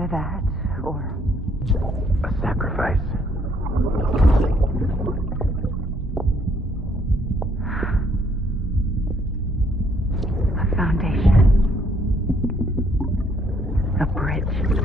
Either that or a sacrifice. A foundation. A bridge.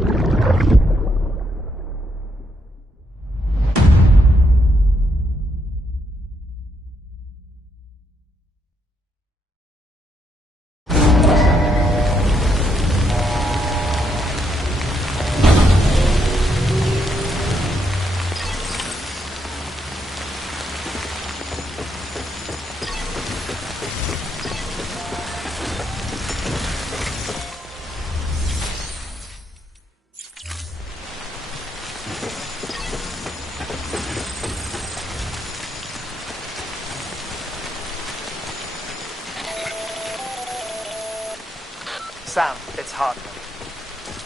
Sam, it's Hartman.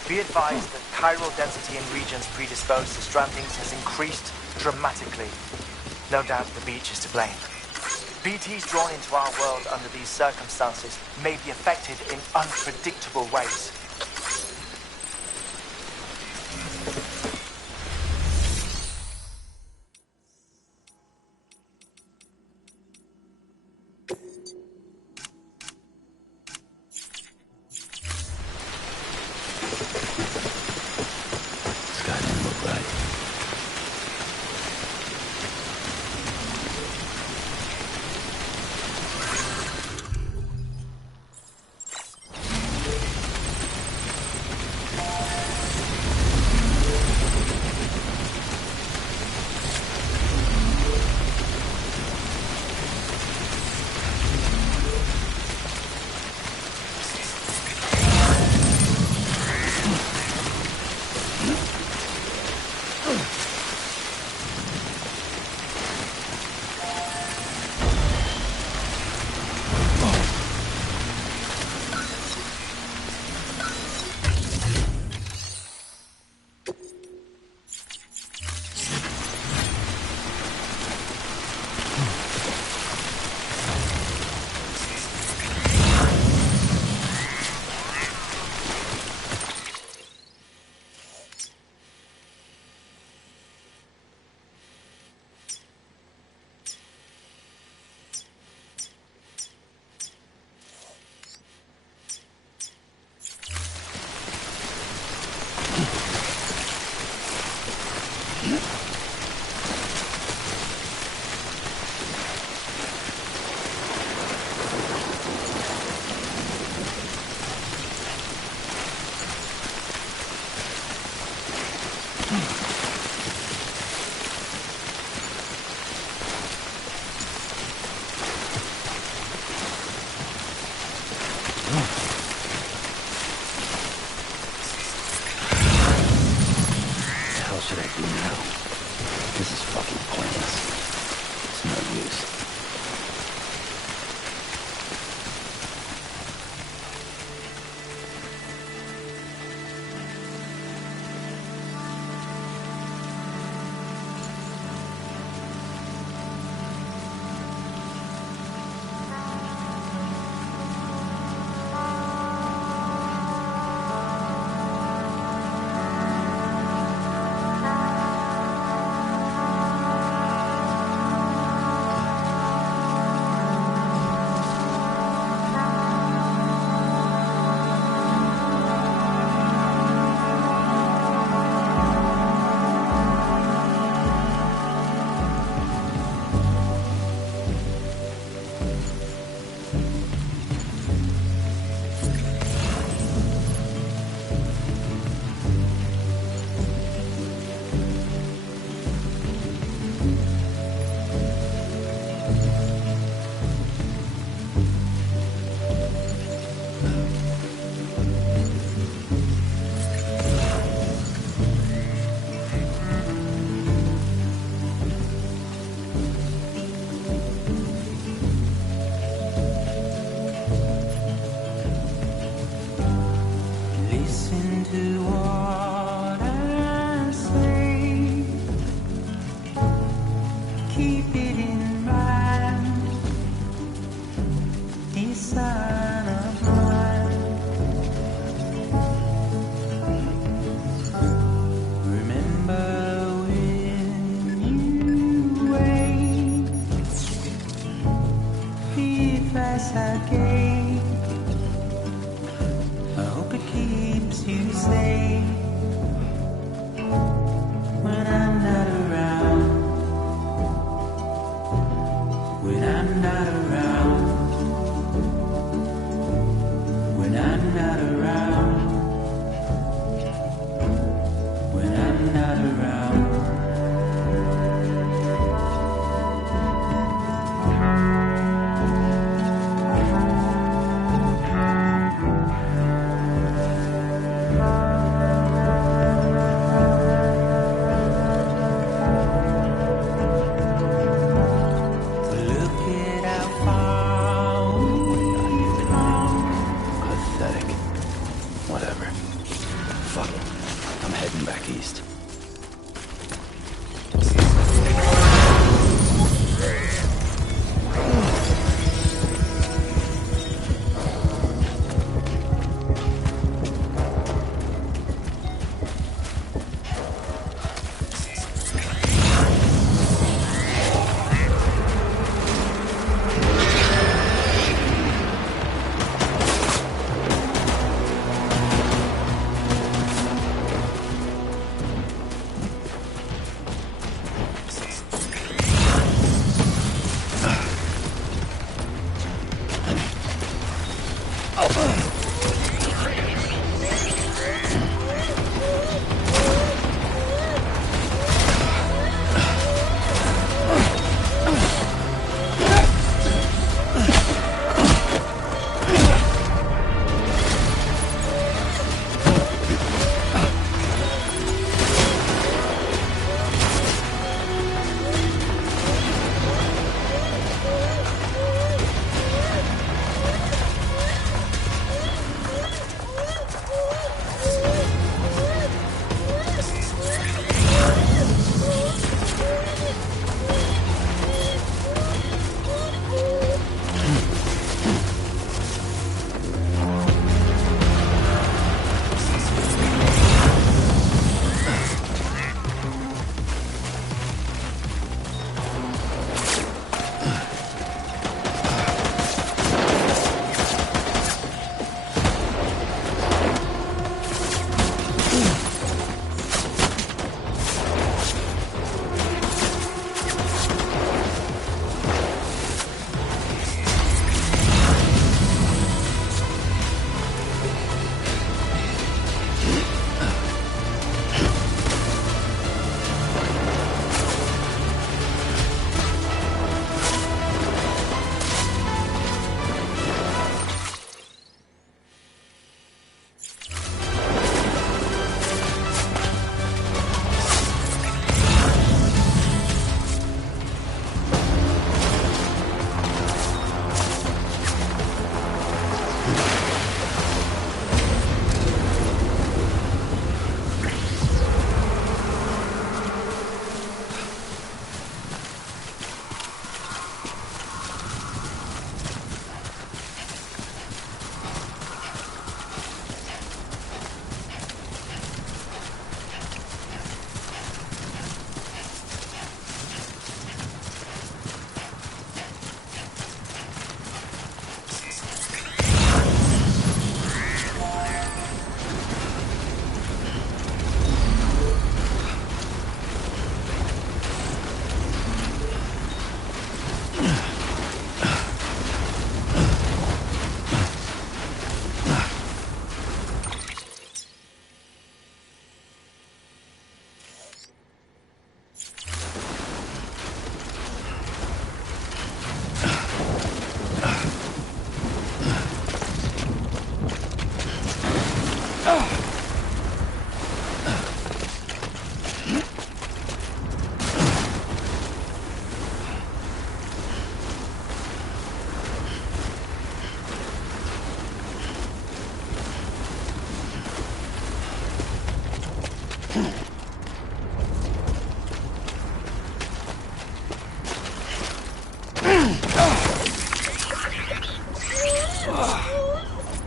Be advised that chiral density in regions predisposed to strandings has increased dramatically. No doubt the beach is to blame. BTs drawn into our world under these circumstances may be affected in unpredictable ways. as I gain. I hope it keeps you safe when I'm not around. When I'm not around. When I'm not around. When I'm not around.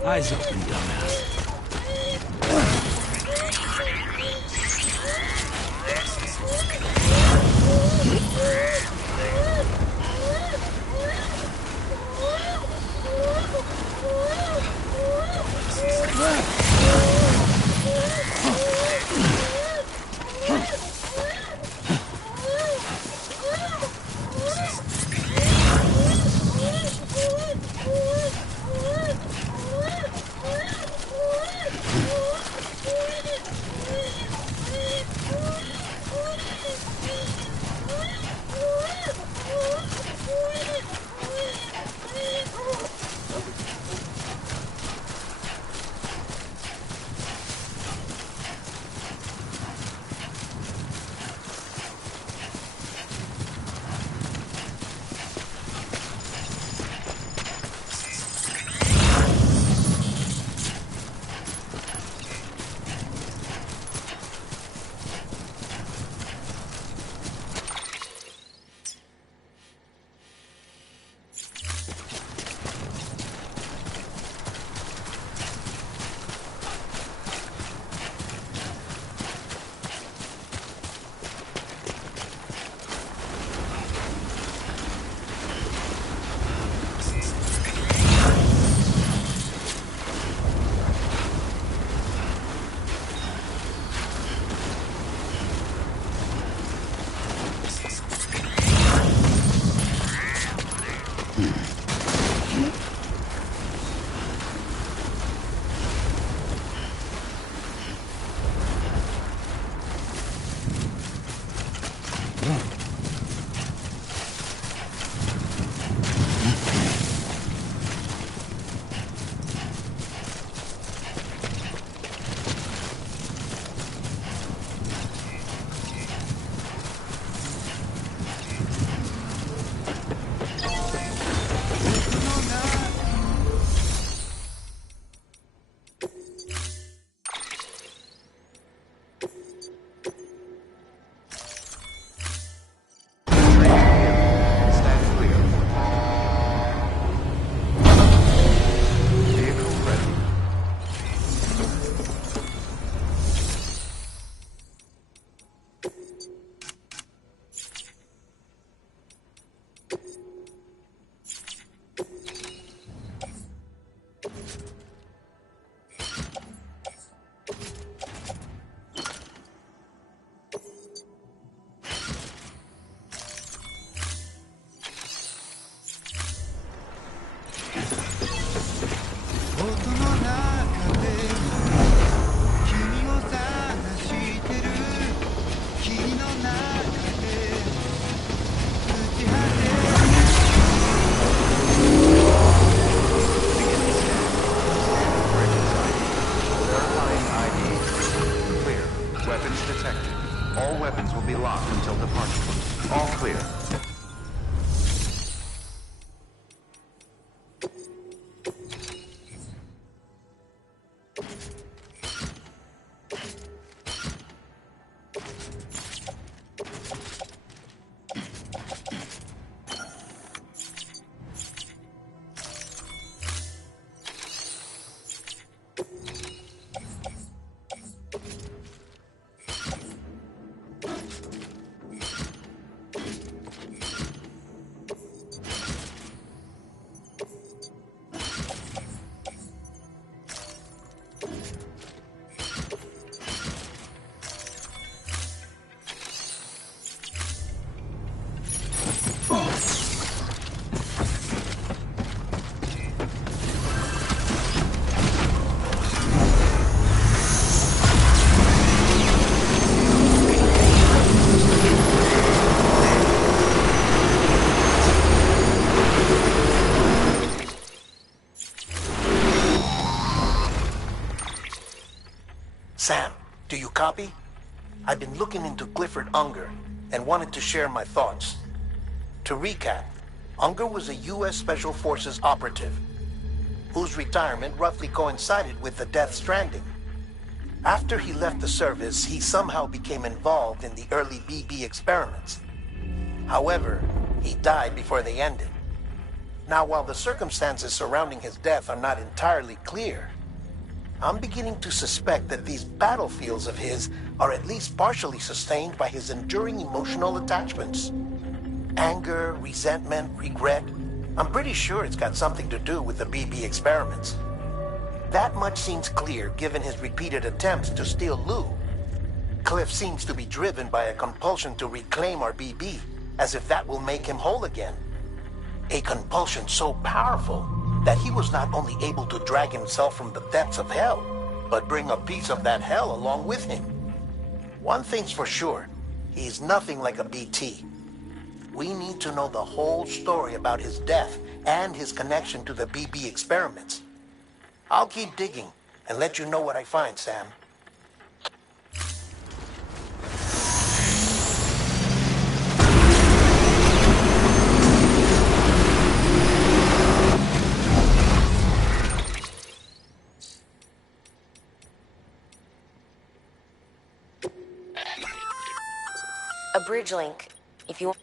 Eyes open, dumbass. Sam, do you copy? I've been looking into Clifford Unger and wanted to share my thoughts. To recap, Unger was a U.S. Special Forces operative whose retirement roughly coincided with the Death Stranding. After he left the service, he somehow became involved in the early BB experiments. However, he died before they ended. Now, while the circumstances surrounding his death are not entirely clear, I'm beginning to suspect that these battlefields of his are at least partially sustained by his enduring emotional attachments. Anger, resentment, regret. I'm pretty sure it's got something to do with the BB experiments. That much seems clear given his repeated attempts to steal Lou. Cliff seems to be driven by a compulsion to reclaim our BB, as if that will make him whole again. A compulsion so powerful that he was not only able to drag himself from the depths of hell, but bring a piece of that hell along with him. One thing's for sure, he's nothing like a BT. We need to know the whole story about his death and his connection to the BB experiments. I'll keep digging and let you know what I find, Sam. A bridge link, if you...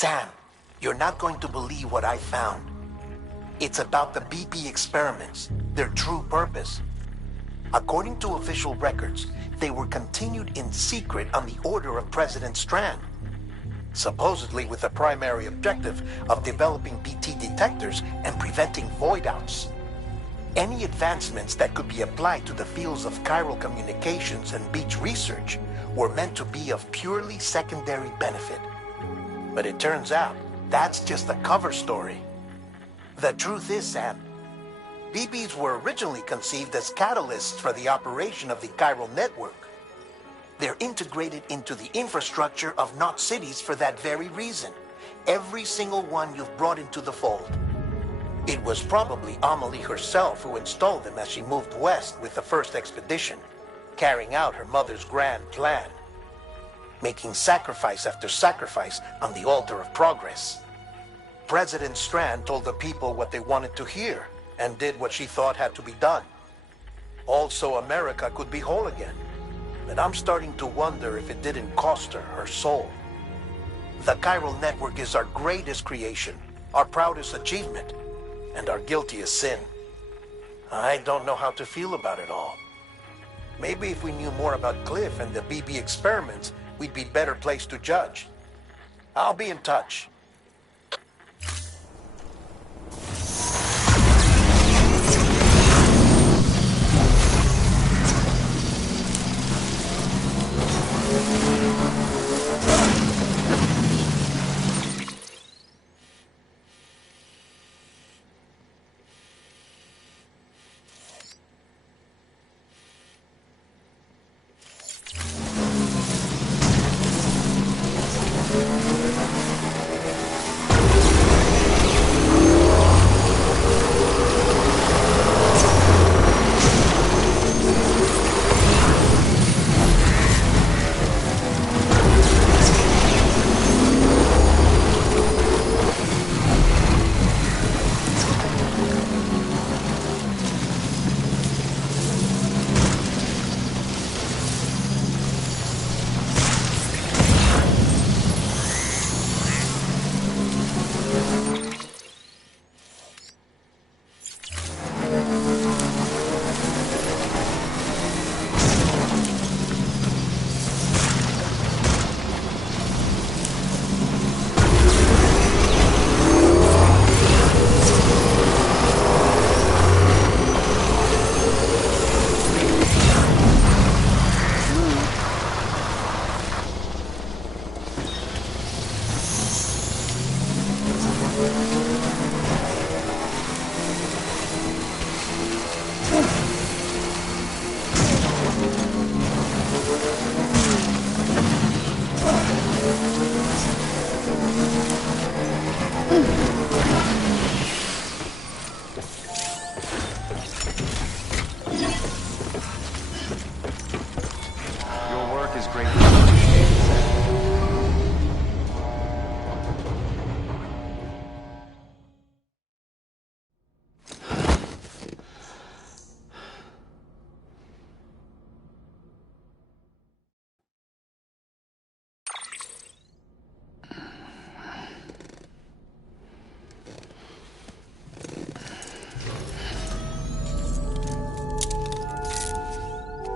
Sam, you're not going to believe what I found. It's about the BP experiments, their true purpose. According to official records, they were continued in secret on the order of President Strand, supposedly with the primary objective of developing BT detectors and preventing void outs. Any advancements that could be applied to the fields of chiral communications and beach research were meant to be of purely secondary benefit. But it turns out, that's just a cover story. The truth is, Sam, BBs were originally conceived as catalysts for the operation of the chiral network. They're integrated into the infrastructure of not cities for that very reason. Every single one you've brought into the fold. It was probably Amelie herself who installed them as she moved west with the first expedition, carrying out her mother's grand plan, making sacrifice after sacrifice on the altar of progress. President Strand told the people what they wanted to hear and did what she thought had to be done. Also, America could be whole again. But I'm starting to wonder if it didn't cost her her soul. The chiral network is our greatest creation, our proudest achievement, and our guiltiest sin. I don't know how to feel about it all. Maybe if we knew more about Cliff and the BB experiments, we'd be better placed to judge. I'll be in touch.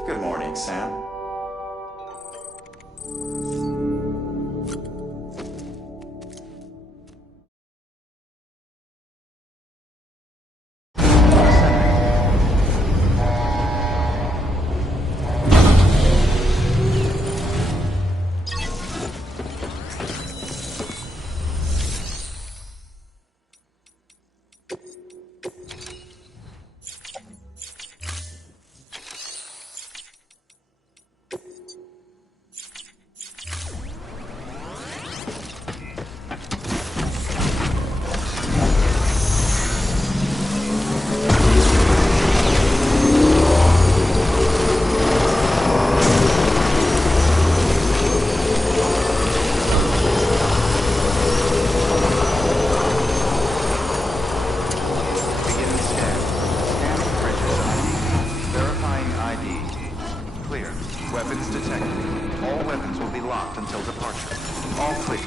Good morning, Sam. Weapons detected. All weapons will be locked until departure. All clear.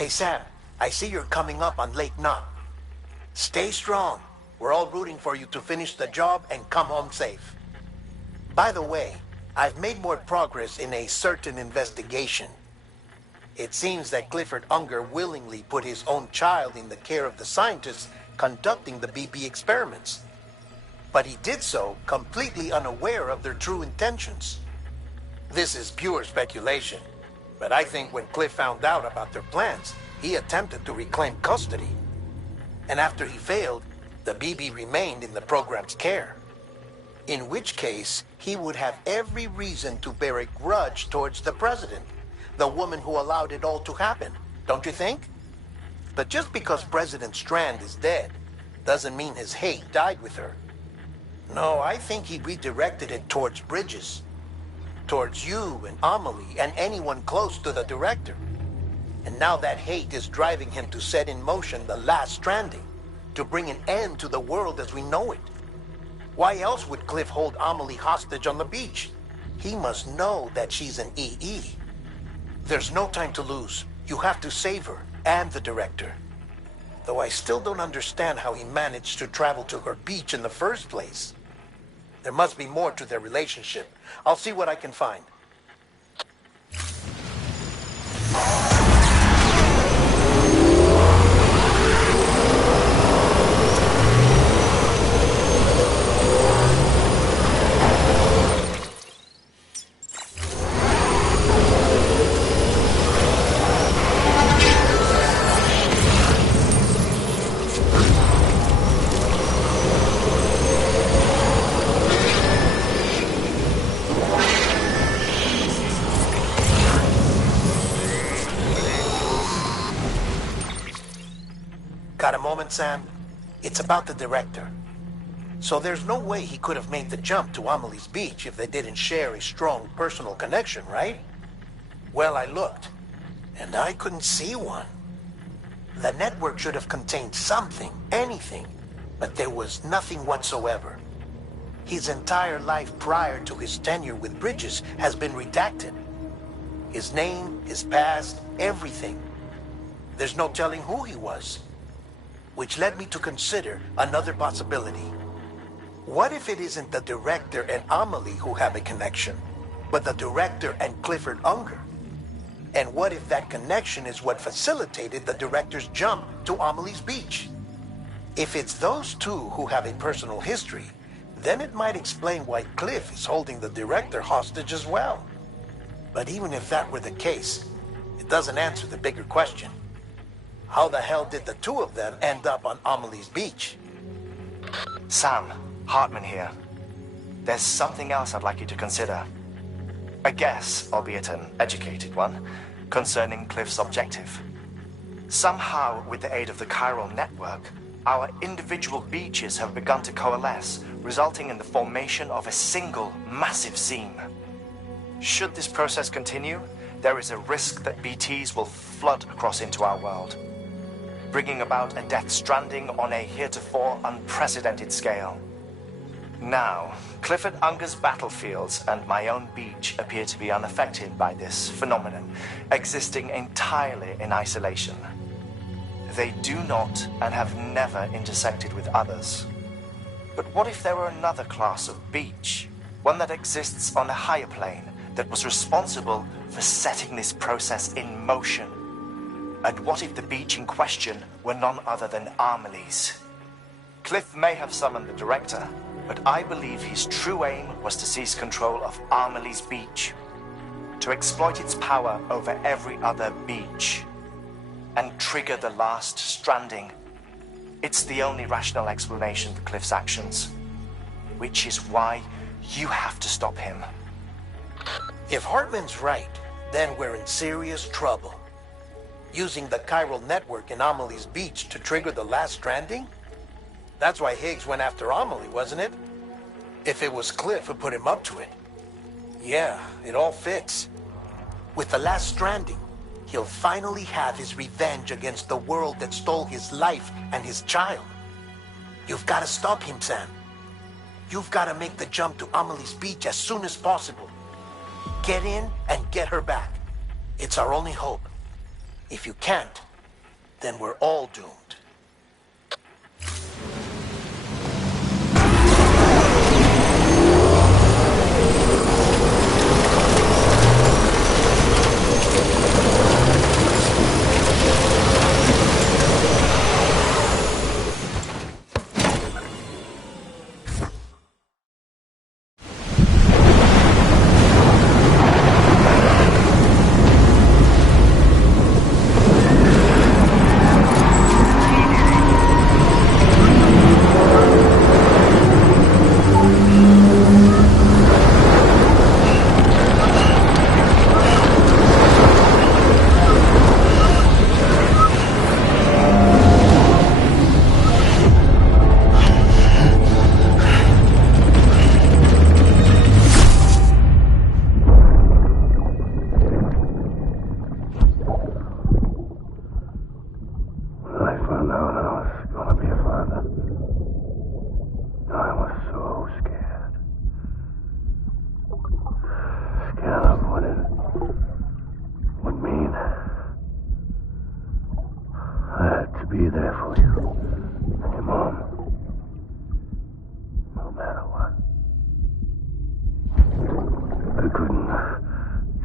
Hey Sam, I see you're coming up on Lake Knot. Stay strong. We're all rooting for you to finish the job and come home safe. By the way, I've made more progress in a certain investigation. It seems that Clifford Unger willingly put his own child in the care of the scientists conducting the BP experiments. But he did so completely unaware of their true intentions. This is pure speculation, but I think when Cliff found out about their plans, he attempted to reclaim custody. And after he failed, the BB remained in the program's care. In which case, he would have every reason to bear a grudge towards the president, the woman who allowed it all to happen, don't you think? But just because President Strand is dead, doesn't mean his hate died with her. No, I think he redirected it towards Bridges. Towards you and Amelie and anyone close to the director. And now that hate is driving him to set in motion the last stranding, to bring an end to the world as we know it. Why else would Cliff hold Amelie hostage on the beach? He must know that she's an EE. There's no time to lose. You have to save her and the director. Though I still don't understand how he managed to travel to her beach in the first place. There must be more to their relationship. I'll see what I can find. Got a moment, Sam? It's about the director. So there's no way he could have made the jump to Amelie's beach if they didn't share a strong personal connection, right? Well, I looked, and I couldn't see one. The network should have contained something, anything, but there was nothing whatsoever. His entire life prior to his tenure with Bridges has been redacted. His name, his past, everything. There's no telling who he was. Which led me to consider another possibility. What if it isn't the director and Amelie who have a connection, but the director and Clifford Unger? And what if that connection is what facilitated the director's jump to Amelie's beach? If it's those two who have a personal history, then it might explain why Cliff is holding the director hostage as well. But even if that were the case, it doesn't answer the bigger question. How the hell did the two of them end up on Amelie's beach? Sam, Hartman here. There's something else I'd like you to consider. A guess, albeit an educated one, concerning Cliff's objective. Somehow, with the aid of the chiral network, our individual beaches have begun to coalesce, resulting in the formation of a single massive seam. Should this process continue, there is a risk that BTs will flood across into our world, bringing about a death stranding on a heretofore unprecedented scale. Now, Clifford Unger's battlefields and my own beach appear to be unaffected by this phenomenon, existing entirely in isolation. They do not and have never intersected with others. But what if there were another class of beach, one that exists on a higher plane, that was responsible for setting this process in motion? And what if the beach in question were none other than Amelie's? Cliff may have summoned the director, but I believe his true aim was to seize control of Amelie's beach, to exploit its power over every other beach, and trigger the last stranding. It's the only rational explanation for Cliff's actions, which is why you have to stop him. If Hartman's right, then we're in serious trouble. Using the chiral network in Amelie's beach to trigger the last stranding? That's why Higgs went after Amelie, wasn't it? If it was Cliff who put him up to it. Yeah, it all fits. With the last stranding, he'll finally have his revenge against the world that stole his life and his child. You've got to stop him, Sam. You've got to make the jump to Amelie's beach as soon as possible. Get in and get her back. It's our only hope. If you can't, then we're all doomed. Be there for you, your mom, no matter what. I couldn't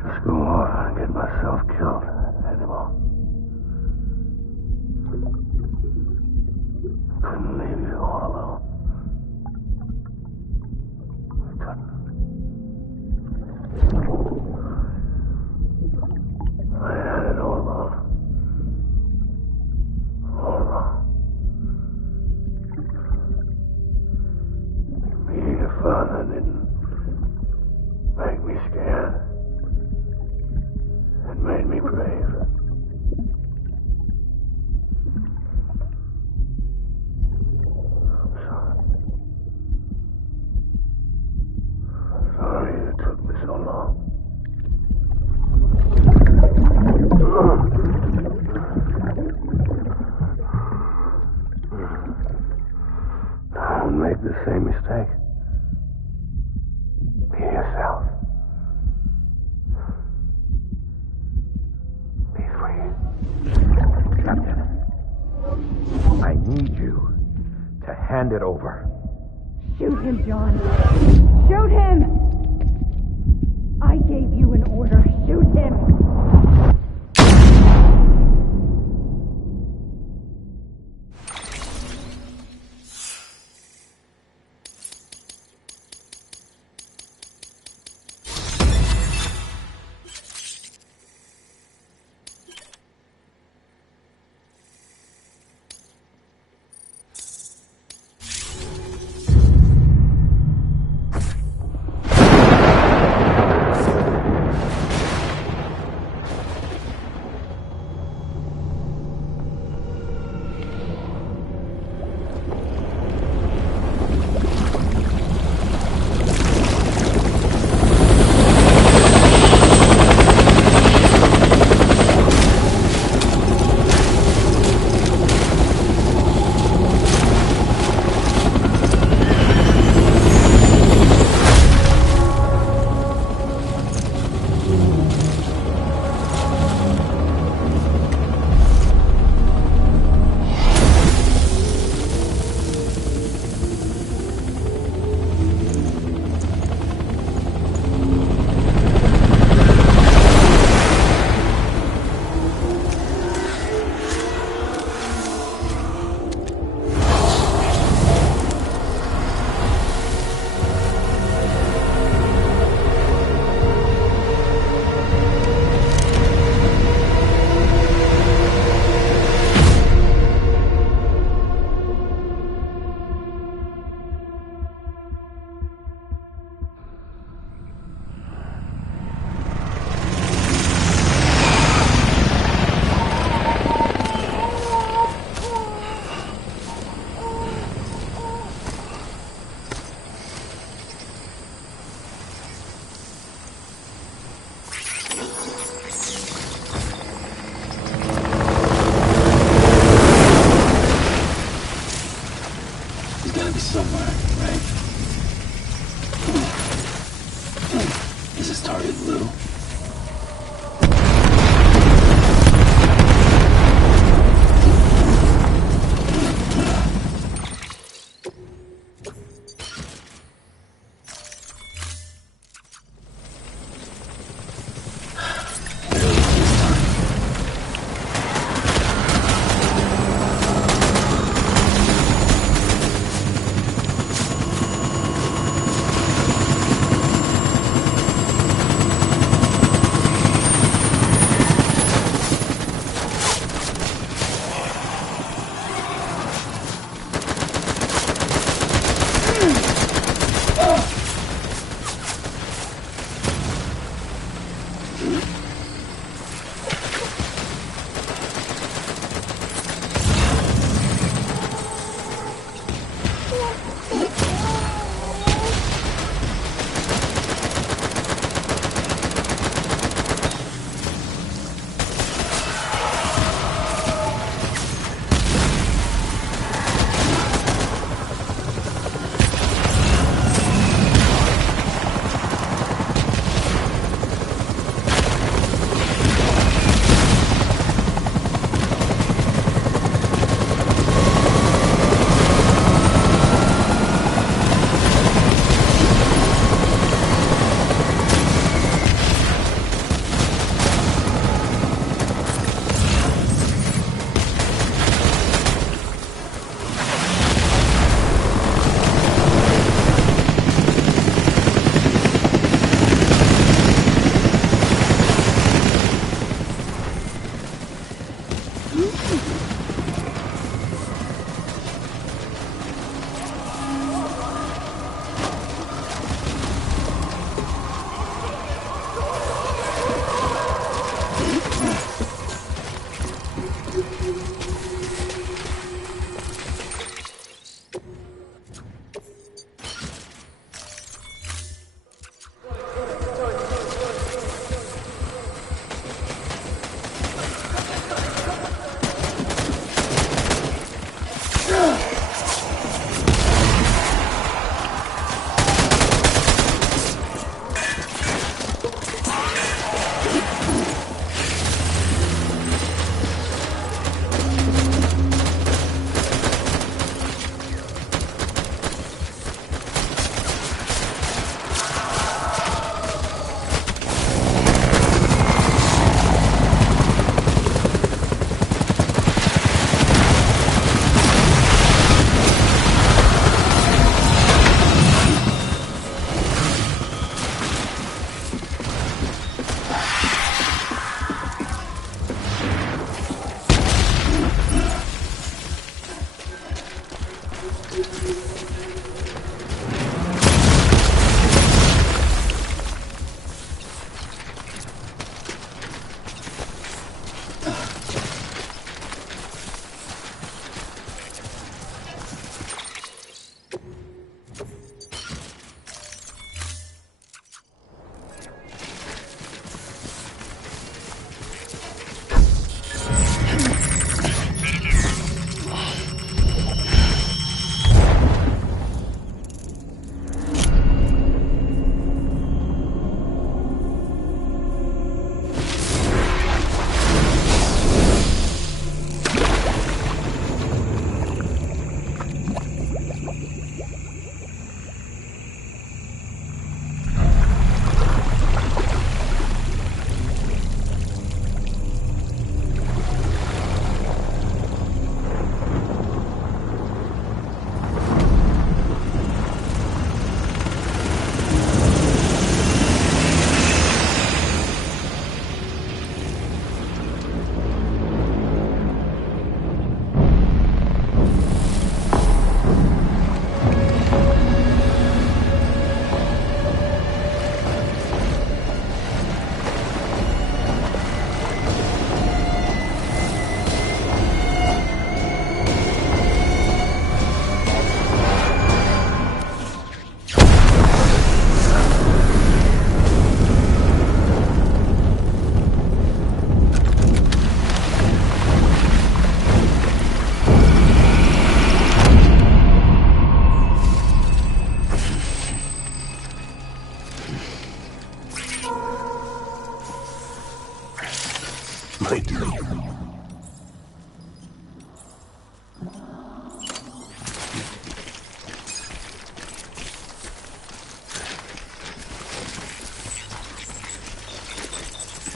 just go off and get myself killed anymore. I couldn't leave you all alone. I couldn't. I had it all wrong. Being a father didn't make me scared. It made me brave. I'm sorry. Sorry it took me so long. Don't make the same mistake. Be yourself. Be free. Captain, I need you to hand it over. Shoot him, John. Shoot him! I gave you an order. Shoot him!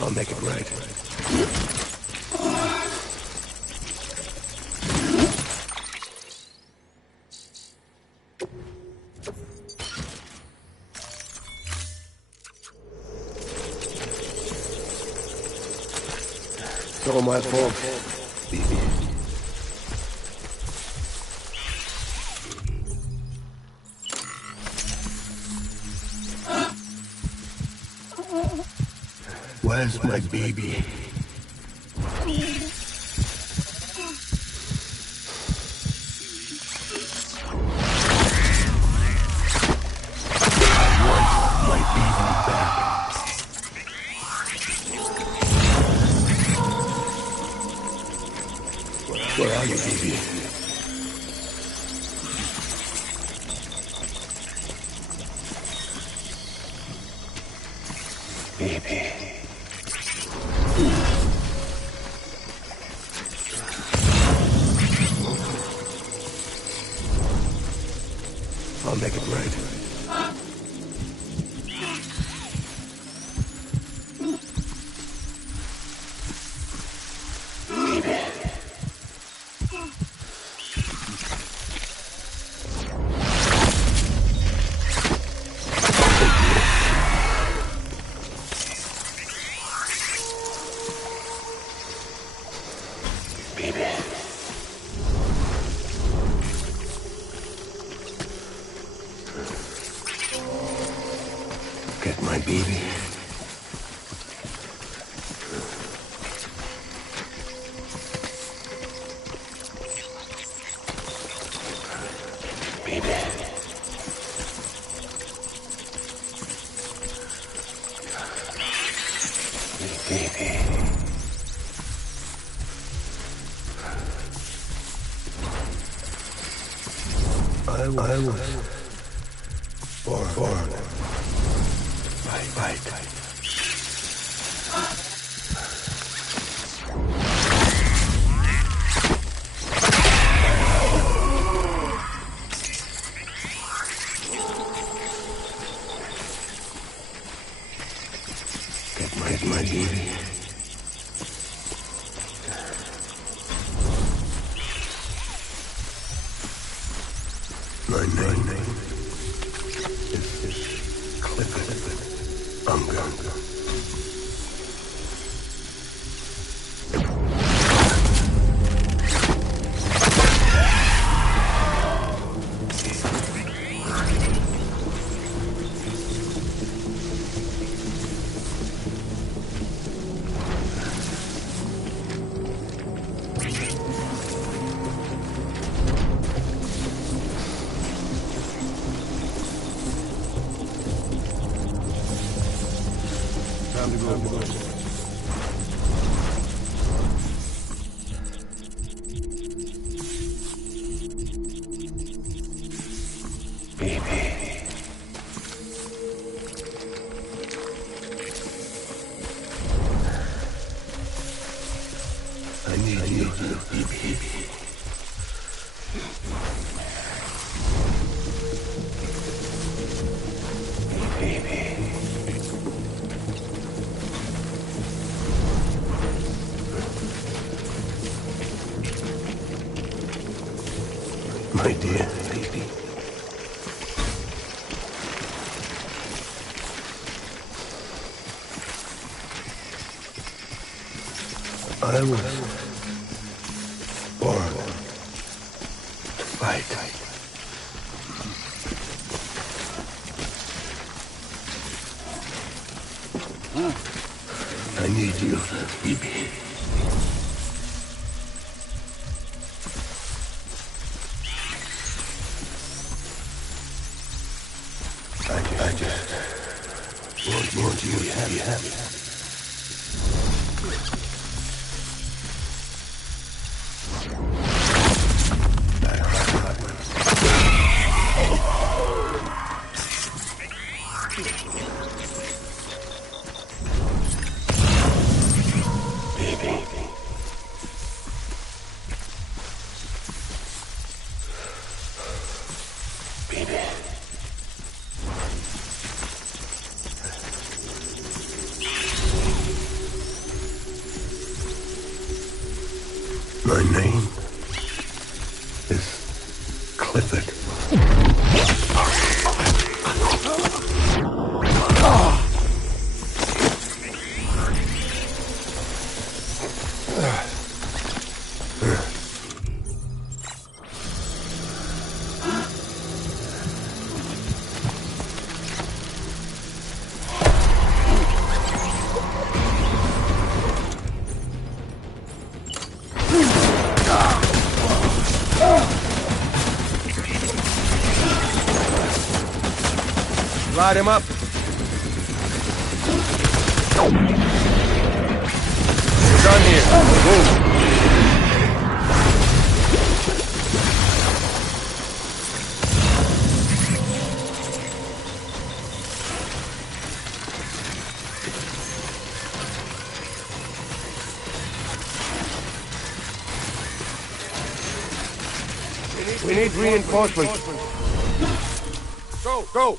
I'll make it right. It's all my fault. Where's my baby? Where are you, baby? Baby. I'll make it right. baby. Get my baby. Baby. Baby. I was born by fight. Get my baby. My name is Clifford Unger. Time to go. Baby. I need you, baby. My dear baby. I was born to fight. I need you, baby. I just want you to be happy. Baby. Baby. My name is Clifford. Light him up. We're done here. Move. We need reinforcements. Go.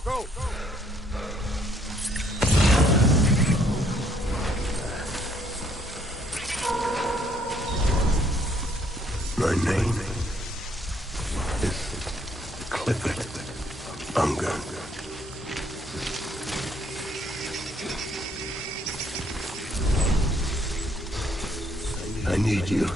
My name is Clifford Unger. I need you.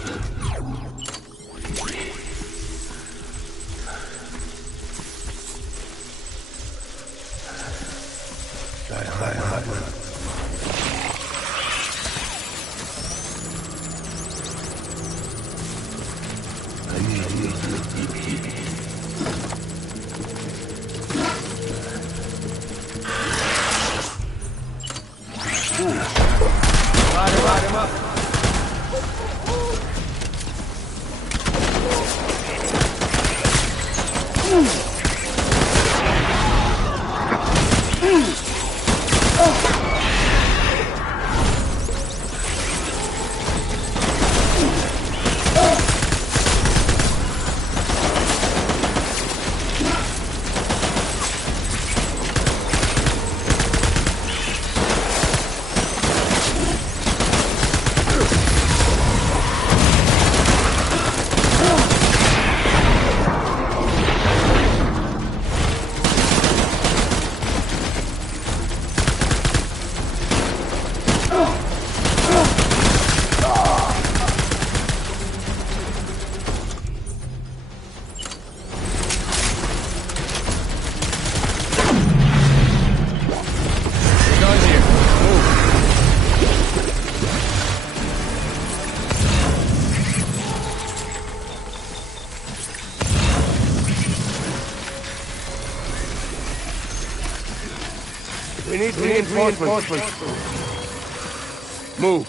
We need reinforcements. Move.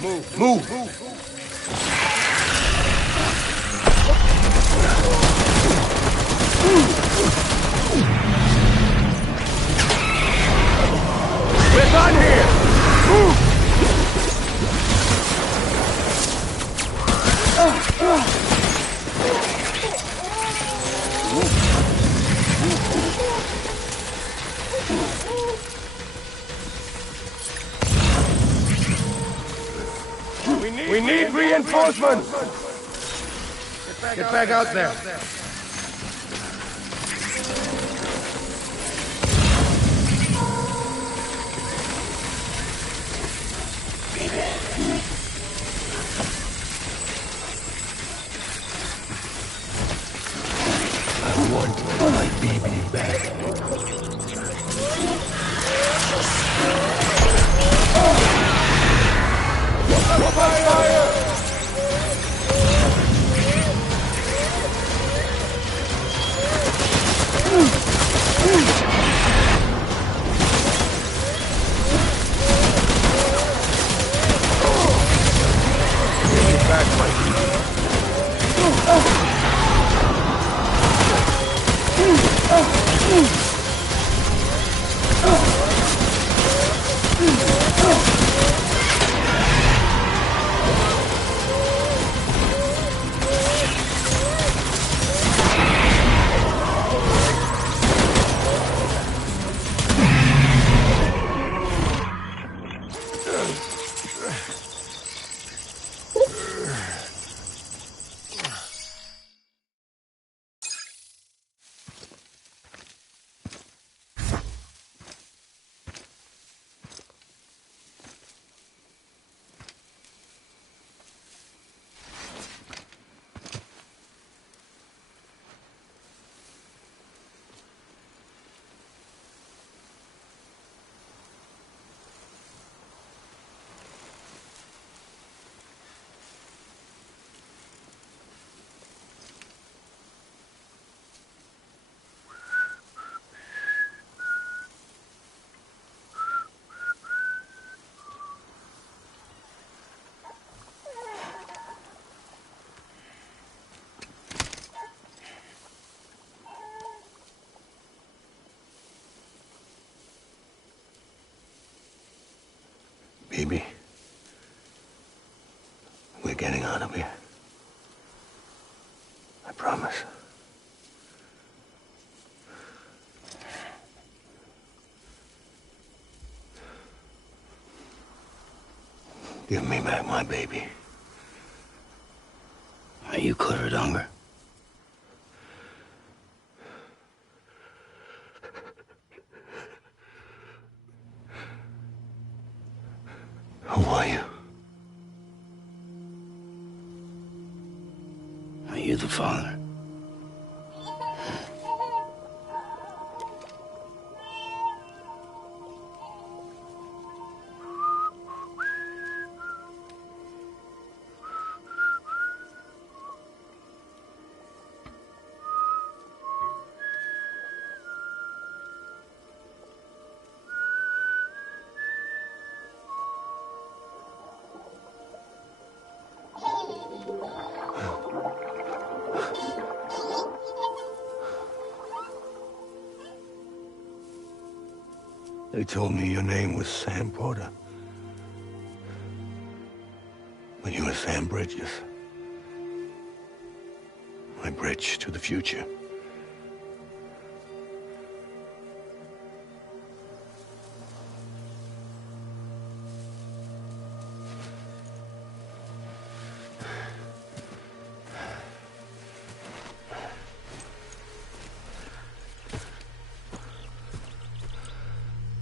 We're done here! Move! We need reinforcements! Get back out there! I want my baby back. Baby, we're getting out of here. I promise. Give me back my baby. Are you clear, Unger? Who are you? Are you the father? They told me your name was Sam Porter. But you were Sam Bridges. My bridge to the future.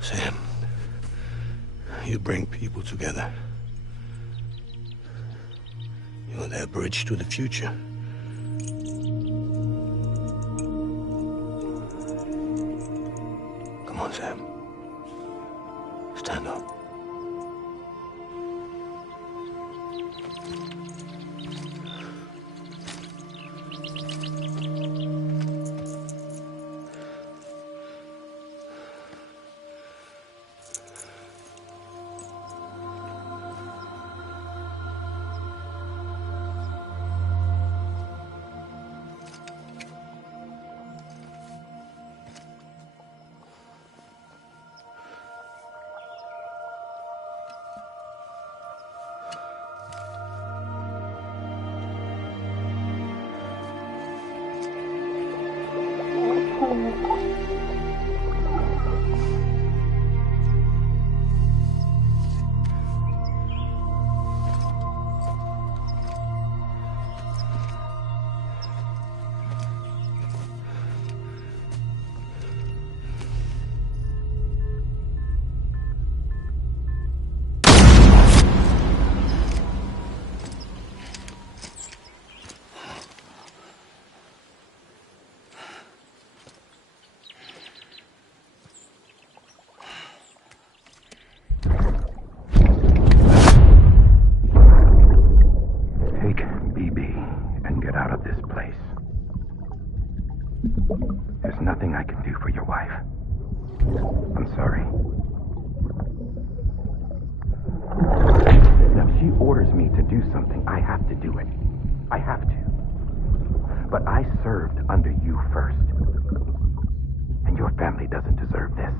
Sam, you bring people together. You're their bridge to the future. Come on, Sam. Stand up. There's nothing I can do for your wife. I'm sorry. Now, if she orders me to do something, I have to do it. I have to. But I served under you first. And your family doesn't deserve this.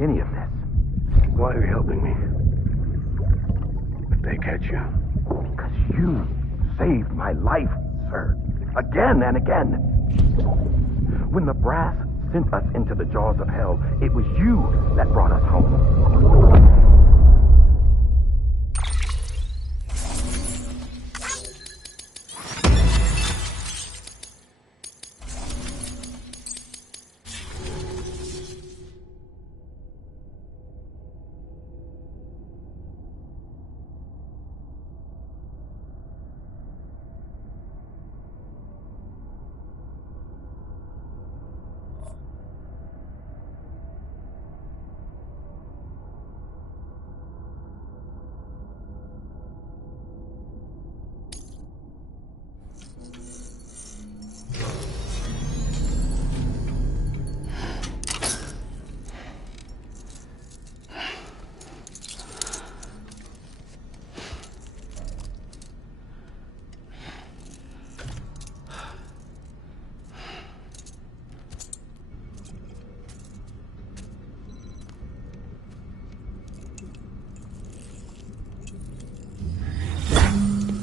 Any of this. Why are you helping me? If they catch you. Because you saved my life, sir. Again and again. When the brass sent us into the jaws of hell, it was you that brought us home.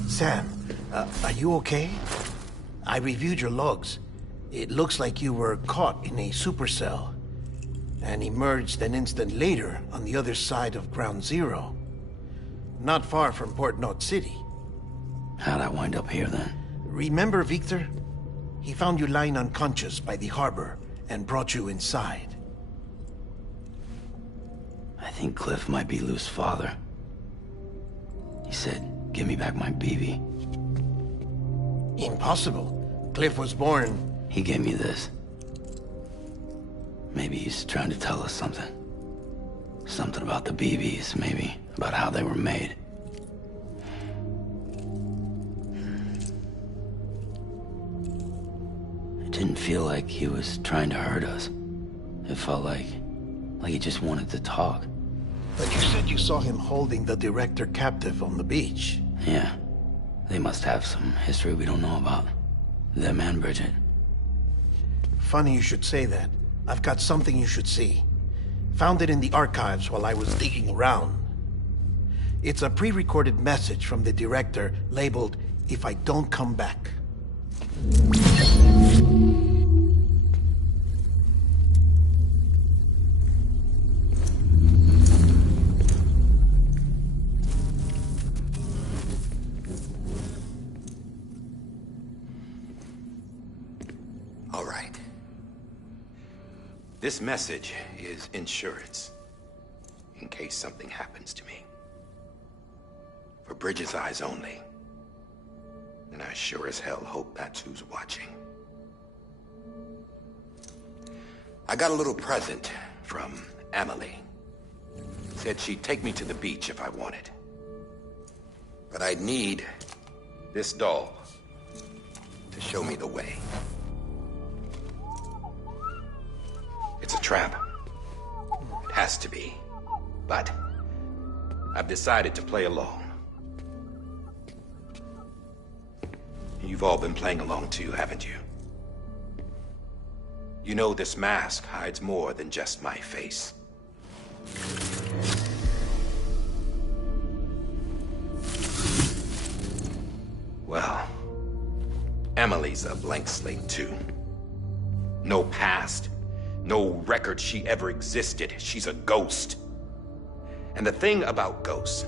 Sam, are you okay? I reviewed your logs. It looks like you were caught in a supercell and emerged an instant later on the other side of Ground Zero. Not far from Port Knot City. How'd I wind up here then? Remember Victor? He found you lying unconscious by the harbor and brought you inside. I think Cliff might be Lou's father. He said, "Give me back my BB." Impossible. Cliff was born... He gave me this. Maybe he's trying to tell us something. Something about the BBs, maybe. About how they were made. It didn't feel like he was trying to hurt us. It felt like he just wanted to talk. But you said you saw him holding the director captive on the beach. Yeah. They must have some history we don't know about. Them and Bridget. Funny you should say that. I've got something you should see. Found it in the archives while I was digging around. It's a pre-recorded message from the director labeled, "If I don't come back." All right. This message is insurance, in case something happens to me. For Bridget's eyes only. And I sure as hell hope that's who's watching. I got a little present from Emily. Said she'd take me to the beach if I wanted. But I'd need this doll to show me the way. It's a trap. It has to be. But I've decided to play along. You've all been playing along too, haven't you? You know this mask hides more than just my face. Well, Emily's a blank slate too. No past. No record she ever existed. She's a ghost. And the thing about ghosts,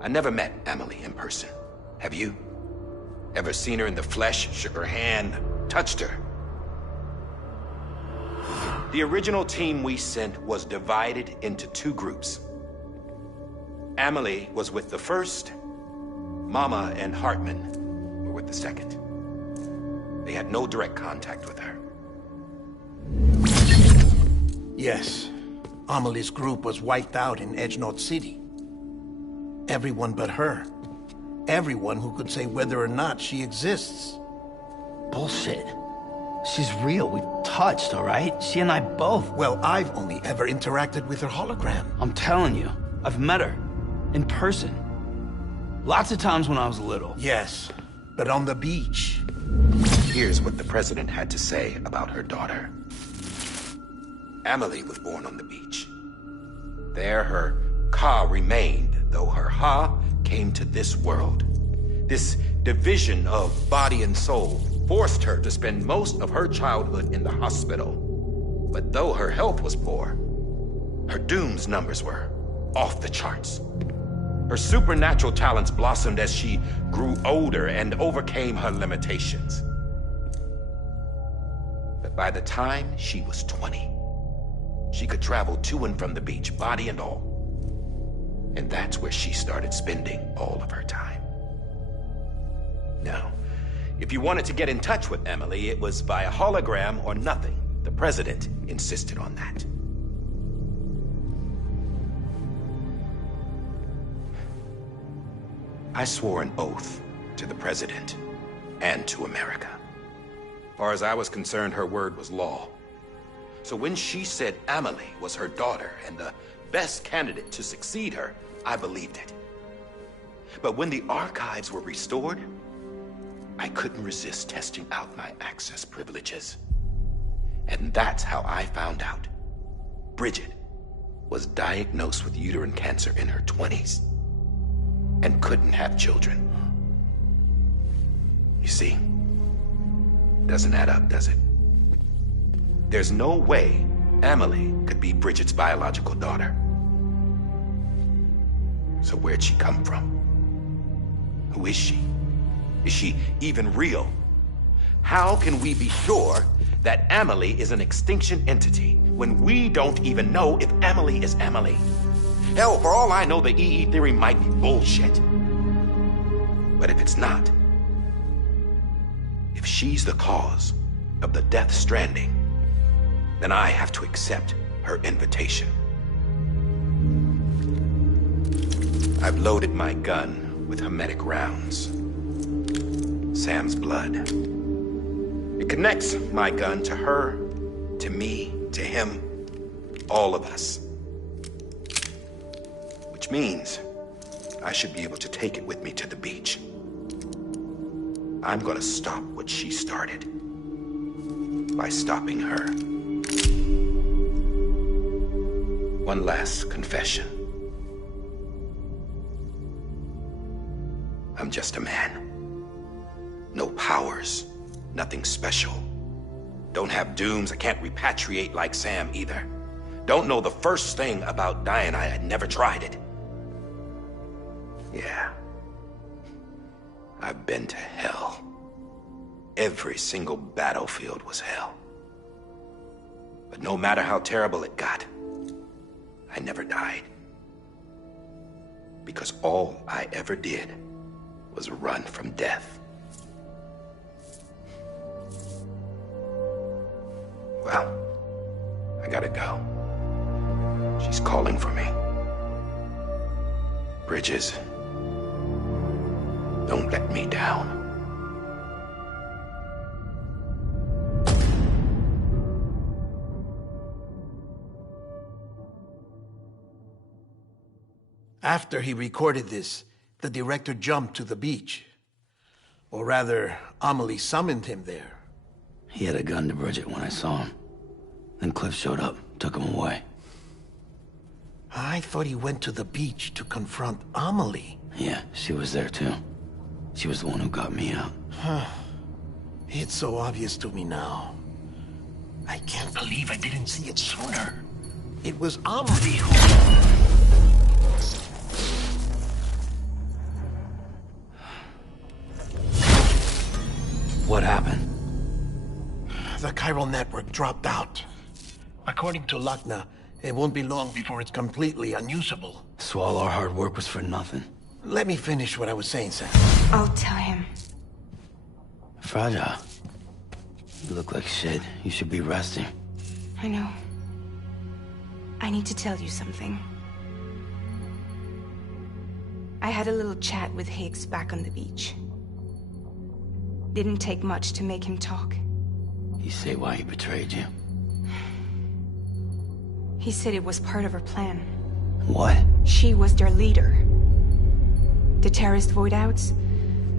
I never met Emily in person. Have you? Ever seen her in the flesh, shook her hand, touched her? The original team we sent was divided into two groups. Emily was with the first. Mama and Hartman were with the second. They had no direct contact with her. Yes. Amelie's group was wiped out in Edge Knot City. Everyone but her. Everyone who could say whether or not she exists. Bullshit. She's real. We've touched, all right? She and I both. Well, I've only ever interacted with her hologram. I'm telling you, I've met her. In person. Lots of times when I was little. Yes, but on the beach. Here's what the president had to say about her daughter. Emily was born on the beach. There her Ka remained, though her Ha came to this world. This division of body and soul forced her to spend most of her childhood in the hospital. But though her health was poor, her Doom's numbers were off the charts. Her supernatural talents blossomed as she grew older and overcame her limitations. But by the time she was 20, she could travel to and from the beach, body and all. And that's where she started spending all of her time. Now, if you wanted to get in touch with Emily, it was via hologram or nothing. The president insisted on that. I swore an oath to the president and to America. As far as I was concerned, her word was law. So when she said Emily was her daughter and the best candidate to succeed her, I believed it. But when the archives were restored, I couldn't resist testing out my access privileges. And that's how I found out. Bridget was diagnosed with uterine cancer in her 20s and couldn't have children. You see, doesn't add up, does it? There's no way Emily could be Bridget's biological daughter. So where'd she come from? Who is she? Is she even real? How can we be sure that Emily is an extinction entity when we don't even know if Emily is Emily? Hell, for all I know, the EE theory might be bullshit. But if it's not, If she's the cause of the Death Stranding, then I have to accept her invitation. I've loaded my gun with hermetic rounds. Sam's blood. It connects my gun to her, to me, to him, all of us. Which means I should be able to take it with me to the beach. I'm gonna stop what she started by stopping her. One last confession. I'm just a man. No powers, nothing special. Don't have dooms, I can't repatriate like Sam either. Don't know the first thing about dying, I had never tried it. Yeah. I've been to hell. Every single battlefield was hell. But no matter how terrible it got, I never died. Because all I ever did was run from death. Well, I gotta go. She's calling for me. Bridges, don't let me down. After he recorded this, the director jumped to the beach. Or rather, Amelie summoned him there. He had a gun to Bridget when I saw him. Then Cliff showed up, took him away. I thought he went to the beach to confront Amelie. Yeah, she was there too. She was the one who got me out. It's so obvious to me now. I can't believe I didn't see it sooner. It was Amelie who... What happened? The chiral network dropped out. According to Lakna, it won't be long before it's completely unusable. So all our hard work was for nothing. Let me finish what I was saying, Sam. I'll tell him. Fragile. You look like shit. You should be resting. I know. I need to tell you something. I had a little chat with Higgs back on the beach. Didn't take much to make him talk. You say why he betrayed you? He said it was part of her plan. What? She was their leader. The terrorist void-outs,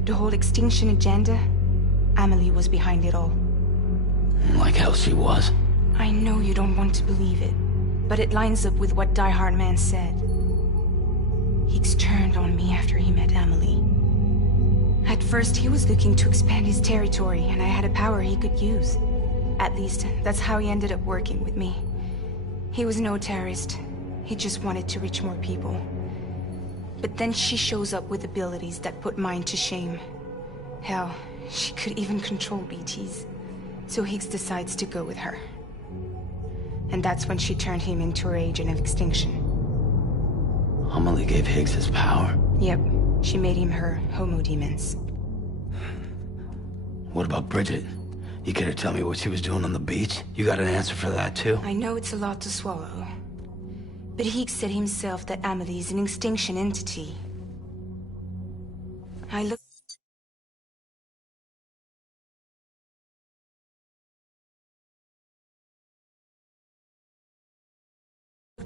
the whole extinction agenda, Amelie was behind it all. Like hell she was. I know you don't want to believe it, but it lines up with what Die Hard Man said. Higgs turned on me after he met Amelie. At first, he was looking to expand his territory, and I had a power he could use. At least, that's how he ended up working with me. He was no terrorist. He just wanted to reach more people. But then she shows up with abilities that put mine to shame. Hell, she could even control BTs. So Higgs decides to go with her. And that's when she turned him into her agent of extinction. Amelie gave Higgs his power? Yep. She made him her homo demons. What about Bridget? You care to tell me what she was doing on the beach? You got an answer for that too? I know it's a lot to swallow. But Higgs said himself that Amelie is an extinction entity. I looked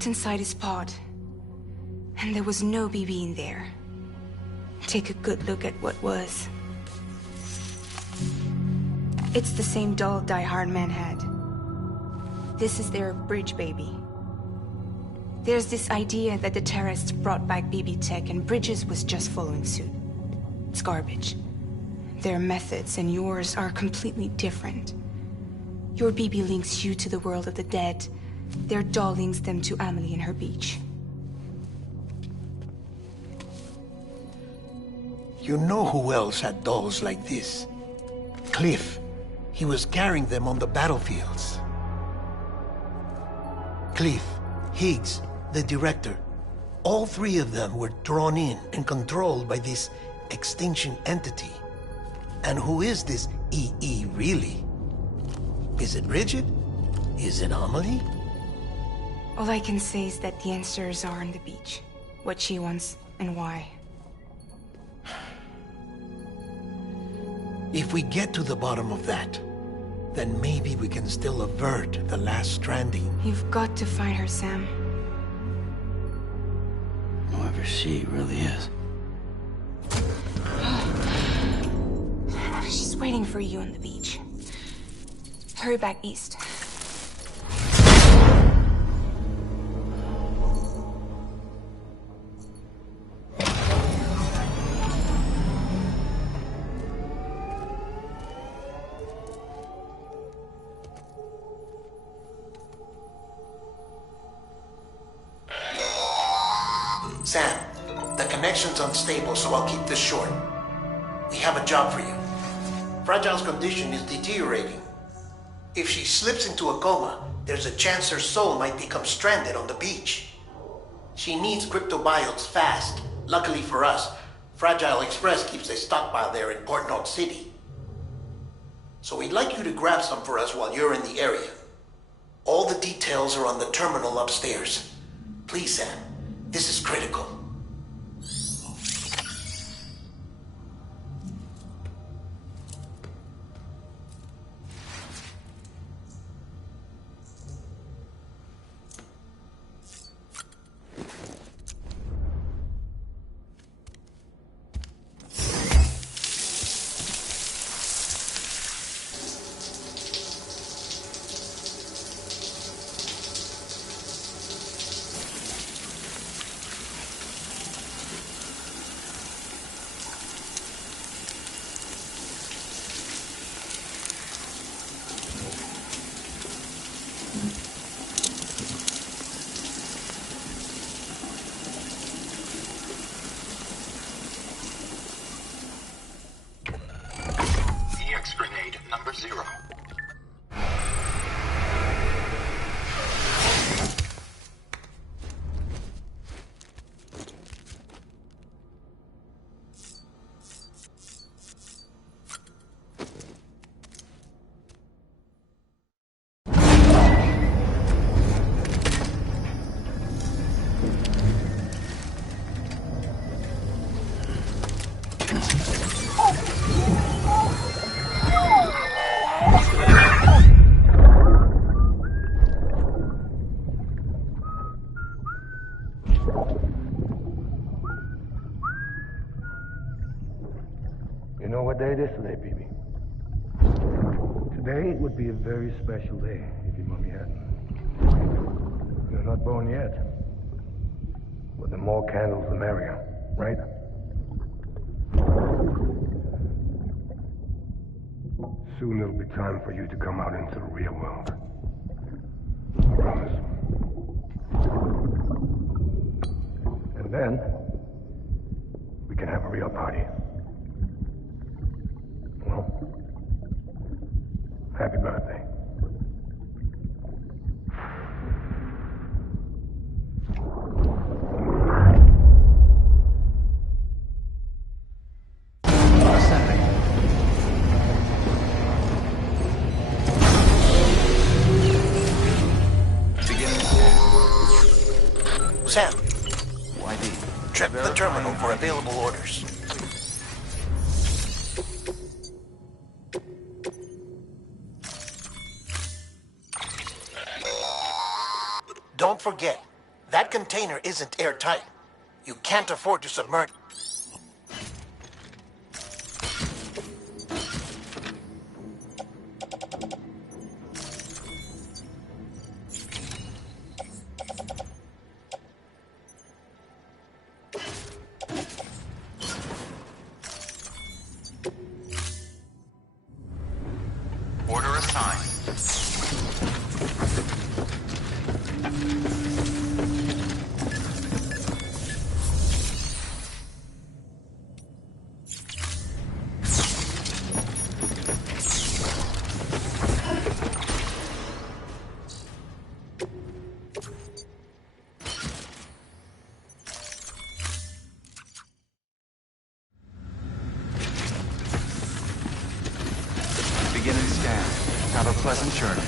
inside his pod, and there was no BB in there. Take a good look at what was. It's the same doll Die Hard Man had. This is their bridge baby. There's this idea that the terrorists brought back BB tech and Bridges was just following suit. It's garbage. Their methods and yours are completely different. Your BB links you to the world of the dead. Their doll links them to Amelie and her beach. You know who else had dolls like this? Cliff. He was carrying them on the battlefields. Cliff, Higgs, the director. All three of them were drawn in and controlled by this extinction entity. And who is this Really? Is it rigid? Is it Amelie? All I can say is that the answers are on the beach. What she wants and why. If we get to the bottom of that, then maybe we can still avert the last stranding. You've got to find her, Sam. Whoever she really is. She's waiting for you on the beach. Hurry back east. Sam, the connection's unstable, so I'll keep this short. We have a job for you. Fragile's condition is deteriorating. If she slips into a coma, there's a chance her soul might become stranded on the beach. She needs cryptobiotes fast. Luckily for us, Fragile Express keeps a stockpile there in Port North City. So we'd like you to grab some for us while you're in the area. All the details are on the terminal upstairs. Please, Sam, this is critical. Grenade number 0. You know what day it is today, Phoebe? Today would be a very special day if your mommy hadn't. You're not born yet. But the more candles, the merrier, right? Soon it'll be time for you to come out into the real world. I promise. And then, we can have a real party. Well, happy birthday. Sam. YD. Check the terminal for available orders. Don't forget, that container isn't airtight. You can't afford to submerge. Order assigned. understand. Have a pleasant journey.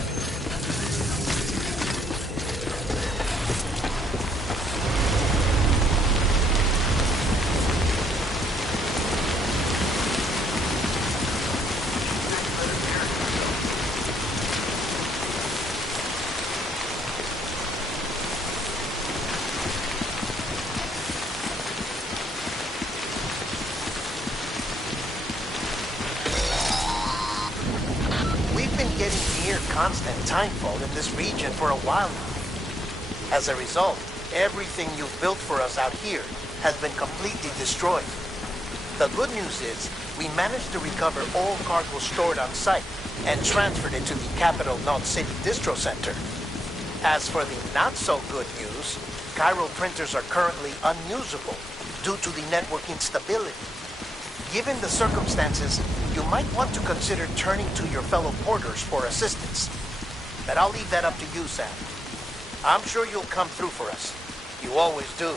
Constant timefall in this region for a while now. As a result, everything you've built for us out here has been completely destroyed. The good news is, we managed to recover all cargo stored on site and transferred it to the Capital Knot City Distro Center. As for the not-so-good news, Chiral printers are currently unusable due to the network instability. Given the circumstances, you might want to consider turning to your fellow porters for assistance. But I'll leave that up to you, Sam. I'm sure you'll come through for us. You always do.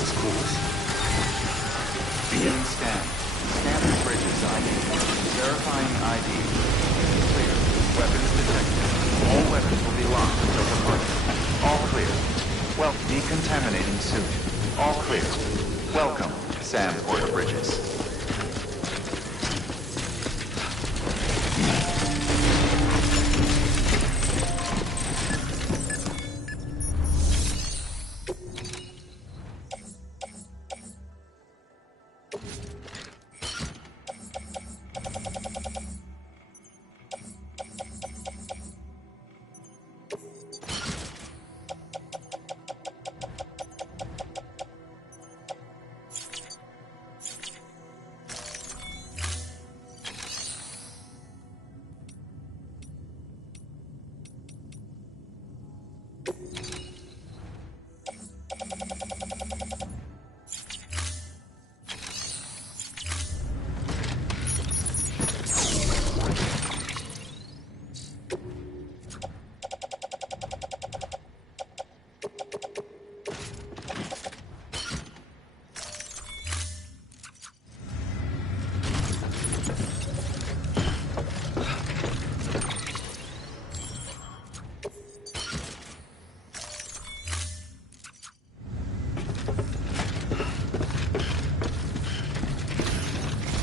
was close. Beginning scan. Scan the bridge's ID. Verifying ID. Clear. Weapons detected. All weapons will be locked until departure. All clear. Well, decontaminating suit. All clear. Welcome, Sam Porter Bridges.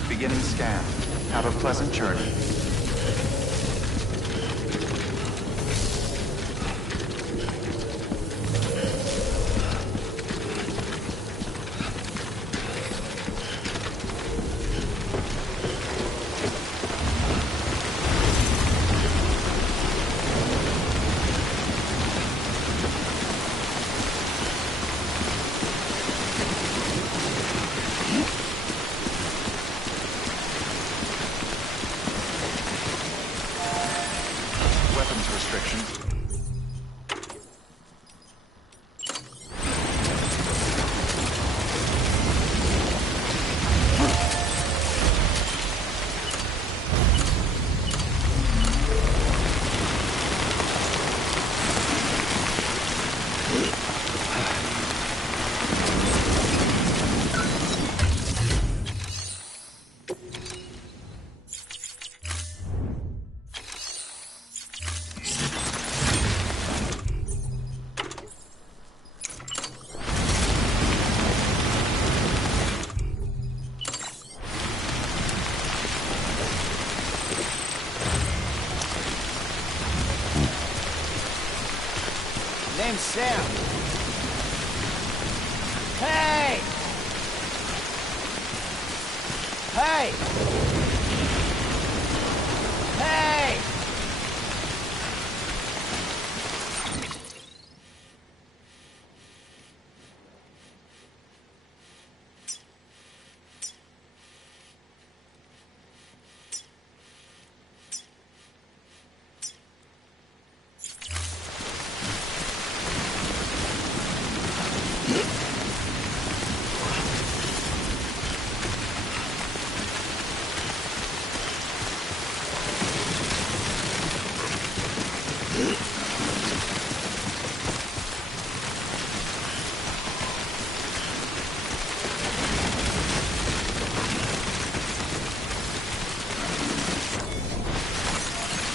Beginning scan. Have a pleasant journey. Name's Sam. Hey! Hey! Hey!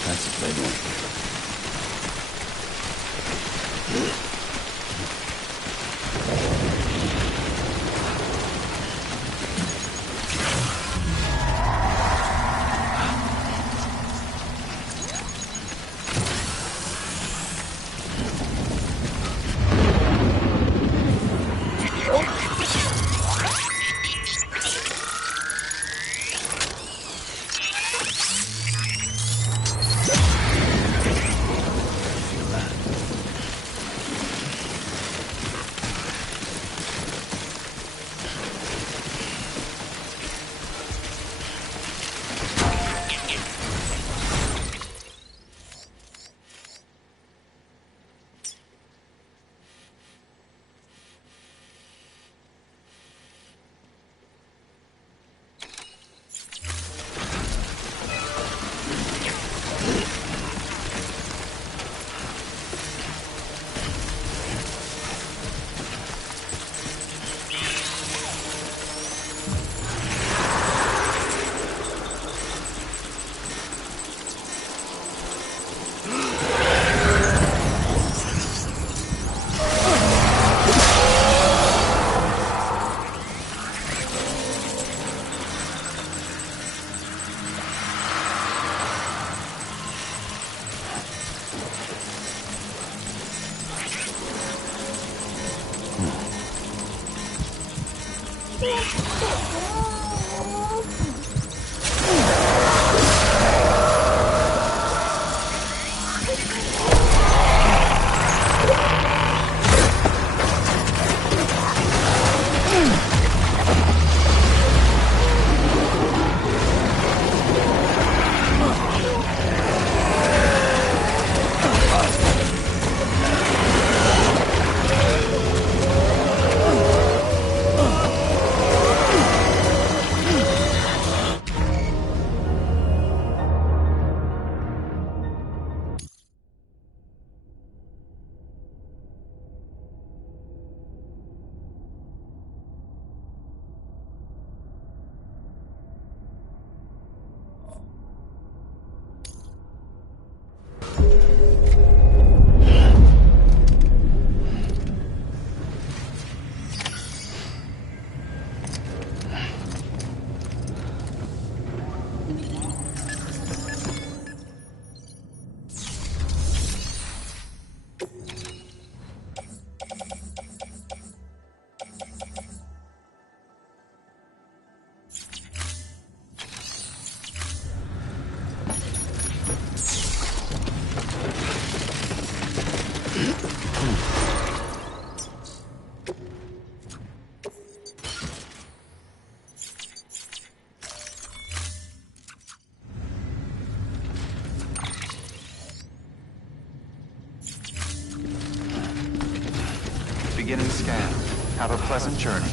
That's a big one. Beginning scan. Have a pleasant journey.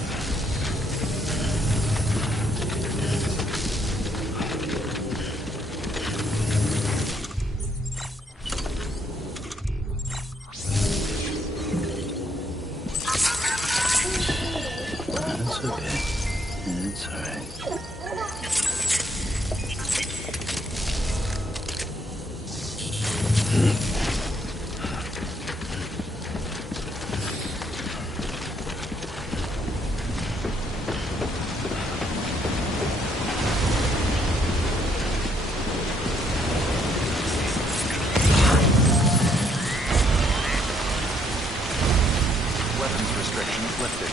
That's okay. It's alright. Weapons restrictions lifted.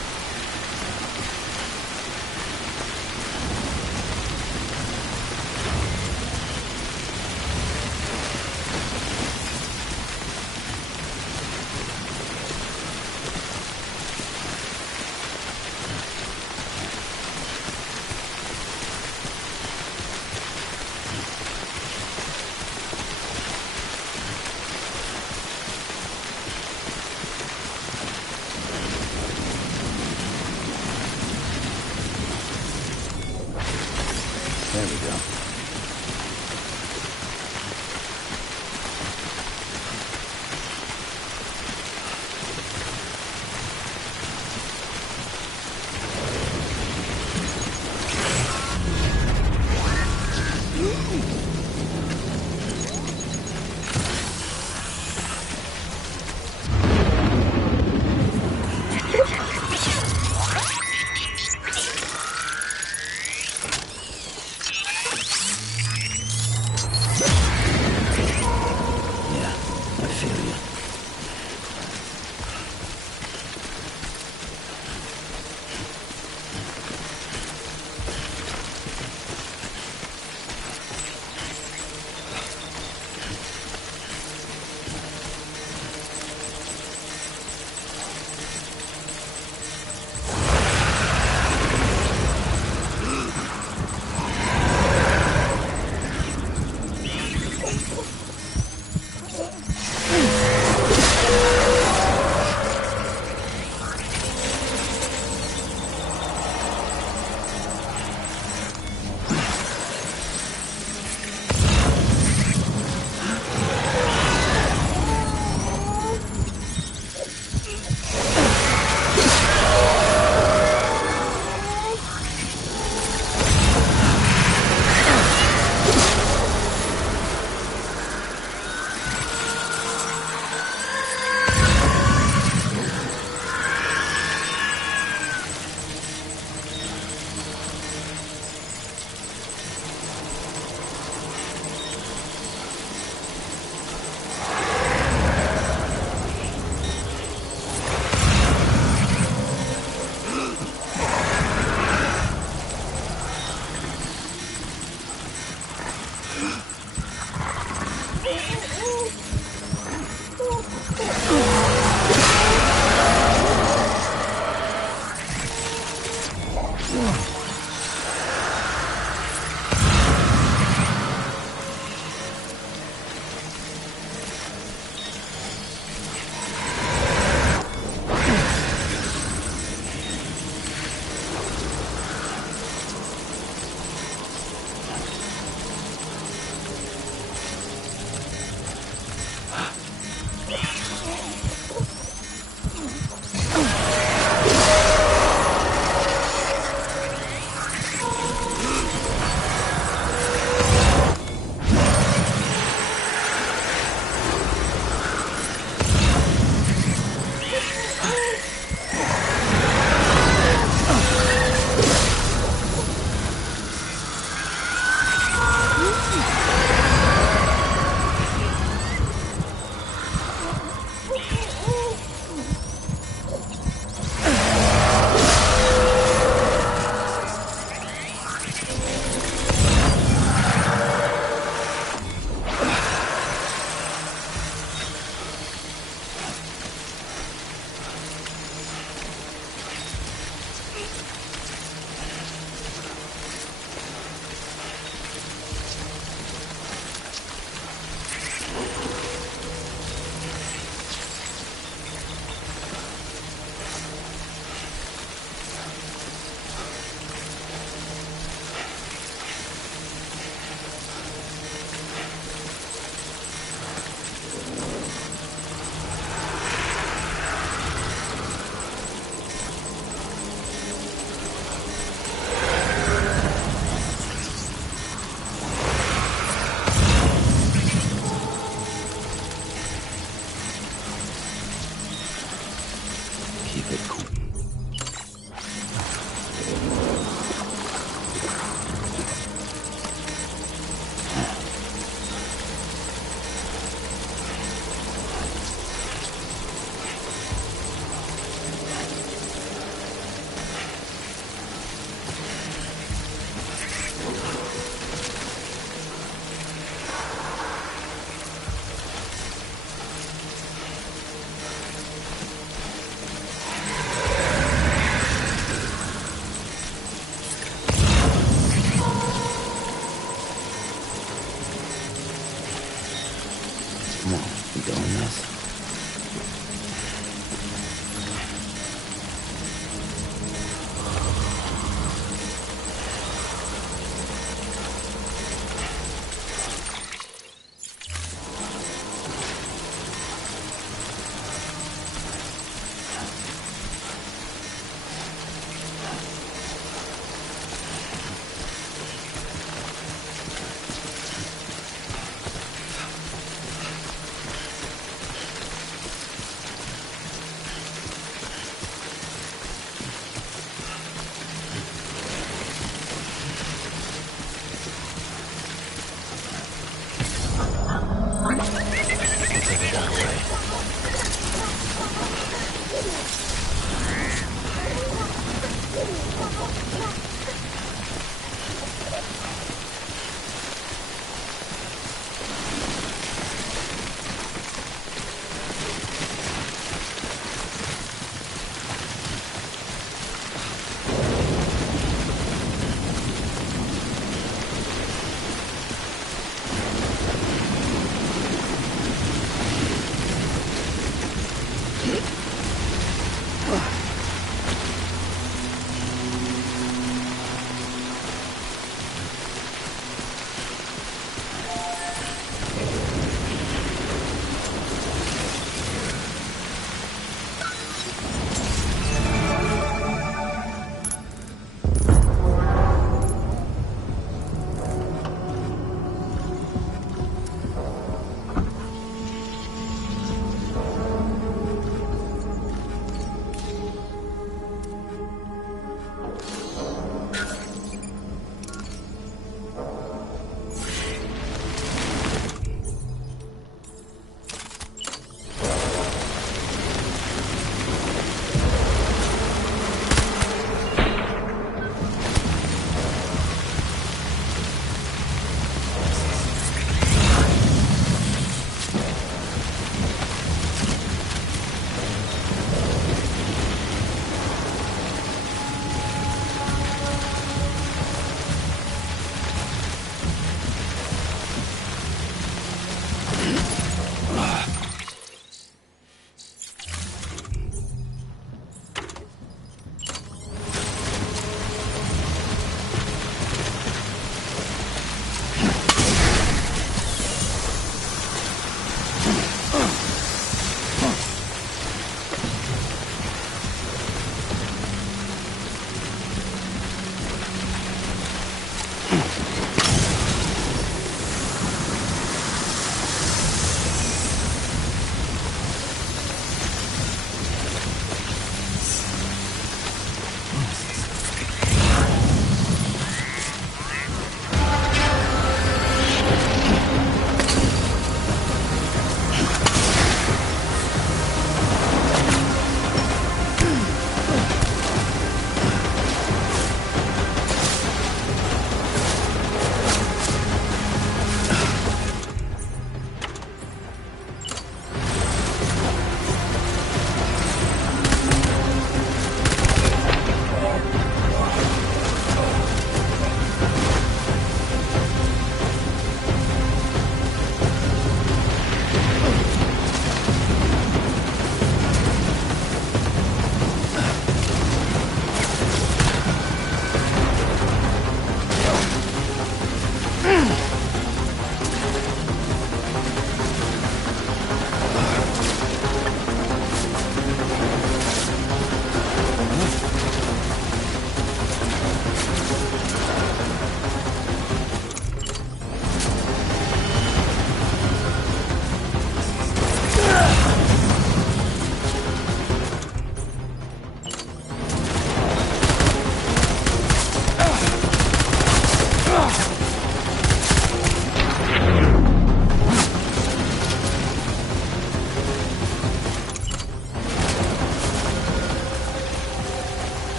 There we go.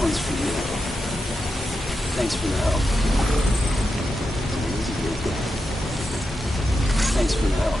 one's for you. Thanks for the help. He's a good guy. Thanks for the help.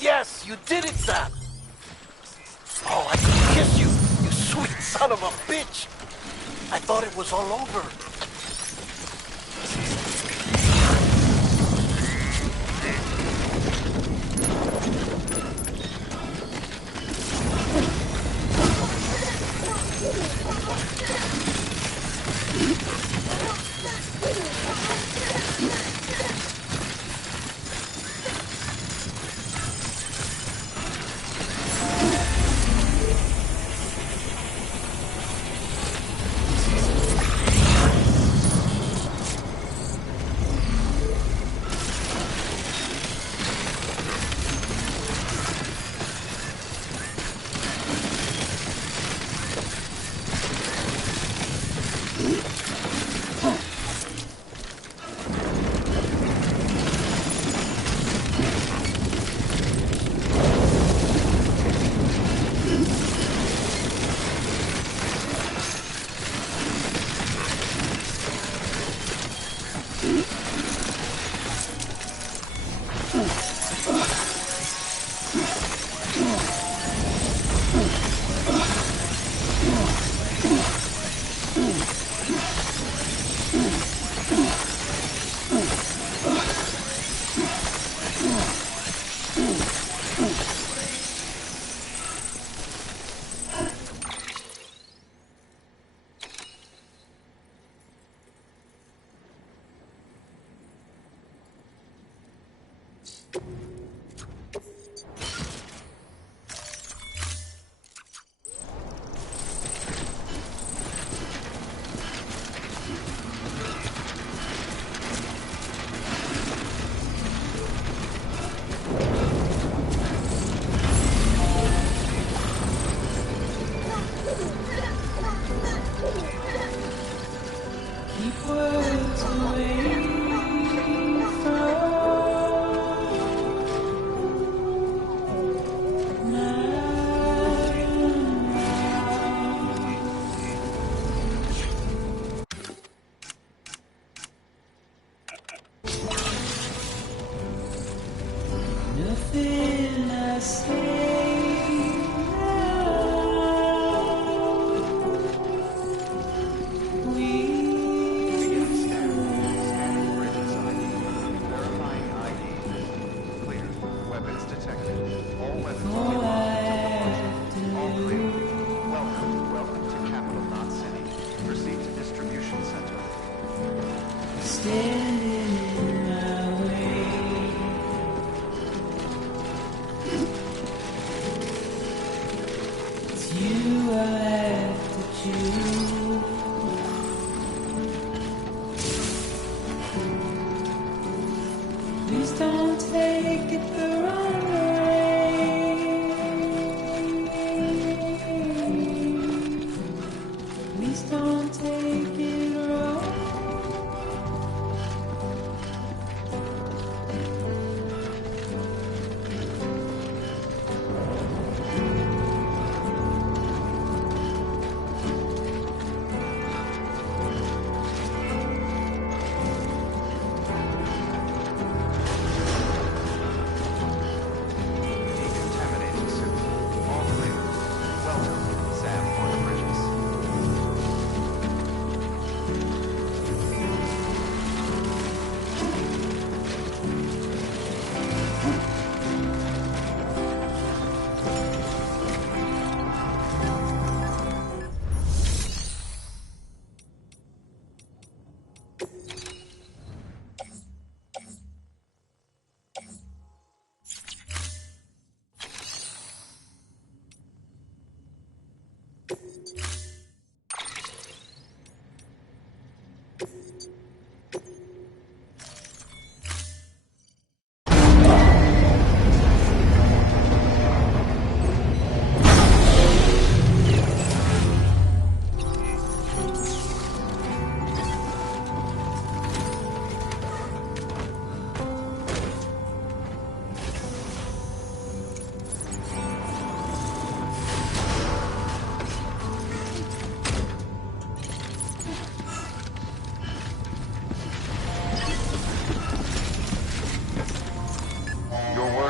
Yes, you did it, Sam! Oh, I can kiss you, you sweet son of a bitch! I thought it was all over.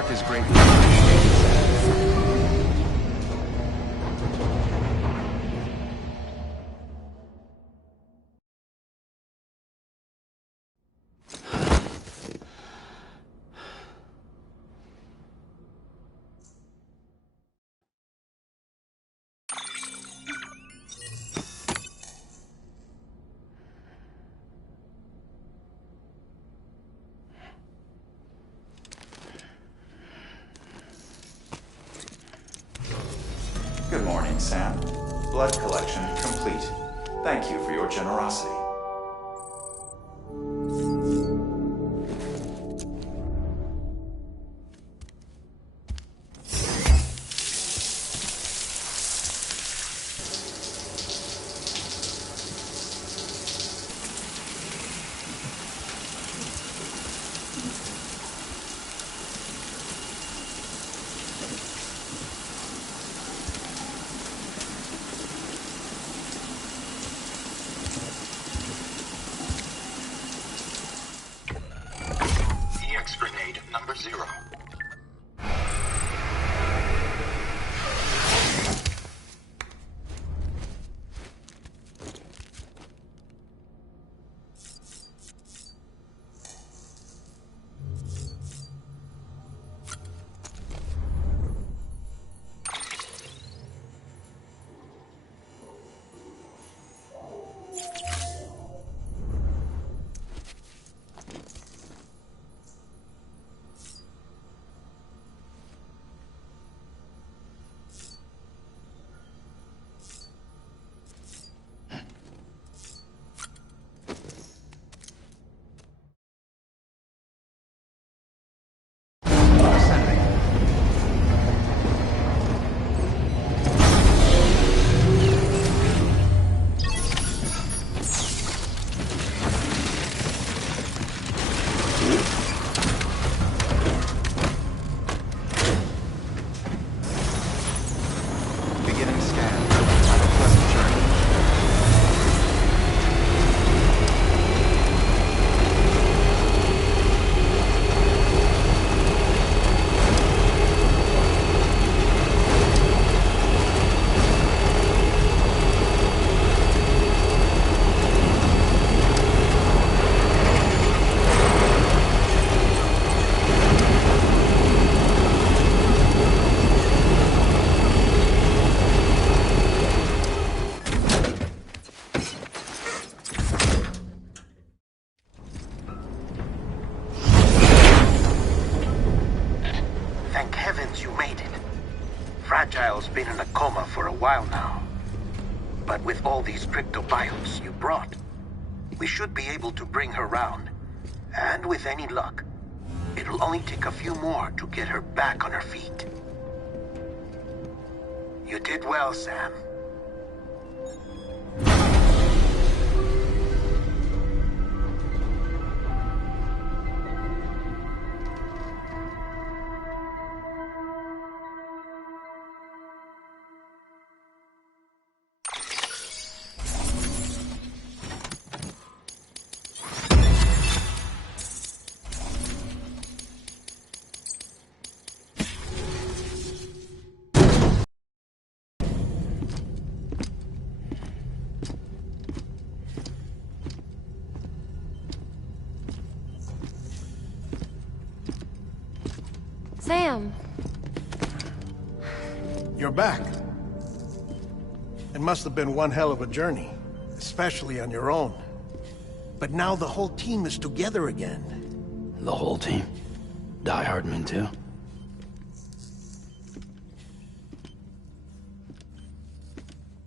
help is greatly appreciated, Sam. Good morning, Sam. Blood collection complete. Thank you for your generosity. Grenade number 0. Thank heavens you made it. Fragile's been in a coma for a while now. But with all these cryptobiotes you brought, we should be able to bring her round. And with any luck, it'll only take a few more to get her back on her feet. You did well, Sam. Sam. You're back. It must have been one hell of a journey, especially on your own. But now the whole team is together again. The whole team? Die Hardman too?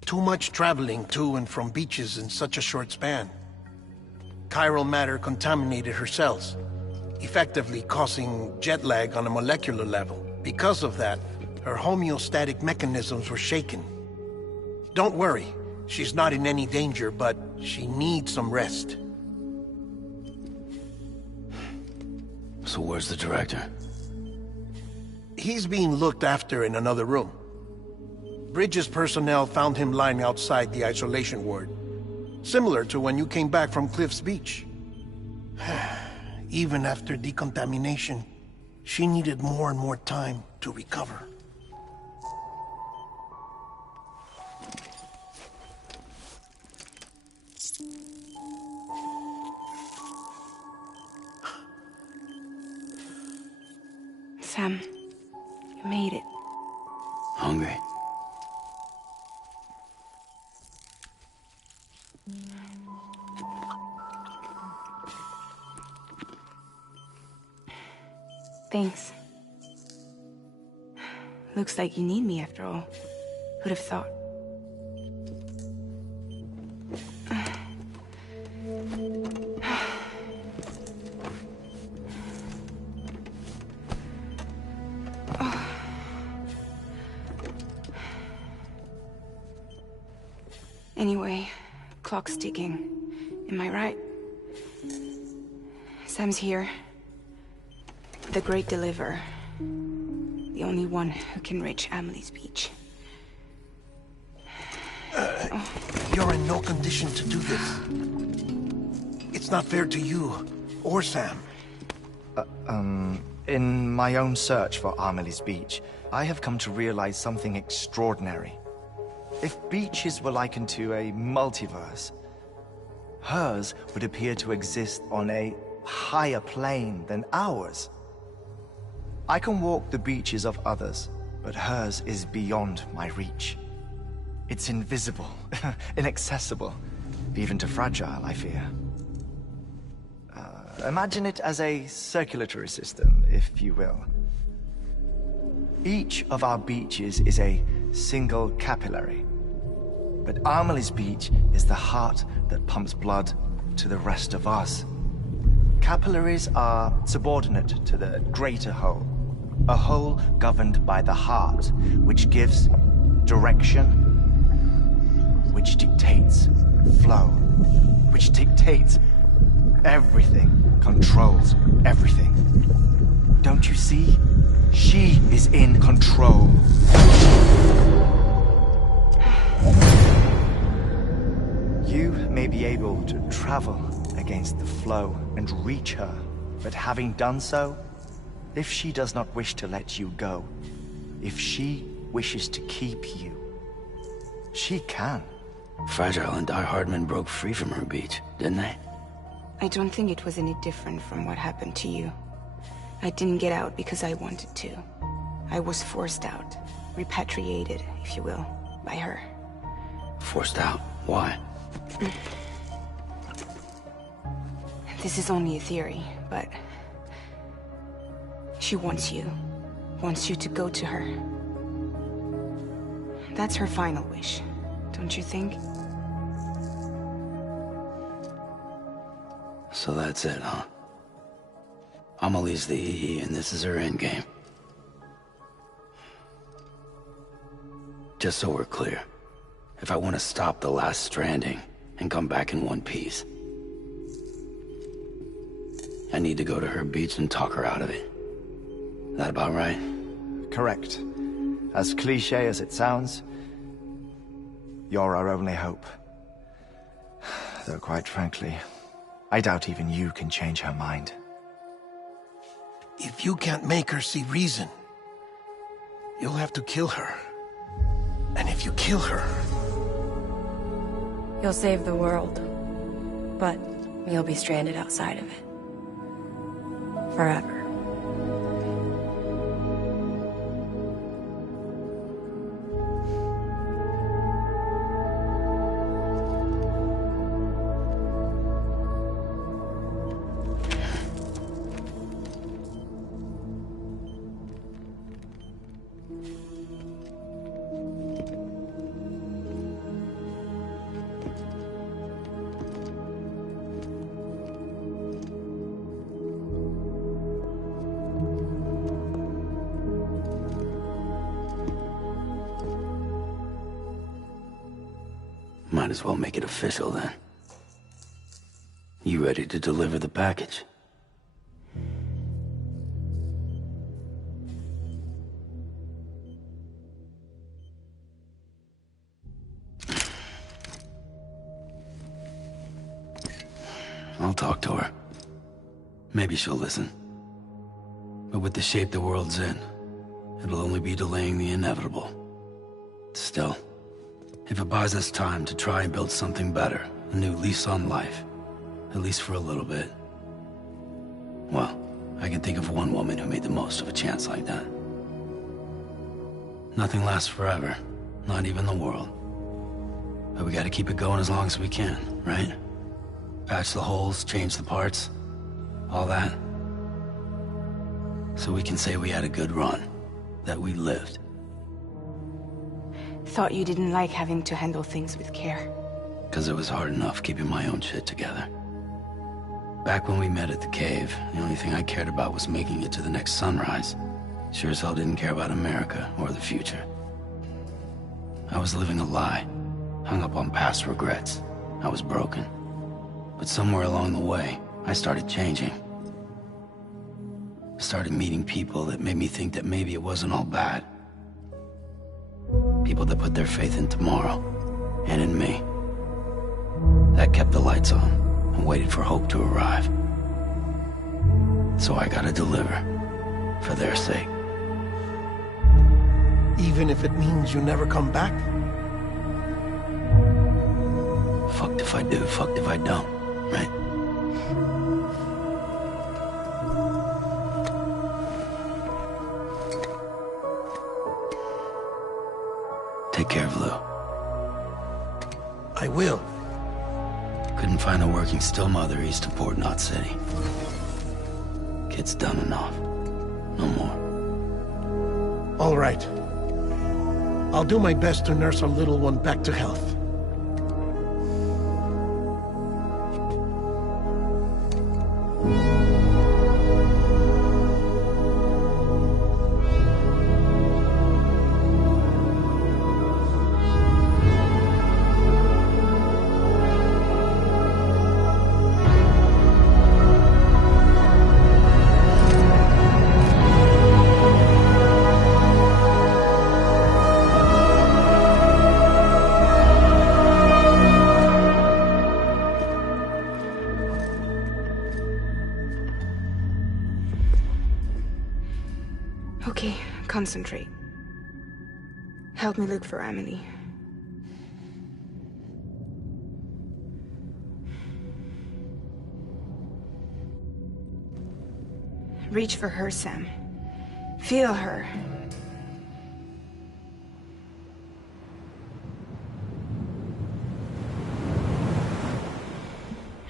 Too much traveling to and from beaches in such a short span. Chiral matter contaminated her cells, effectively causing jet lag on a molecular level. Because of that, her homeostatic mechanisms were shaken. Don't worry, she's not in any danger, but she needs some rest. So where's the director? He's being looked after in another room. Bridges personnel found him lying outside the isolation ward, similar to when you came back from Cliff's Beach. Even after decontamination, She needed more and more time to recover. Sam, you made it. Hungry? Thanks. Looks like you need me after all. Who'd have thought? Anyway, clock's ticking. Am I right? Sam's here. The Great Deliverer. The only one who can reach Amelie's beach. You're in no condition to do this. It's not fair to you, or Sam. In my own search for Amelie's beach, I have come to realize something extraordinary. If beaches were likened to a multiverse, hers would appear to exist on a higher plane than ours. I can walk the beaches of others, but hers is beyond my reach. It's invisible, inaccessible, even to fragile, I fear. Imagine it as a circulatory system, if you will. Each of our beaches is a single capillary, but Amelie's beach is the heart that pumps blood to the rest of us. Capillaries are subordinate to the greater whole, a whole governed by the heart, which gives direction, which dictates flow, which dictates everything, controls everything. Don't you see? She is in control. You may be able to travel against the flow and reach her, but having done so, if she does not wish to let you go, if she wishes to keep you, she can. Fragile and Die Hardman broke free from her beach, didn't they? I don't think it was any different from what happened to you. I didn't get out because I wanted to. I was forced out. Repatriated, if you will, by her. Forced out? Why? This is only a theory, but... she wants you. Wants you to go to her. That's her final wish, don't you think? So that's it, huh? Amelie's the EE, and this is her endgame. Just so we're clear, if I want to stop the last stranding and come back in one piece, I need to go to her beach and talk her out of it. That about right? Correct. As cliche as it sounds, you're our only hope. Though quite frankly, I doubt even you can change her mind. If you can't make her see reason, you'll have to kill her. And if you kill her... You'll save the world, but you'll be stranded outside of it. Forever. Might as well make it official then. You ready to deliver the package? I'll talk to her. Maybe she'll listen. But with the shape the world's in, it'll only be delaying the inevitable. Still, if it buys us time to try and build something better, a new lease on life, at least for a little bit, well, I can think of one woman who made the most of a chance like that. Nothing lasts forever, not even the world. But we gotta keep it going as long as we can, right? Patch the holes, change the parts, all that. So we can say we had a good run, that we lived. Thought you didn't like having to handle things with care. 'Cause it was hard enough keeping my own shit together. Back when we met at the cave, the only thing I cared about was making it to the next sunrise. Sure as hell didn't care about America or the future. I was living a lie, hung up on past regrets. I was broken. But somewhere along the way, I started changing. Started meeting people that made me think that maybe it wasn't all bad. People that put their faith in tomorrow, and in me. That kept the lights on, and waited for hope to arrive. So I gotta deliver, for their sake. Even if it means you never come back? Fucked if I do, fucked if I don't, right? Take care of Lou. I will. Couldn't find a working still mother east of Port Knot City. Kid's done enough. No more. All right. I'll do my best to nurse our little one back to health. Okay, concentrate. Help me look for Emily. Reach for her, Sam. Feel her.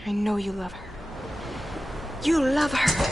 I know you love her. You love her!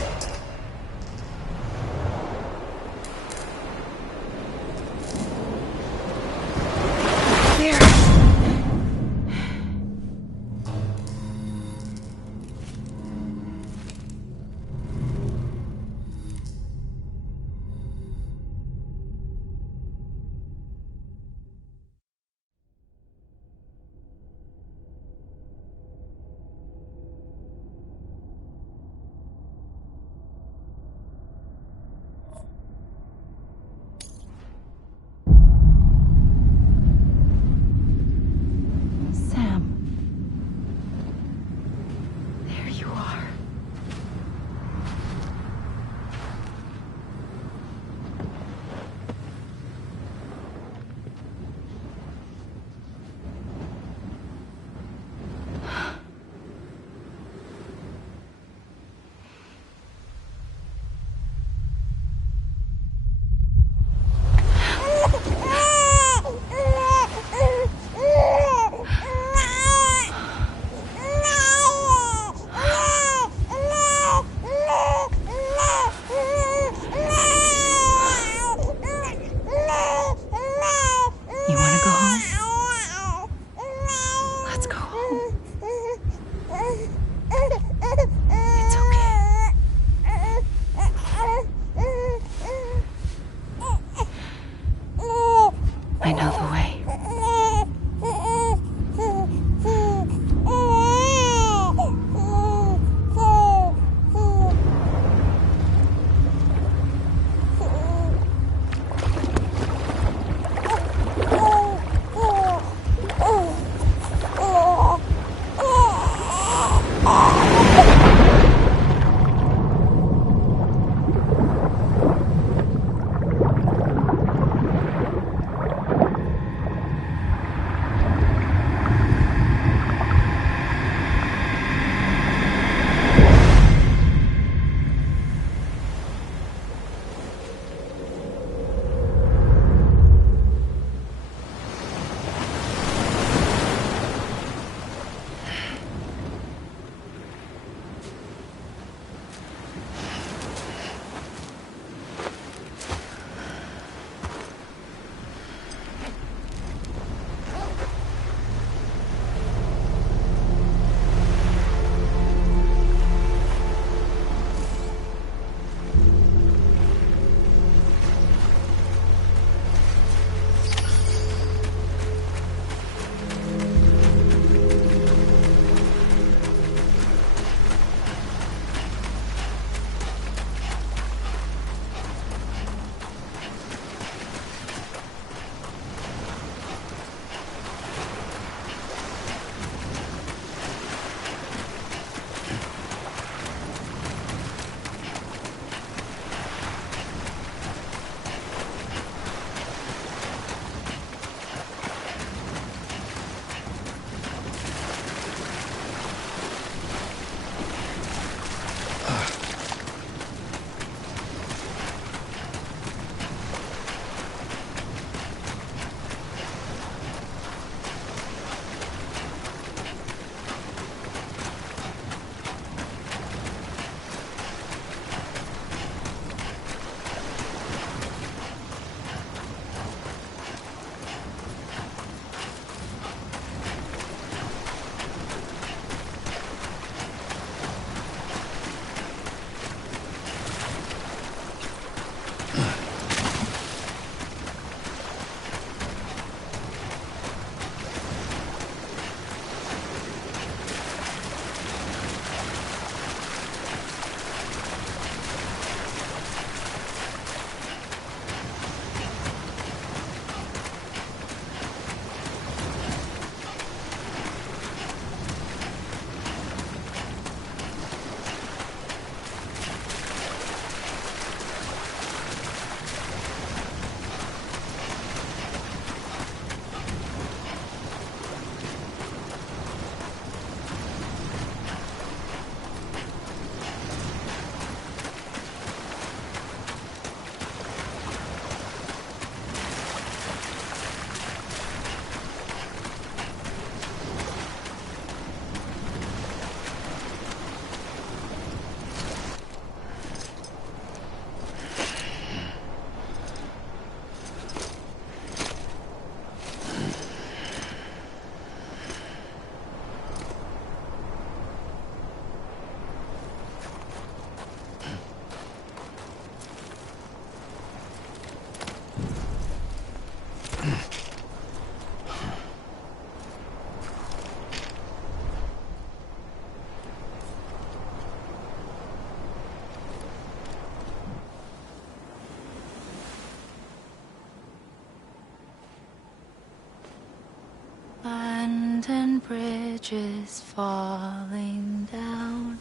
Abandoned bridges falling down,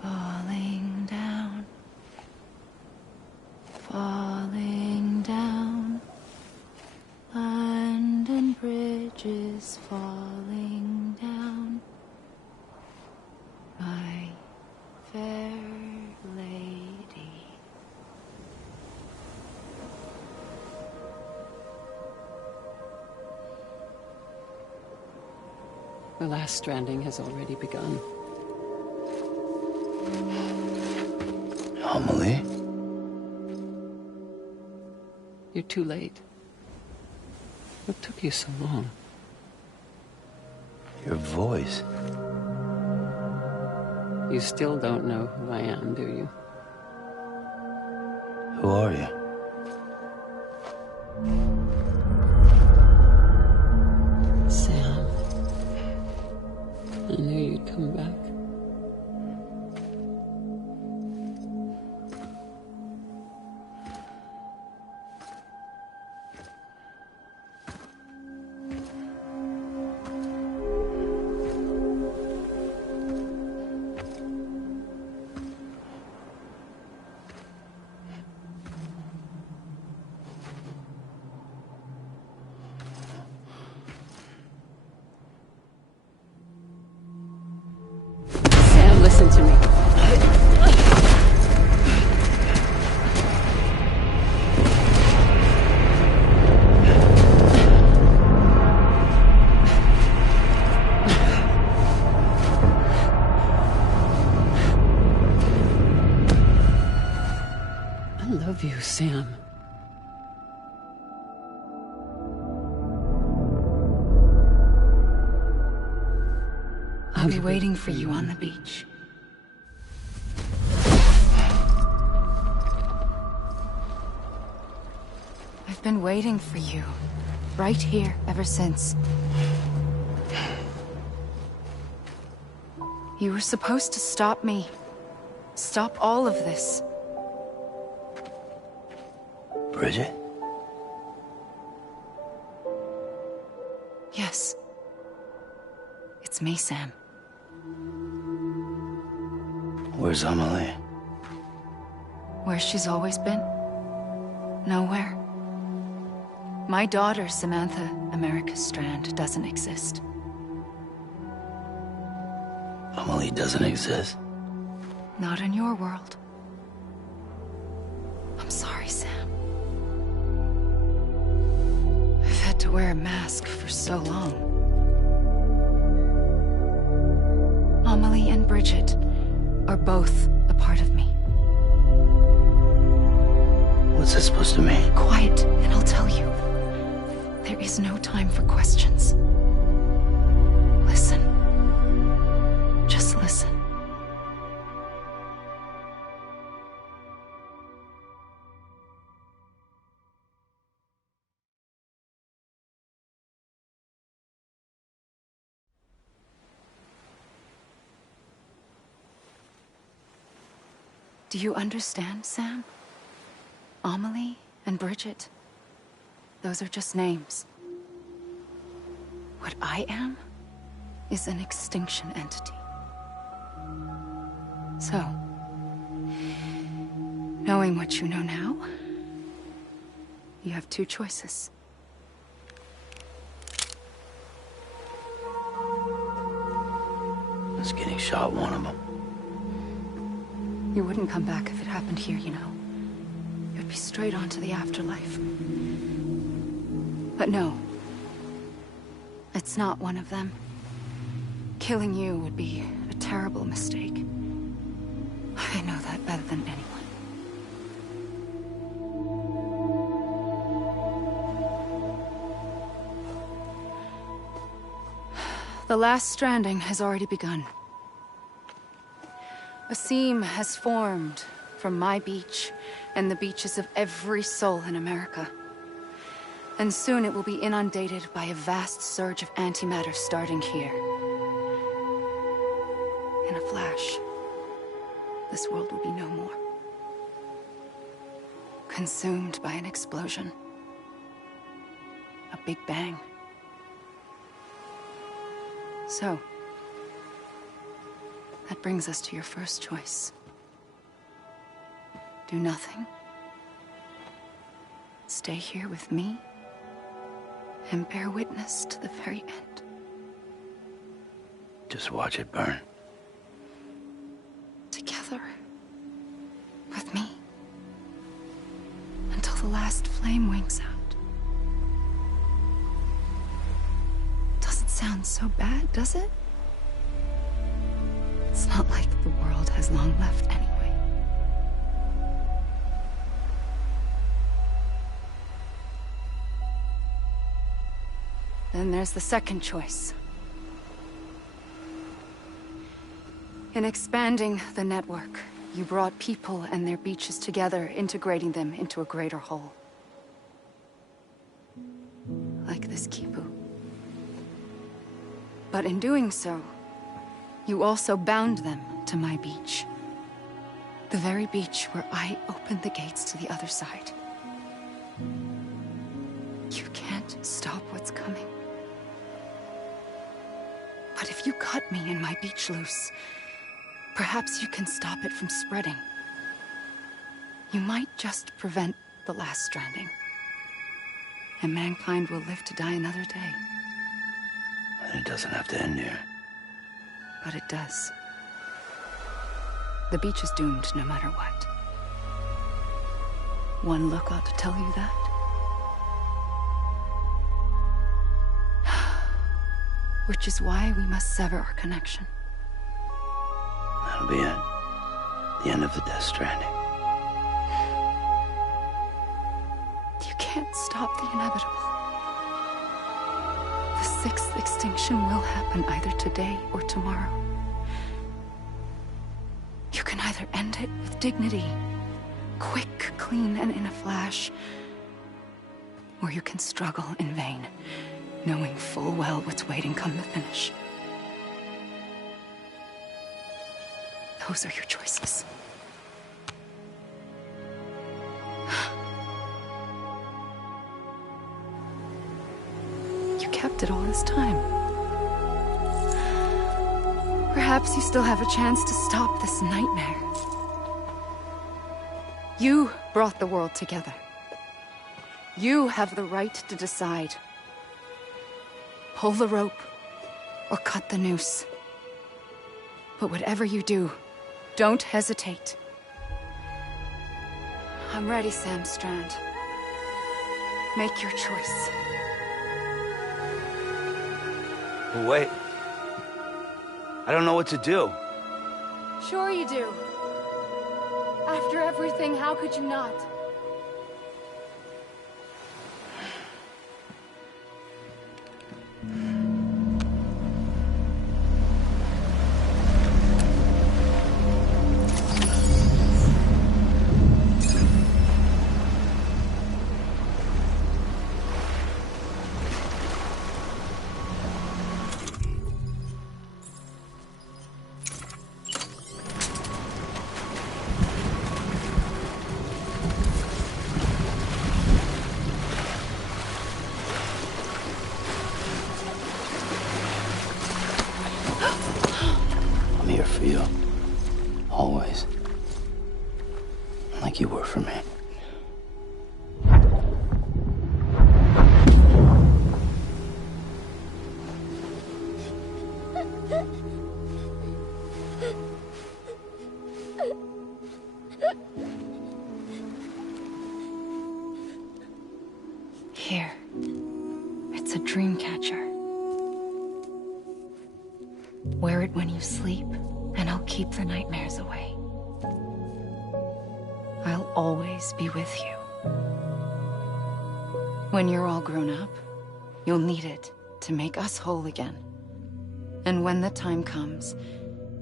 falling down, falling down. London bridges falling down, my fair lady. The last stranding has already begun. Amelie? You're too late. What took you so long? Your voice. You still don't know who I am, do you? Who are you? Sam. I knew you'd come back. Listen to me. I love you, Sam. I'll be waiting for you on the beach. I've been waiting for you, right here, ever since. You were supposed to stop me. Stop all of this. Bridget? Yes. It's me, Sam. Where's Amelie? Where she's always been. Nowhere. My daughter, Samantha America Strand, doesn't exist. Amelie doesn't exist? Not in your world. I'm sorry, Sam. I've had to wear a mask for so long. Amelie and Bridget are both a part of me. What's that supposed to mean? Quiet, and I'll tell you. There is no time for questions. Listen. Just listen. Do you understand, Sam? Amelie and Bridget, those are just names. What I am is an extinction entity. So, knowing what you know now, you have two choices. Is getting shot one of them? You wouldn't come back if it happened here, you know. You'd be straight on to the afterlife. But no. It's not one of them. Killing you would be a terrible mistake. I know that better than anyone. The last stranding has already begun. A seam has formed from my beach and the beaches of every soul in America. And soon it will be inundated by a vast surge of antimatter starting here. In a flash, this world will be no more. Consumed by an explosion. A big bang. So, that brings us to your first choice. Do nothing. Stay here with me and bear witness to the very end. Just watch it burn. Together. With me. Until the last flame winks out. Doesn't sound so bad, does it? It's not like the world has long left anyway. Then there's the second choice. In expanding the network, you brought people and their beaches together, integrating them into a greater whole. Like this Kipu. But in doing so, you also bound them to my beach. The very beach where I opened the gates to the other side. You can't stop what's coming. But if you cut me and my beach loose, perhaps you can stop it from spreading. You might just prevent the last stranding. And mankind will live to die another day. And it doesn't have to end here. But it does. The beach is doomed no matter what. One look ought to tell you that. Which is why we must sever our connection. That'll be it. The end of the Death Stranding. You can't stop the inevitable. The sixth extinction will happen either today or tomorrow. You can either end it with dignity, quick, clean, and in a flash, or you can struggle in vain, knowing full well what's waiting come the finish. Those are your choices. You kept it all this time. Perhaps you still have a chance to stop this nightmare. You brought the world together. You have the right to decide. Pull the rope, or cut the noose. But whatever you do, don't hesitate. I'm ready, Sam Strand. Make your choice. Wait. I don't know what to do. Sure you do. After everything, how could you not? I'm here for you. Always. Like you were for me. Here. It's a dream catcher. Wear it when you sleep, and I'll keep the nightmares away. I'll always be with you. When you're all grown up, you'll need it to make us whole again. And when the time comes,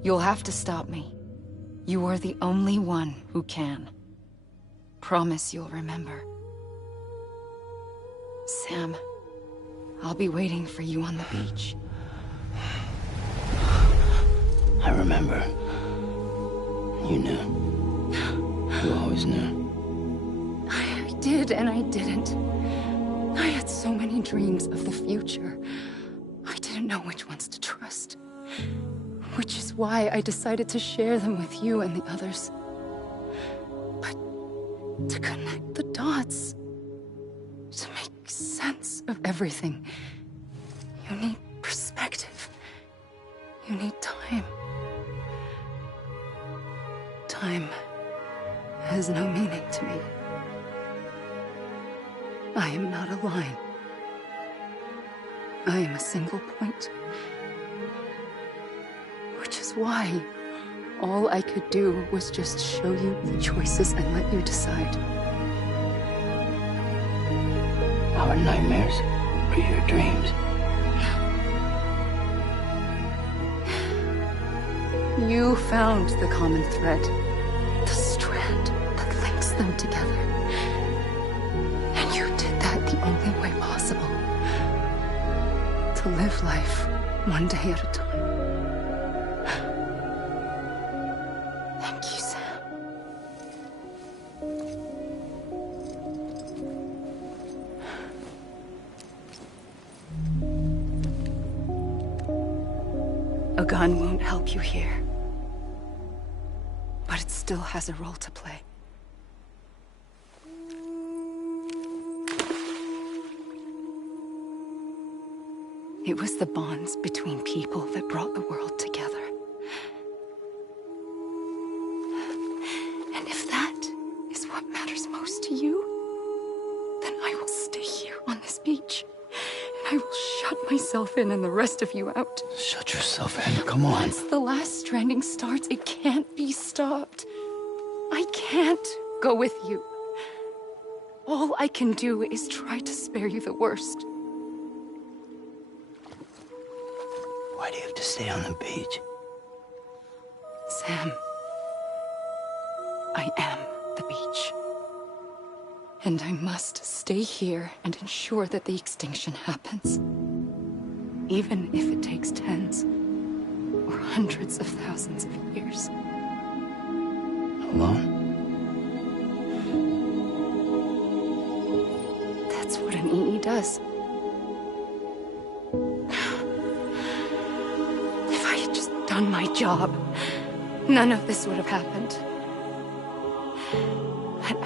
you'll have to stop me. You are the only one who can. Promise you'll remember. Sam, I'll be waiting for you on the beach. I remember. You knew. You always knew. I did and I didn't. I had so many dreams of the future. I didn't know which ones to trust. Which is why I decided to share them with you and the others. But to connect the dots, to make sense of everything, you need perspective. You need time. Time has no meaning to me. I am not a line. I am a single point. Which is why all I could do was just show you the choices and let you decide. Our nightmares are your dreams. You found the common thread, the strand that links them together. And you did that the only way possible. To live life one day at a time. Thank you, Sam. A gun won't help you here. But it still has a role to play. It was the bonds between people that brought the world together. And if that is what matters most to you, then I will stay here on this beach. And I will shut myself in and the rest of you out. Shut yourself in, come on. Once the last stranding starts, it can't be stopped. I can't go with you. All I can do is try to spare you the worst. Why do you have to stay on the beach? Sam, I am the beach. And I must stay here and ensure that the extinction happens. Even if it takes tens or hundreds of thousands of years. Alone? That's what an EE does. If I had just done my job, none of this would have happened. But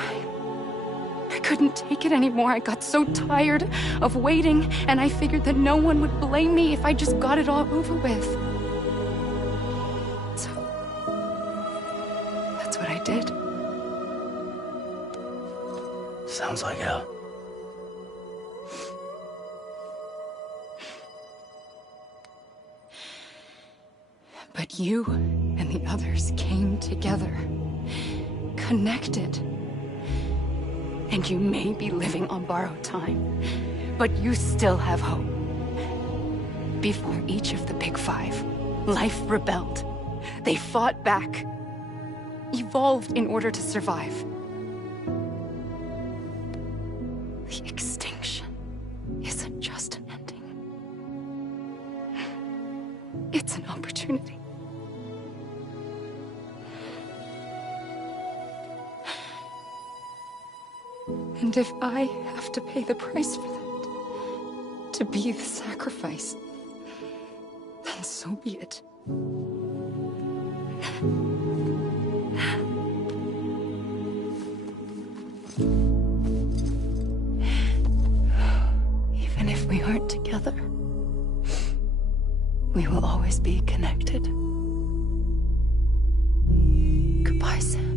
I couldn't take it anymore. I got so tired of waiting, and I figured that no one would blame me if I just got it all over with. So, that's what I did. Sounds like hell. But you and the others came together, connected. And you may be living on borrowed time, but you still have hope. Before each of the Big Five, life rebelled. They fought back, evolved in order to survive. The extinction isn't just an ending. It's an opportunity. And if I have to pay the price for that, to be the sacrifice, then so be it. Even if we aren't together, we will always be connected. Goodbye, Sam.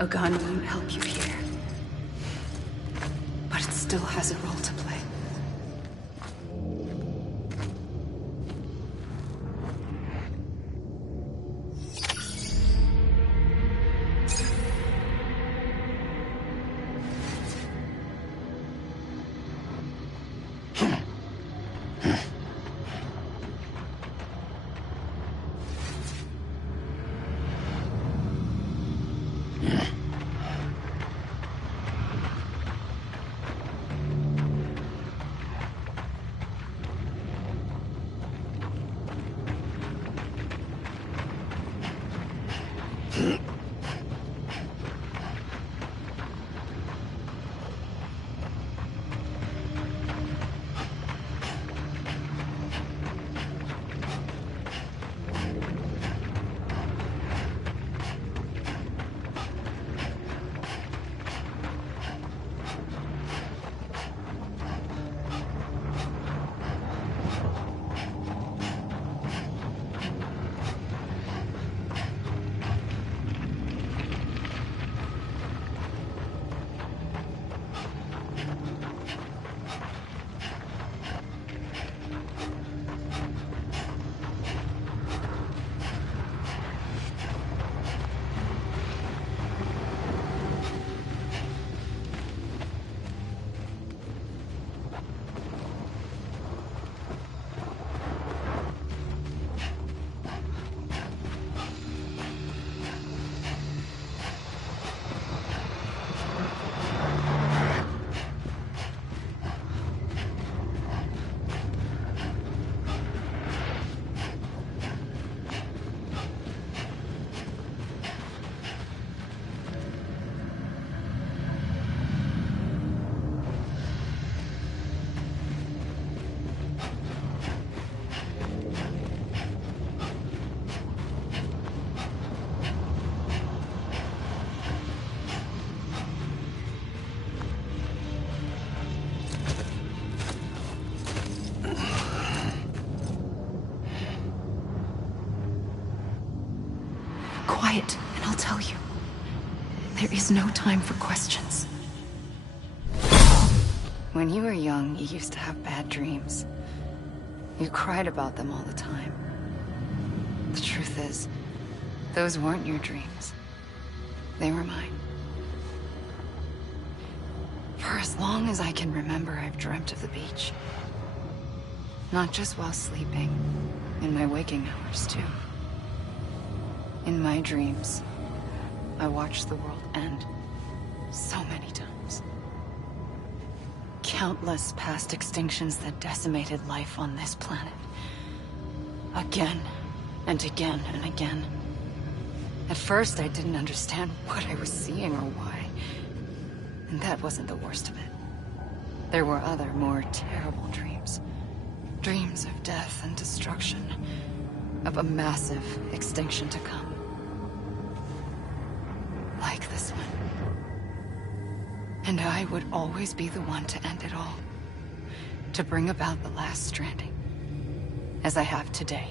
A gun won't help you here. But it still has a role to play. Quiet, and I'll tell you. There is no time for questions. When you were young, you used to have bad dreams. You cried about them all the time. The truth is, those weren't your dreams. They were mine. For as long as I can remember, I've dreamt of the beach. Not just while sleeping, in my waking hours, too. In my dreams, I watched the world end so many times. Countless past extinctions that decimated life on this planet. Again, and again, and again. At first, I didn't understand what I was seeing or why. And that wasn't the worst of it. There were other, more terrible dreams. Dreams of death and destruction. Of a massive extinction to come. Like this one. And I would always be the one to end it all. To bring about the last stranding. As I have today.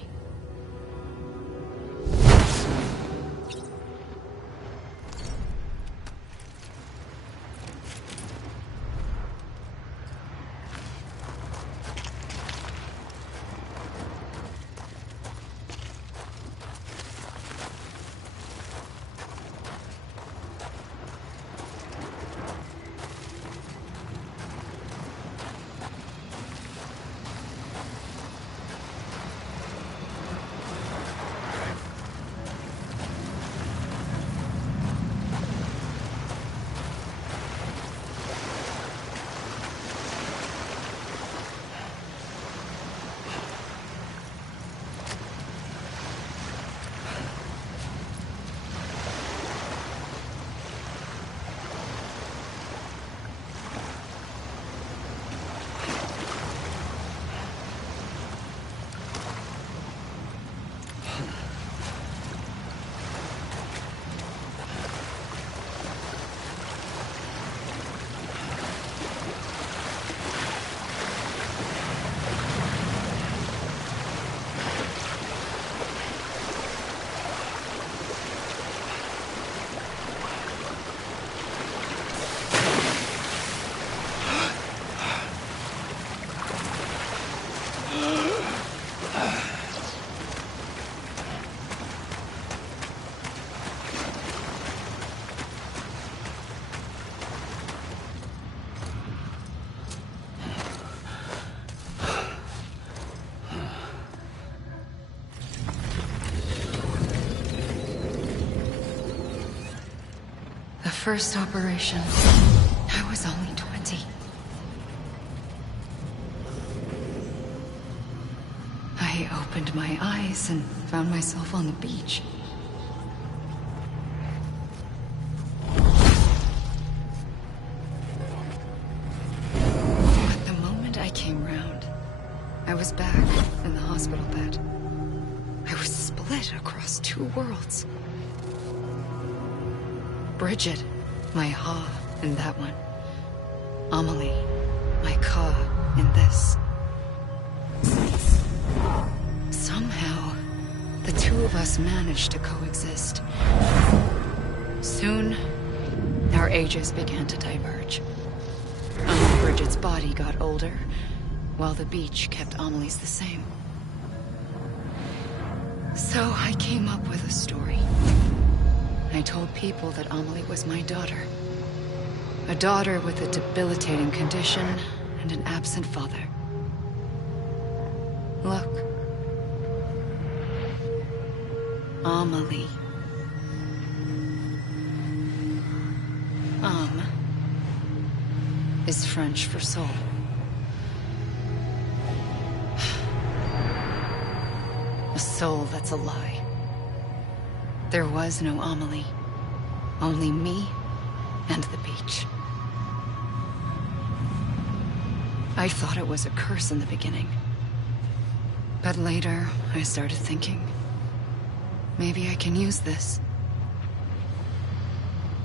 first operation, I was only 20. I opened my eyes and found myself on the beach. But the moment I came round, I was back in the hospital bed. I was split across two worlds. Bridget, my ha in that one. Amelie, my ka in this. Somehow, the two of us managed to coexist. Soon, our ages began to diverge. Bridget's body got older, while the beach kept Amelie's the same. So I came up with a story. I told people that Amelie was my daughter. A daughter with a debilitating condition and an absent father. Look. Amelie. Âme is French for soul. A soul that's a lie. There was no Amelie. Only me and the beach. I thought it was a curse in the beginning. But later, I started thinking, maybe I can use this.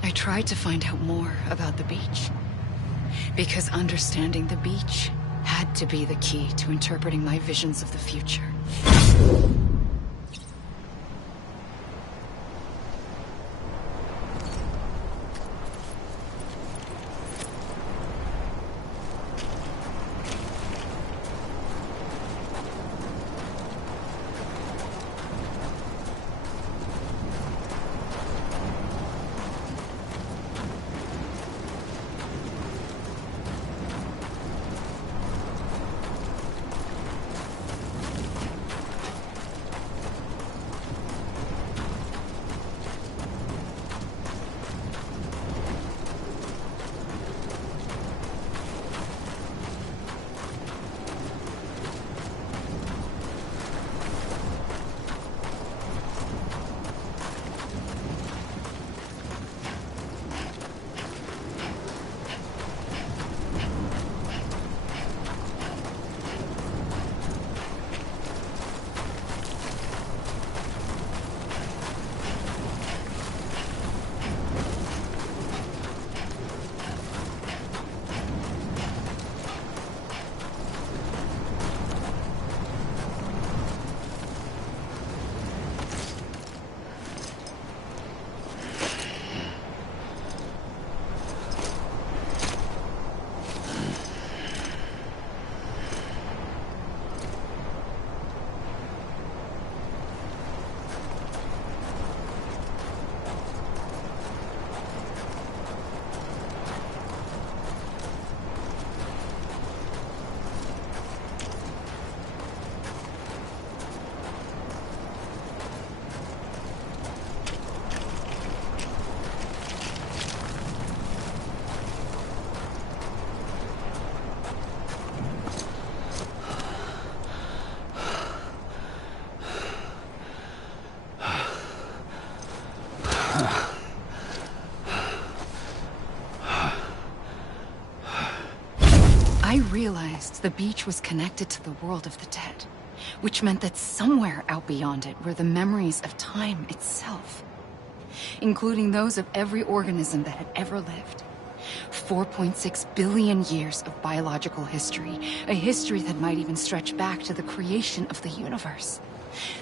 I tried to find out more about the beach. Because understanding the beach had to be the key to interpreting my visions of the future. I realized the beach was connected to the world of the dead, which meant that somewhere out beyond it were the memories of time itself, including those of every organism that had ever lived. 4.6 billion years of biological history, a history that might even stretch back to the creation of the universe.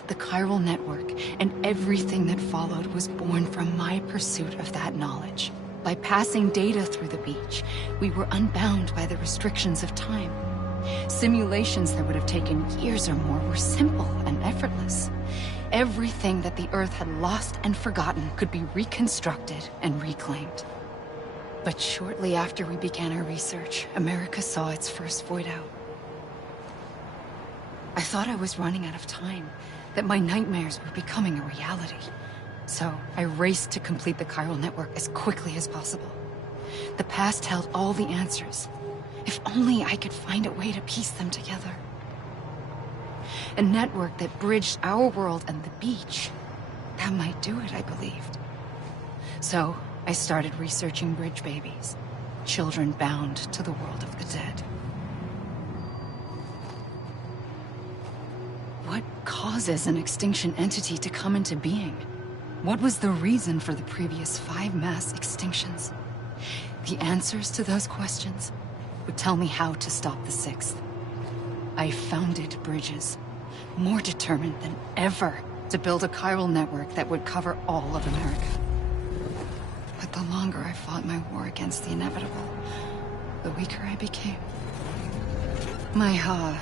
The chiral network and everything that followed was born from my pursuit of that knowledge. By passing data through the beach, we were unbound by the restrictions of time. Simulations that would have taken years or more were simple and effortless. Everything that the Earth had lost and forgotten could be reconstructed and reclaimed. But shortly after we began our research, America saw its first void out. I thought I was running out of time, that my nightmares were becoming a reality. So I raced to complete the chiral network as quickly as possible. The past held all the answers. If only I could find a way to piece them together. A network that bridged our world and the beach. That might do it, I believed. So I started researching bridge babies. Children bound to the world of the dead. What causes an extinction entity to come into being? What was the reason for the previous 5 mass extinctions? The answers to those questions would tell me how to stop the 6th. I founded bridges, more determined than ever to build a chiral network that would cover all of America. But the longer I fought my war against the inevitable, the weaker I became. My Ha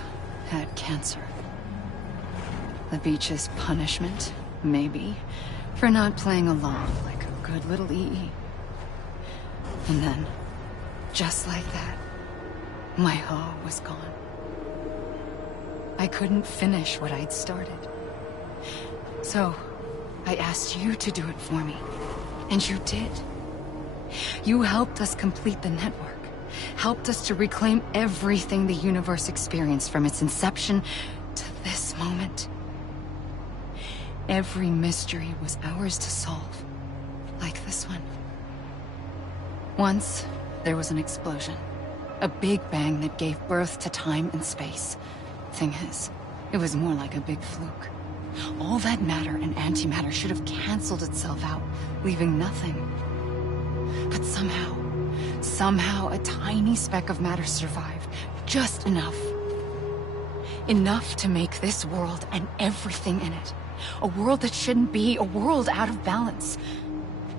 had cancer. The beach's punishment, maybe, for not playing along like a good little EE. And then, just like that, my Ha was gone. I couldn't finish what I'd started. So, I asked you to do it for me. And you did. You helped us complete the network. Helped us to reclaim everything the universe experienced from its inception to this moment. Every mystery was ours to solve. Like this one. Once, there was an explosion. A big bang that gave birth to time and space. Thing is, it was more like a big fluke. All that matter and antimatter should have canceled itself out, leaving nothing. But somehow a tiny speck of matter survived. Just enough. Enough to make this world and everything in it. A world that shouldn't be, a world out of balance.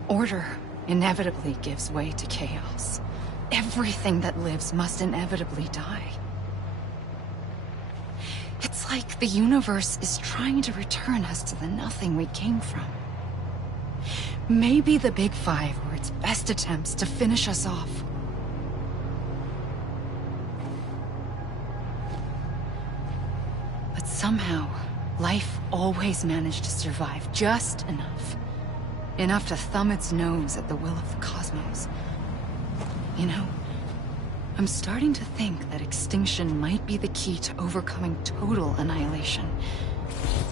Order inevitably gives way to chaos. Everything that lives must inevitably die. It's like the universe is trying to return us to the nothing we came from. Maybe the Big Five were its best attempts to finish us off. But somehow, life always managed to survive just enough. Enough to thumb its nose at the will of the cosmos. You know, I'm starting to think that extinction might be the key to overcoming total annihilation.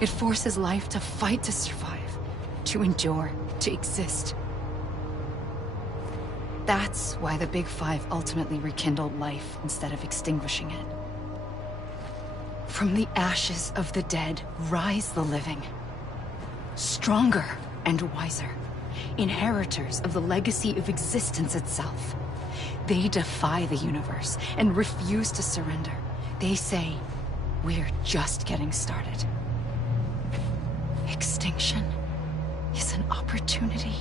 It forces life to fight to survive, to endure, to exist. That's why the Big Five ultimately rekindled life instead of extinguishing it. From the ashes of the dead rise the living. Stronger and wiser. Inheritors of the legacy of existence itself. They defy the universe and refuse to surrender. They say, we're just getting started. Extinction is an opportunity.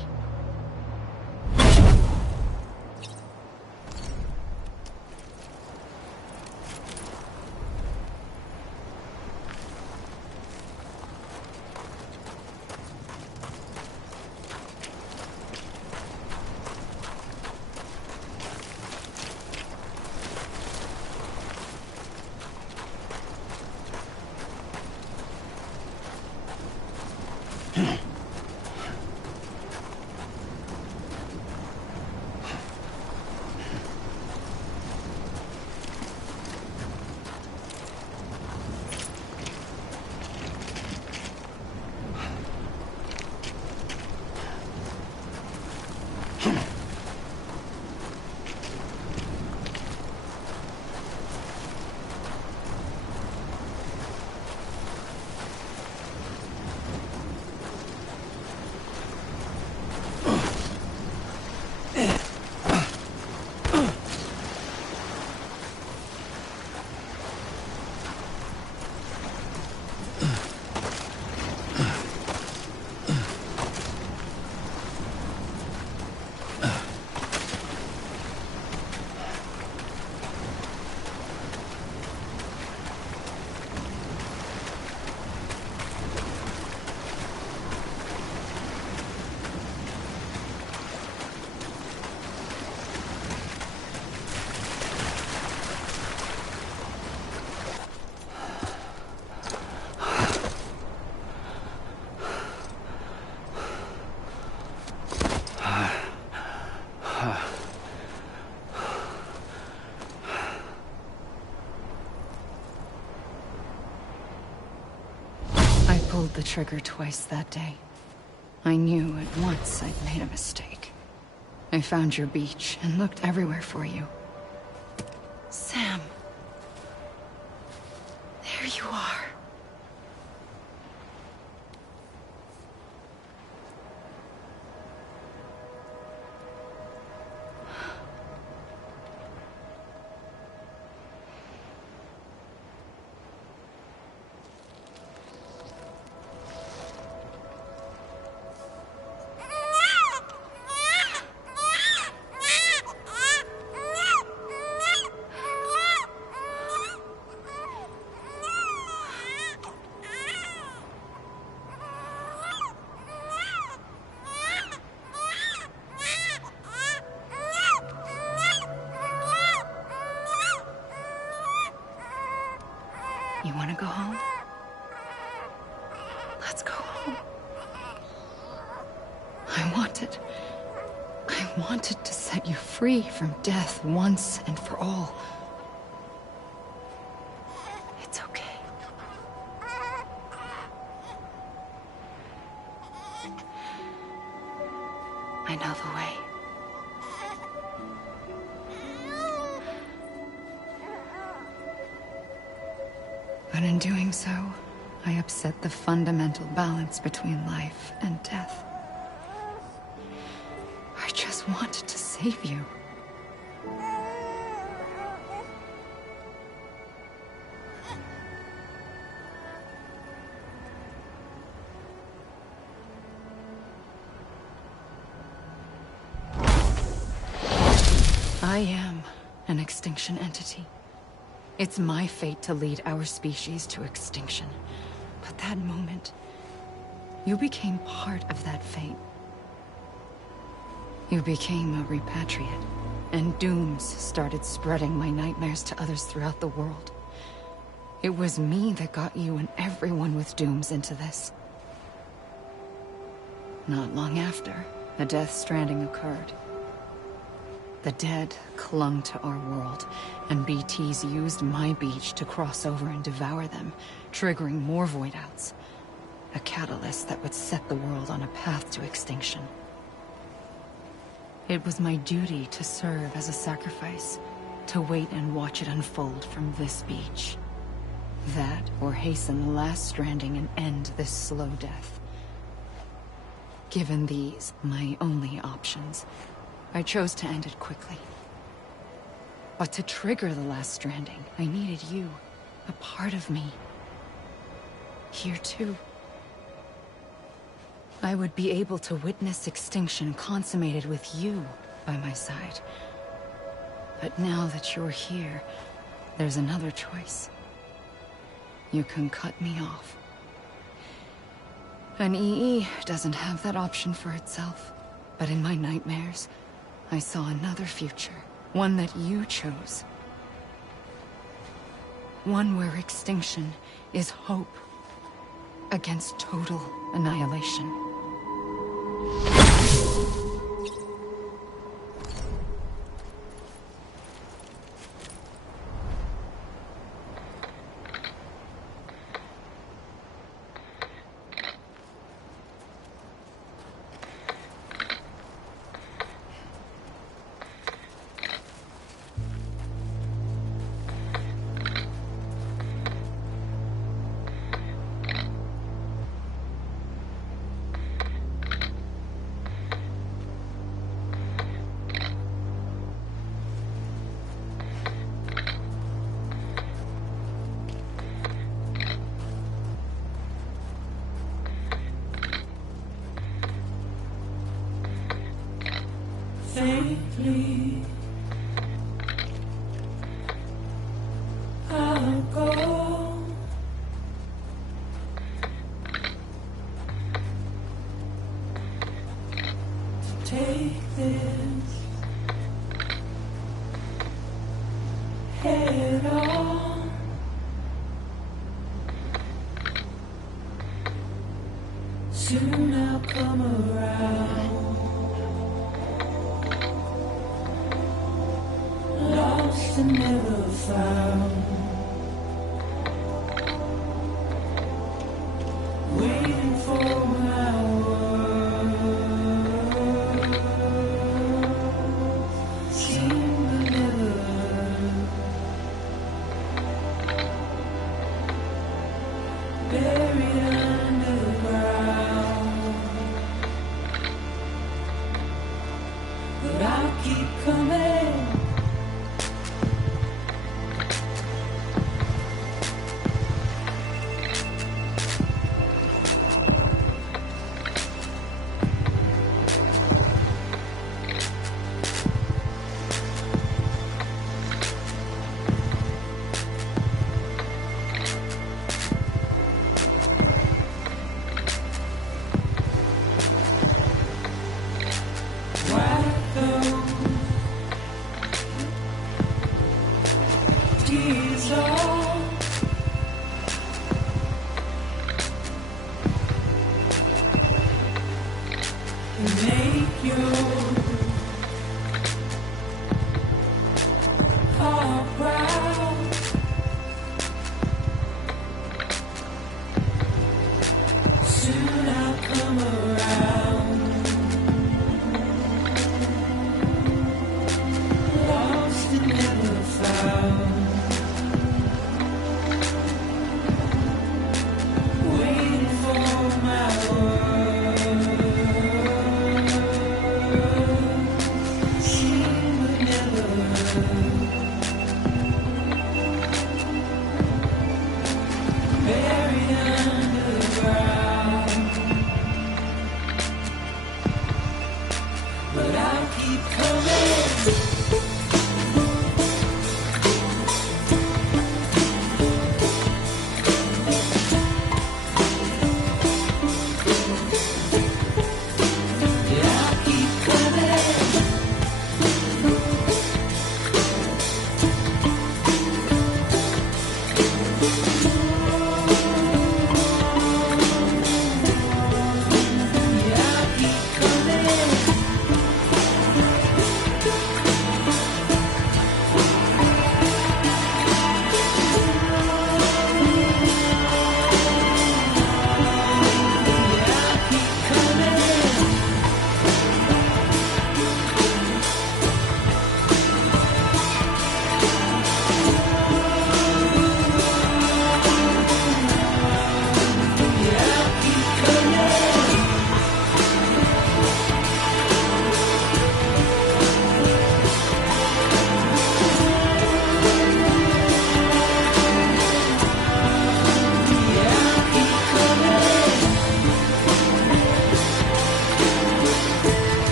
pulled the trigger twice that day. I knew at once I'd made a mistake. I found your beach and looked everywhere for you. Sam. There you are. You want to go home? Let's go home. I wanted to set you free from death once and for all. It's okay. I know the way. But in doing so, I upset the fundamental balance between life and death. I just wanted to save you. I am an extinction entity. It's my fate to lead our species to extinction. But that moment, you became part of that fate. You became a repatriate, and dooms started spreading my nightmares to others throughout the world. It was me that got you and everyone with dooms into this. Not long after, a death stranding occurred. The dead clung to our world, and BTs used my beach to cross over and devour them, triggering more void outs. A catalyst that would set the world on a path to extinction. It was my duty to serve as a sacrifice, to wait and watch it unfold from this beach. That, or hasten the last stranding and end this slow death. Given these, my only options, I chose to end it quickly. But to trigger the last stranding, I needed you, a part of me. Here too. I would be able to witness extinction consummated with you by my side. But now that you're here, there's another choice. You can cut me off. An EE doesn't have that option for itself. But in my nightmares, I saw another future. One that you chose. One where extinction is hope against total annihilation. Faintly, I'll go. To take this head on. Soon I'll come around. Lost and never found.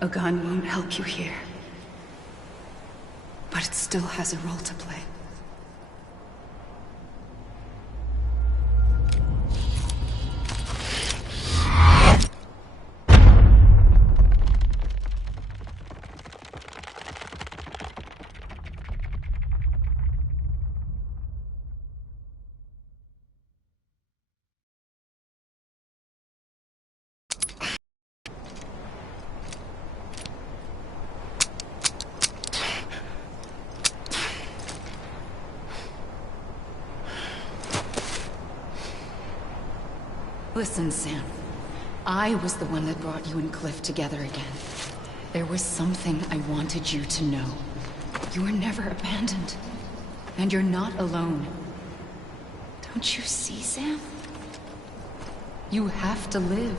A gun won't help you here. But it still has a role to play. Listen, Sam. I was the one that brought you and Cliff together again. There was something I wanted you to know. You were never abandoned. And you're not alone. Don't you see, Sam? You have to live.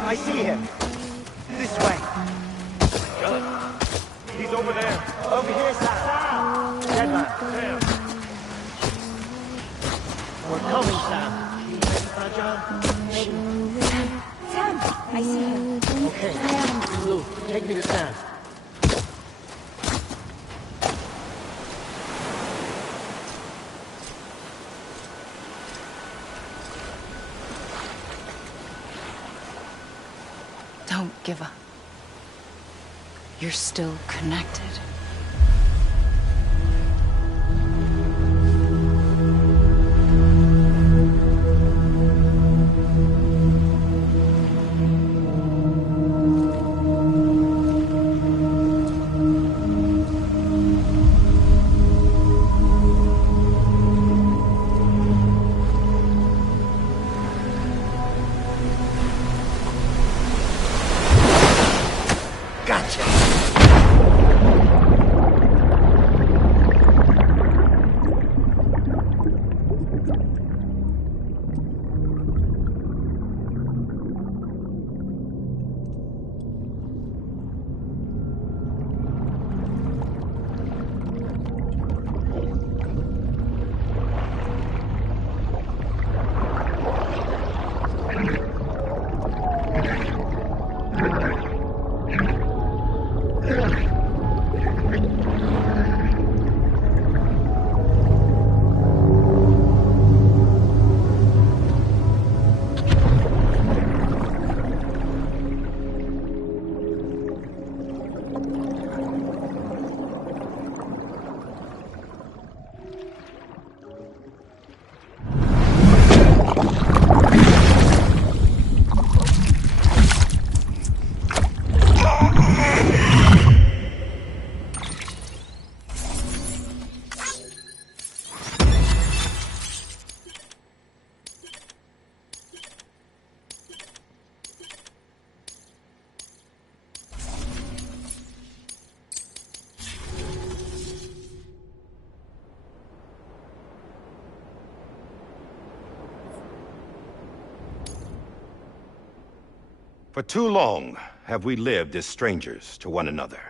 I see him. This way. Good. He's over there. Over here, Sam. Dead man. Sam. We're coming, Sam. Sam, I see him. Okay. Lou, take me to Sam. Don't give up. You're still connected. For too long have we lived as strangers to one another,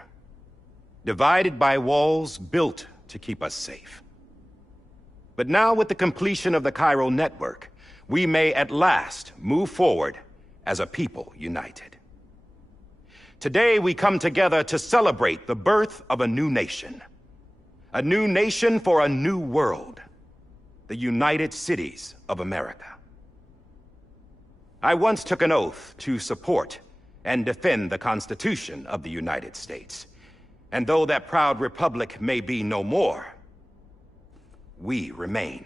divided by walls built to keep us safe. But now, with the completion of the Cairo network, we may at last move forward as a people united. Today, we come together to celebrate the birth of a new nation for a new world, the United Cities of America. I once took an oath to support and defend the Constitution of the United States. And though that proud republic may be no more, we remain.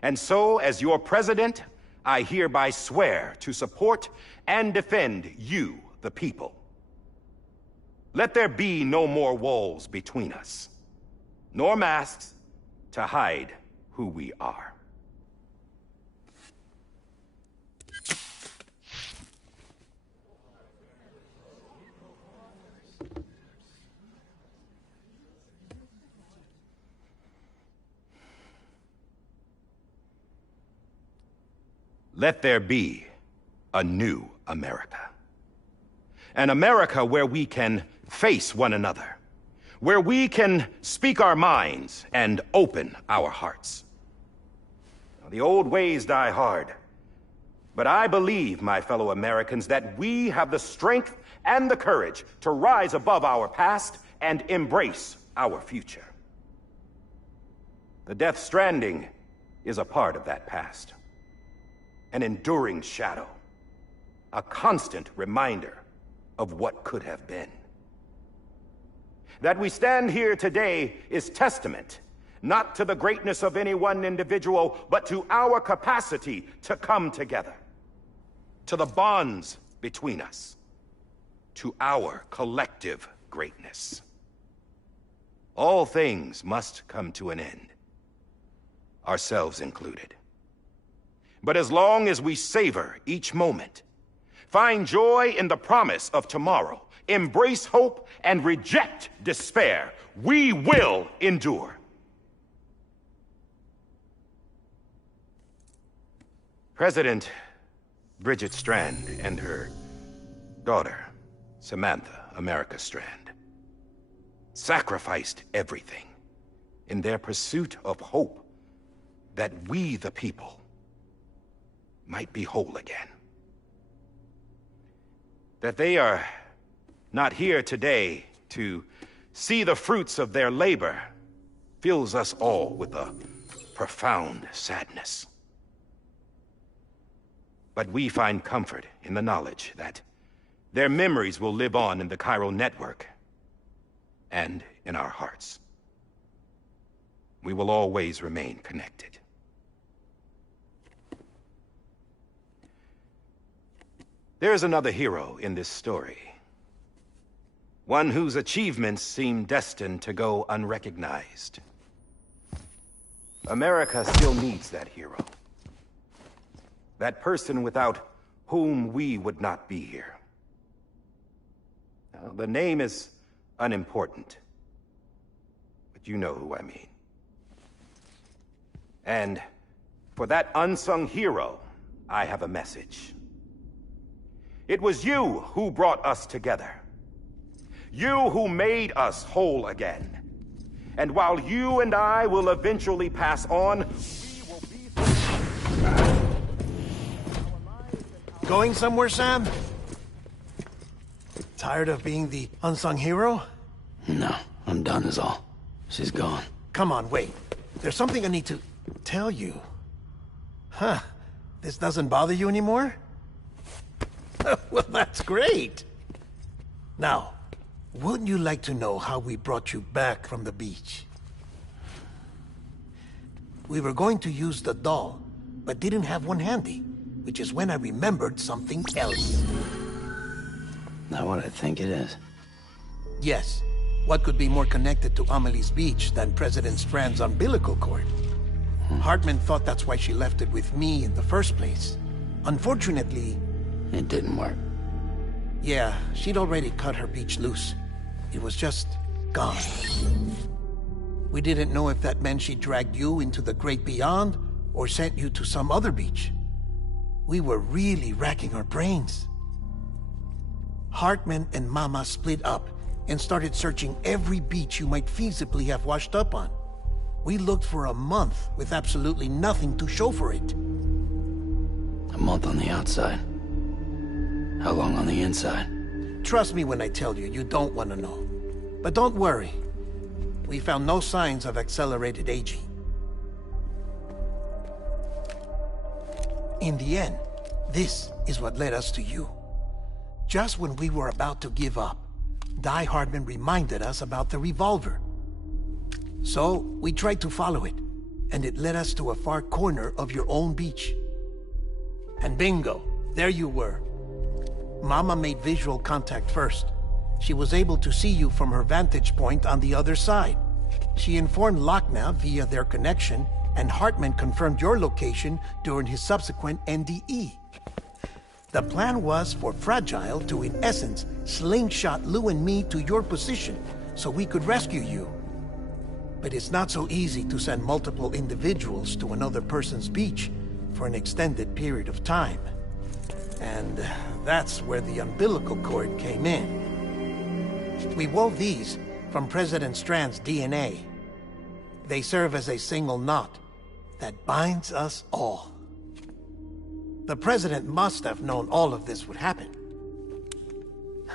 And so, as your president, I hereby swear to support and defend you, the people. Let there be no more walls between us, nor masks to hide who we are. Let there be a new America. An America where we can face one another, where we can speak our minds and open our hearts. Now, the old ways die hard, but I believe, my fellow Americans, that we have the strength and the courage to rise above our past and embrace our future. The Death Stranding is a part of that past, an enduring shadow, a constant reminder of what could have been. That we stand here today is testament not to the greatness of any one individual, but to our capacity to come together, to the bonds between us, to our collective greatness. All things must come to an end, ourselves included. But as long as we savor each moment, find joy in the promise of tomorrow, embrace hope, and reject despair, we will endure. President Bridget Strand and her daughter, Samantha America Strand, sacrificed everything in their pursuit of hope that we, the people, might be whole again. That they are not here today to see the fruits of their labor fills us all with a profound sadness. But we find comfort in the knowledge that their memories will live on in the chiral network and in our hearts. We will always remain connected. There is another hero in this story. One whose achievements seem destined to go unrecognized. America still needs that hero. That person without whom we would not be here. Now, the name is unimportant, but you know who I mean. And for that unsung hero, I have a message. It was you who brought us together. You who made us whole again. And while you and I will eventually pass on, we will be... Going somewhere, Sam? Tired of being the unsung hero? No, I'm done is all. She's gone. Come on, wait. There's something I need to tell you. Huh. This doesn't bother you anymore? Well, that's great. Now, wouldn't you like to know how we brought you back from the beach? We were going to use the doll, but didn't have one handy, which is when I remembered something else. Not what I think it is. Yes. What could be more connected to Amelie's beach than President Strand's umbilical cord? Hartman thought that's why she left it with me in the first place. Unfortunately... It didn't work. Yeah, she'd already cut her beach loose. It was just gone. We didn't know if that meant she dragged you into the great beyond, or sent you to some other beach. We were really racking our brains. Hartman and Mama split up and started searching every beach you might feasibly have washed up on. We looked for a month with absolutely nothing to show for it. A month on the outside. How long on the inside? Trust me when I tell you, you don't want to know. But don't worry. We found no signs of accelerated aging. In the end, this is what led us to you. Just when we were about to give up, Die Hardman reminded us about the revolver. So, we tried to follow it, and it led us to a far corner of your own beach. And bingo, there you were. Mama made visual contact first. She was able to see you from her vantage point on the other side. She informed Lochna via their connection, and Hartman confirmed your location during his subsequent NDE. The plan was for Fragile to, in essence, slingshot Lou and me to your position so we could rescue you. But it's not so easy to send multiple individuals to another person's beach for an extended period of time. And That's where the umbilical cord came in. We wove these from President Strand's DNA. They serve as a single knot that binds us all. The President must have known all of this would happen.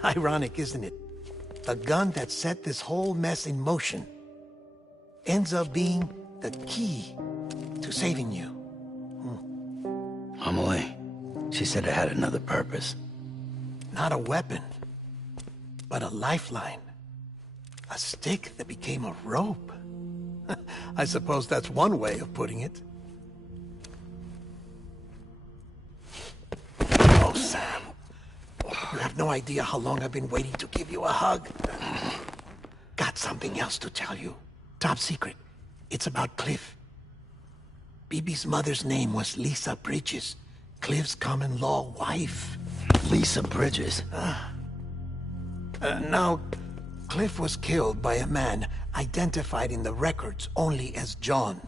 Ironic, isn't it? The gun that set this whole mess in motion ends up being the key to saving you. Amelie, she said it had another purpose. Not a weapon, but a lifeline. A stick that became a rope. I suppose that's one way of putting it. Oh, Sam. You have no idea how long I've been waiting to give you a hug. Got something else to tell you. Top secret. It's about Cliff. BB's mother's name was Lisa Bridges, Cliff's common-law wife. Lisa Bridges? Now, Cliff was killed by a man identified in the records only as John.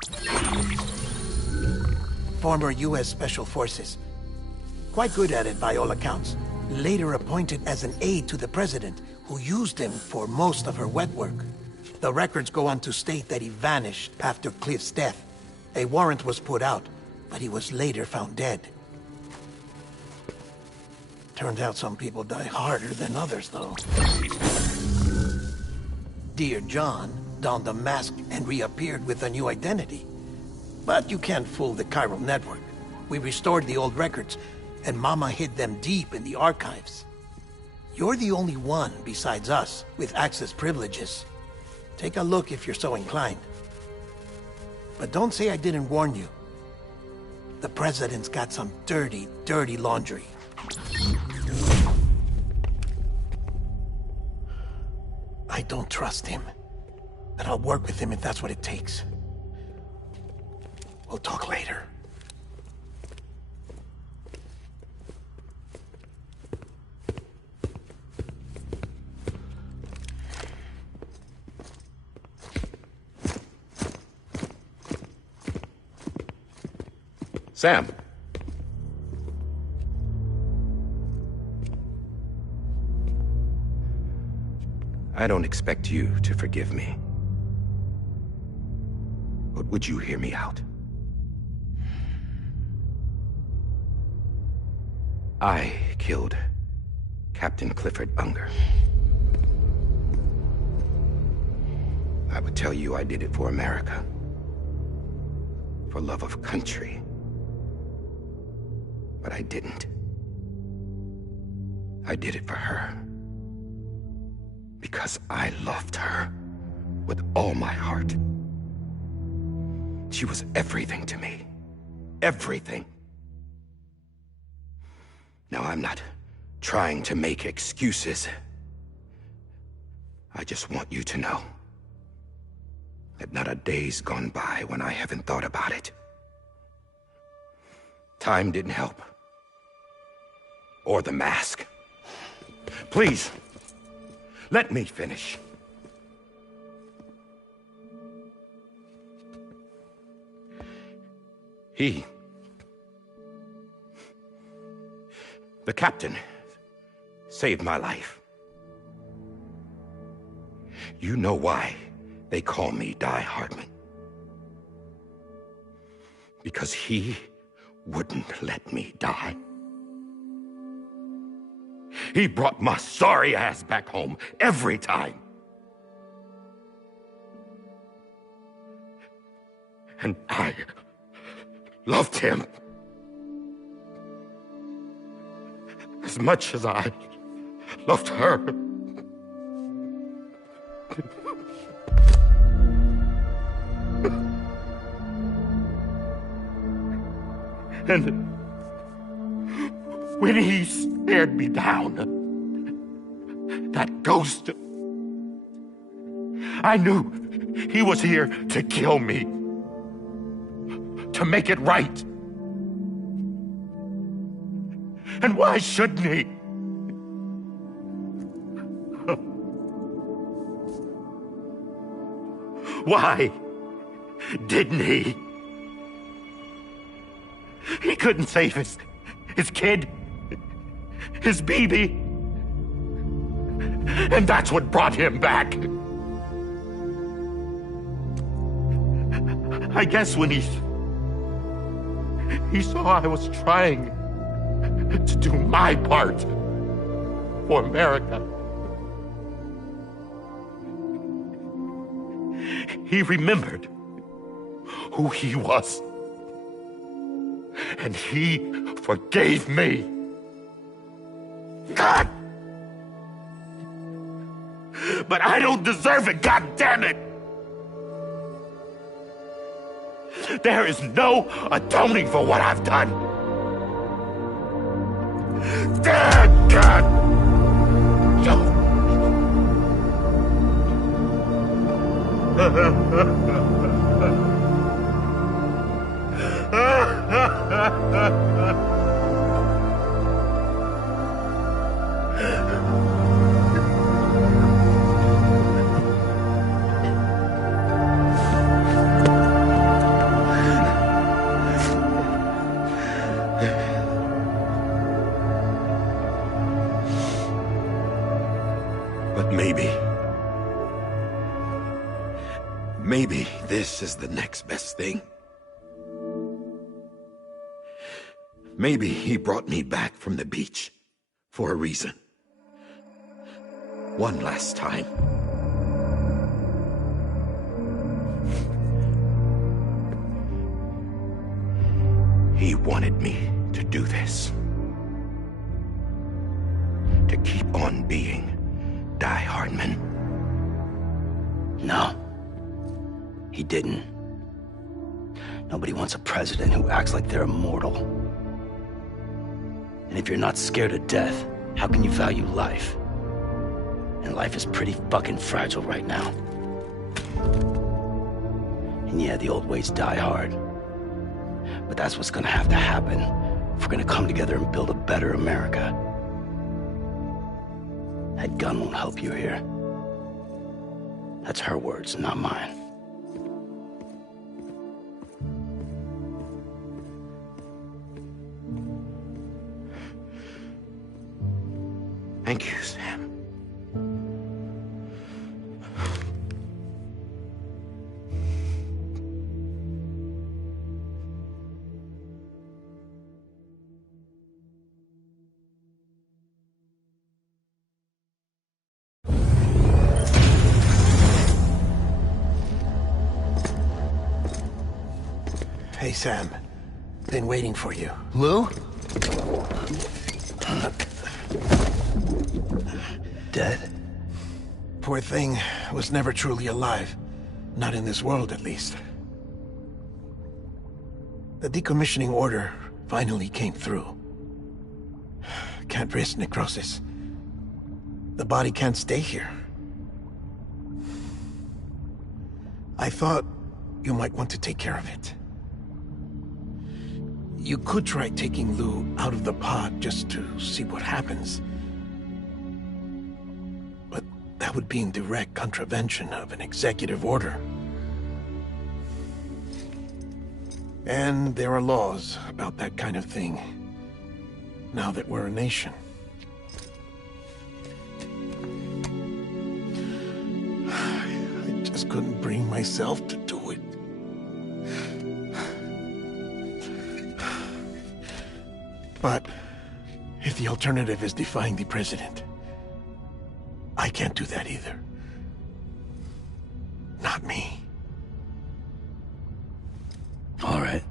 Former U.S. Special Forces. Quite good at it by all accounts. Later appointed as an aide to the president, who used him for most of her wet work. The records go on to state that he vanished after Cliff's death. A warrant was put out, but he was later found dead. Turned out some people die harder than others, though. Dear John donned a mask and reappeared with a new identity. But you can't fool the chiral network. We restored the old records, and Mama hid them deep in the archives. You're the only one besides us with access privileges. Take a look if you're so inclined. But don't say I didn't warn you. The president's got some dirty, dirty laundry. I don't trust him, but I'll work with him if that's what it takes. We'll talk later. Sam. I don't expect you to forgive me. But would you hear me out? I killed Captain Clifford Unger. I would tell you I did it for America. For love of country. But I didn't. I did it for her. Because I loved her with all my heart. She was everything to me. Everything. Now, I'm not trying to make excuses. I just want you to know that not a day's gone by when I haven't thought about it. Time didn't help. Or the mask. Please, let me finish. The captain, saved my life. You know why they call me Die Hardman. Because he wouldn't let me die. He brought my sorry ass back home every time. And I loved him as much as I loved her. And when he stared me down, that ghost, I knew he was here to kill me, to make it right. And why shouldn't he? Why didn't he? He couldn't save his kid, his BB. And that's what brought him back. I guess when he saw I was trying to do my part for America, he remembered who he was. And he forgave me. God! But I don't deserve it, God damn it! There is no atoning for what I've done. Damn, God! But maybe this is the next best thing. Maybe he brought me back from the beach for a reason. One last time. He wanted me to do this. To keep on being Die Hardman. No. He didn't. Nobody wants a president who acts like they're immortal. And if you're not scared of death, how can you value life? And life is pretty fucking fragile right now. And yeah, the old ways die hard. But that's what's gonna have to happen if we're gonna come together and build a better America. That gun won't help you here. That's her words, not mine. Thank you, Sam. Hey, Sam. Been waiting for you. Lou? Dead? Poor thing was never truly alive. Not in this world, at least. The decommissioning order finally came through. Can't risk necrosis. The body can't stay here. I thought you might want to take care of it. You could try taking Lou out of the pod just to see what happens. But that would be in direct contravention of an executive order. And there are laws about that kind of thing, now that we're a nation. I just couldn't bring myself to do it. But if the alternative is defying the president, I can't do that either. Not me. All right.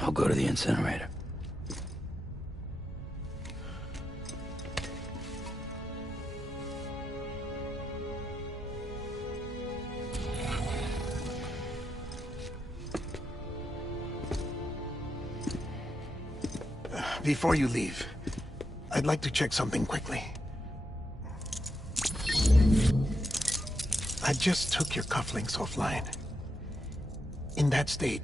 I'll go to the incinerator. Before you leave, I'd like to check something quickly. I just took your cufflinks offline. In that state,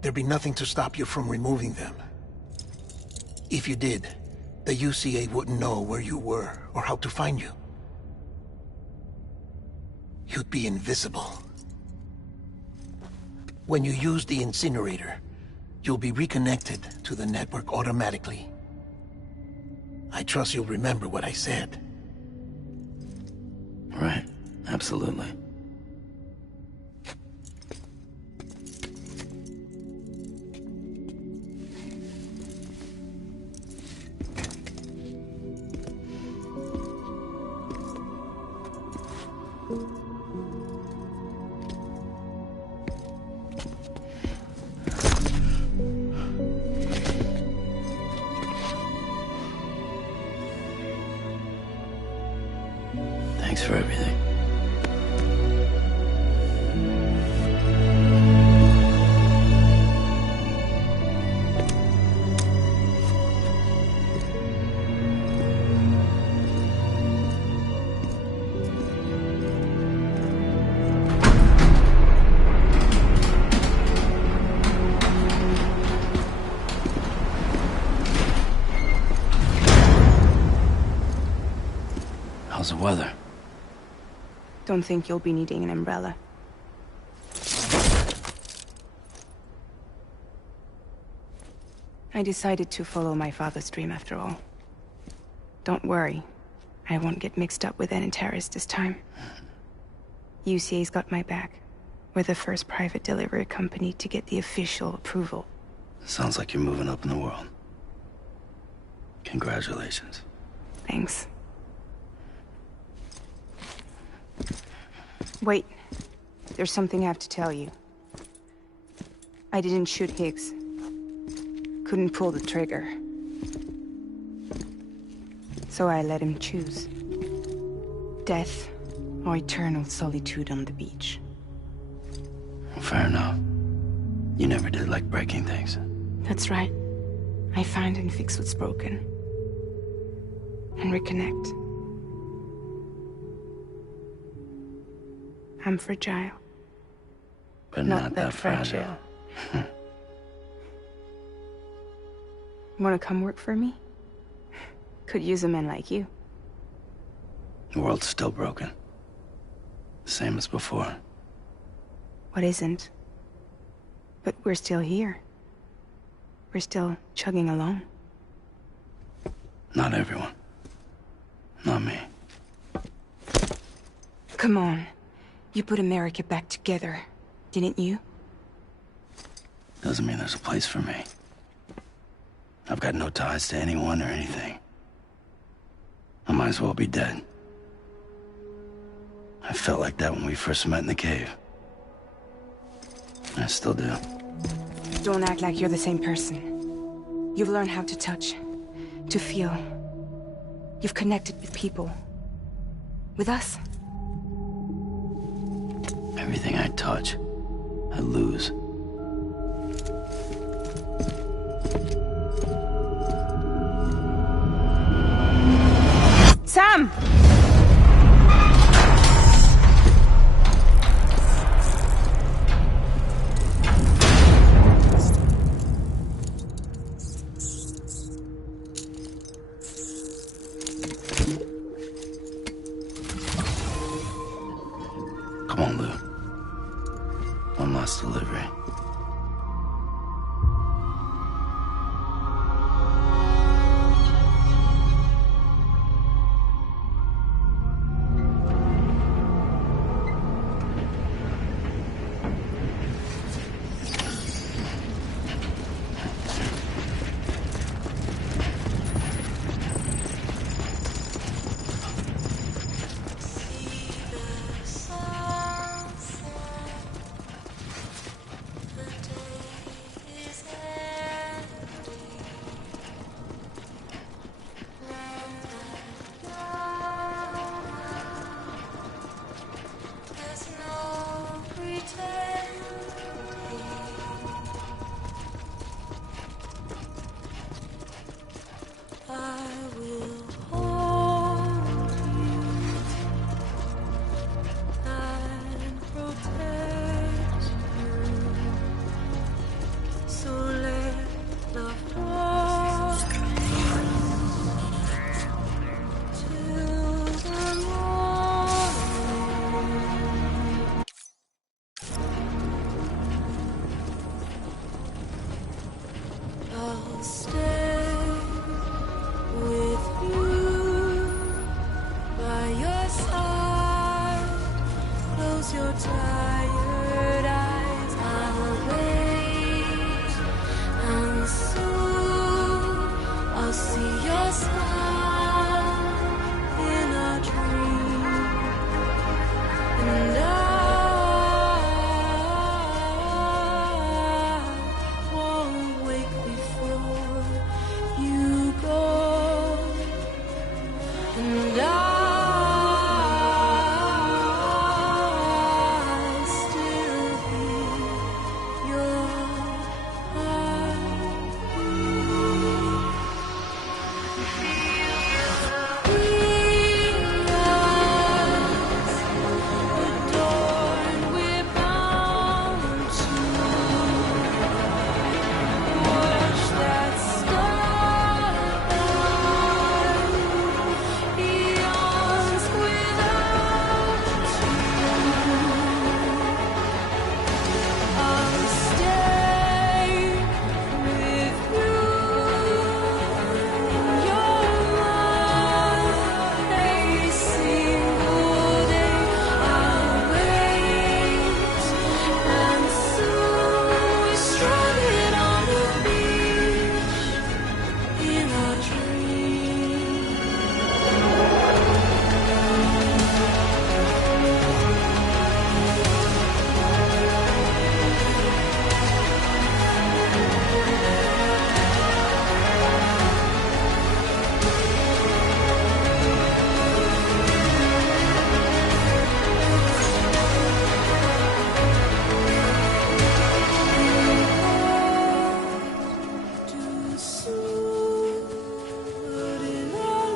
there'd be nothing to stop you from removing them. If you did, the UCA wouldn't know where you were or how to find you. You'd be invisible. When you use the incinerator, You'll be reconnected to the network automatically. I trust you'll remember what I said. Right. Absolutely. Thanks for everything. How's the weather? Don't think you'll be needing an umbrella. I decided to follow my father's dream after all. Don't worry. I won't get mixed up with any terrorists this time. UCA's got my back. We're the first private delivery company to get the official approval. Sounds like you're moving up in the world. Congratulations. Thanks. Wait. There's something I have to tell you. I didn't shoot Higgs. Couldn't pull the trigger. So I let him choose. Death or eternal solitude on the beach. Fair enough. You never did like breaking things. That's right. I find and fix what's broken. And reconnect. I'm fragile. But not that fragile. Wanna come work for me? Could use a man like you. The world's still broken. Same as before. What isn't? But we're still here. We're still chugging along. Not everyone. Not me. Come on. You put America back together, didn't you? Doesn't mean there's a place for me. I've got no ties to anyone or anything. I might as well be dead. I felt like that when we first met in the cave. I still do. Don't act like you're the same person. You've learned how to touch, to feel. You've connected with people. With us. Everything I touch, I lose. Sam! Come on, Lou. One last delivery. tired eyes, I'll wait, and soon I'll see your smile in a dream, and I won't wake before you go, and I'll still hear your adorned, we're bound to watch that starlight yawns without you. I'll stay with you in your mind a single day. I'll wait, and soon we're stranded on the beach in a dream. Too soon, but in our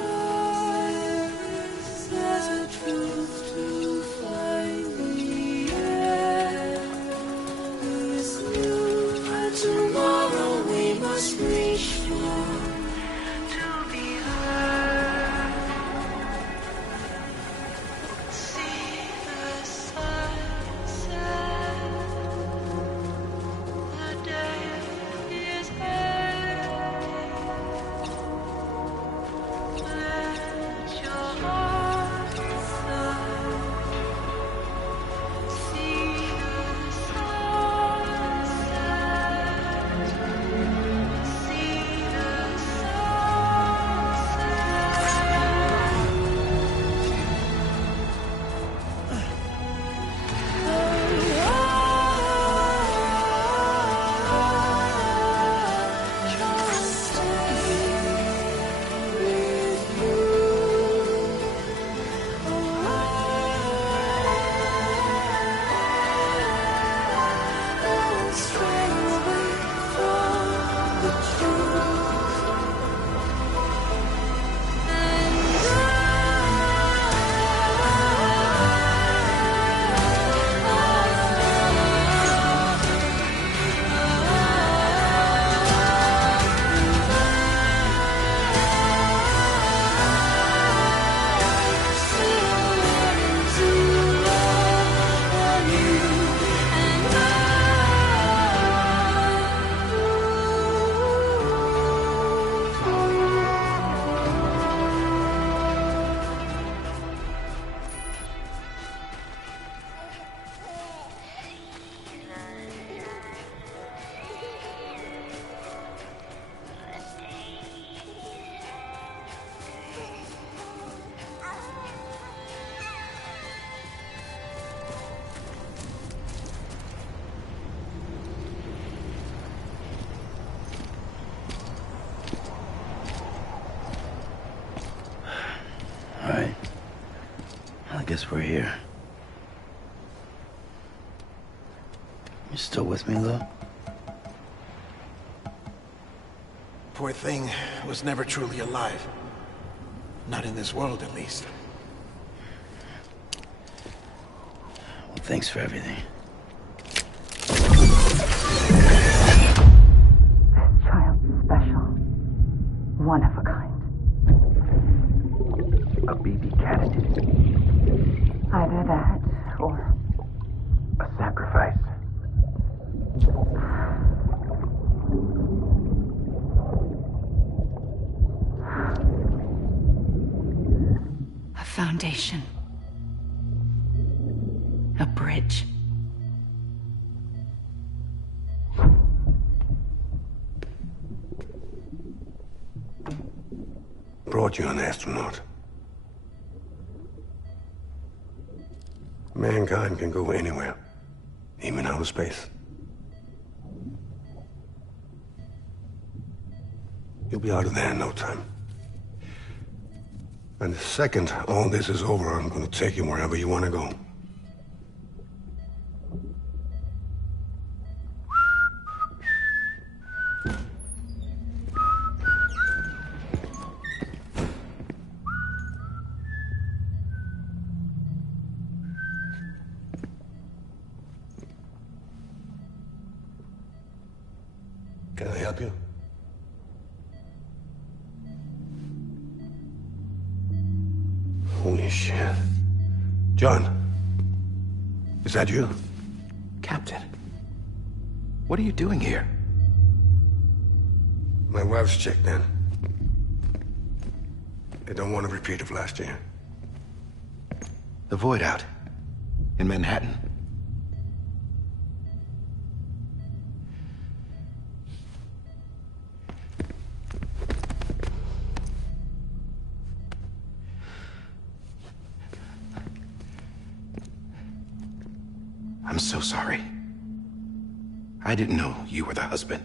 lives there's a truth to find the end. This new tomorrow we must reach for to be heard. See the sunset. The day is ending. Let your heart sigh. See the sunset. See the All right. I guess we're here. You still with me, Lou? Poor thing was never truly alive. Not in this world, at least. Well, thanks for everything. Child's special. One of a kind. A baby candidate. Either that or A sacrifice. a foundation. a bridge. Brought you an astronaut. Mankind can go anywhere, even outer space. You'll be out of there in no time. And the second all this is over, I'm gonna take you wherever you want to go. Can I help you? Holy shit. John, is that you? Captain, what are you doing here? My wife's checked in. They don't want a repeat of last year. The void out in Manhattan. I'm so sorry. I didn't know you were the husband.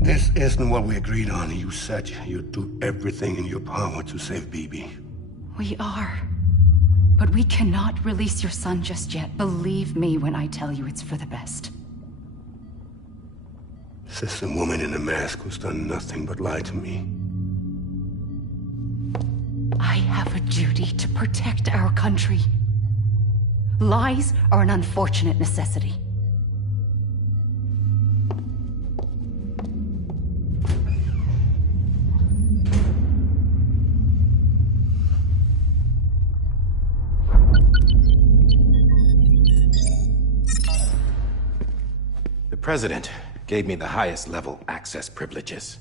This isn't what we agreed on. You said you'd do everything in your power to save BB. We are. But we cannot release your son just yet. Believe me when I tell you it's for the best. This is a woman in a mask who's done nothing but lie to me. I have a duty to protect our country. Lies are an unfortunate necessity. The President gave me the highest level access privileges.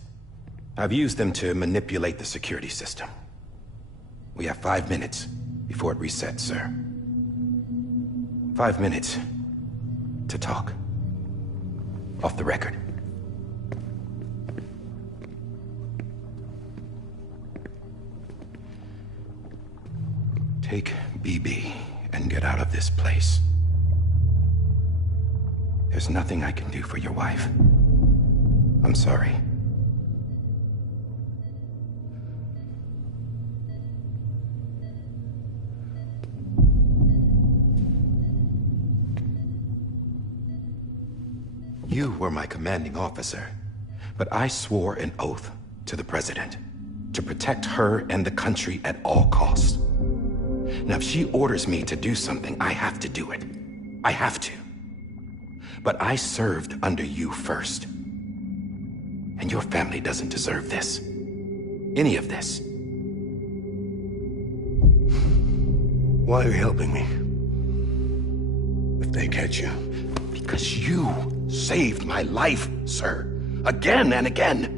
I've used them to manipulate the security system. We have 5 minutes before it resets, sir. 5 minutes to talk. Off the record. Take BB and get out of this place. There's nothing I can do for your wife. I'm sorry. You were my commanding officer, but I swore an oath to the President to protect her and the country at all costs. Now, if she orders me to do something, I have to do it. I have to. But I served under you first. And your family doesn't deserve this. Any of this. Why are you helping me? If they catch you. Because you saved my life, sir. Again and again.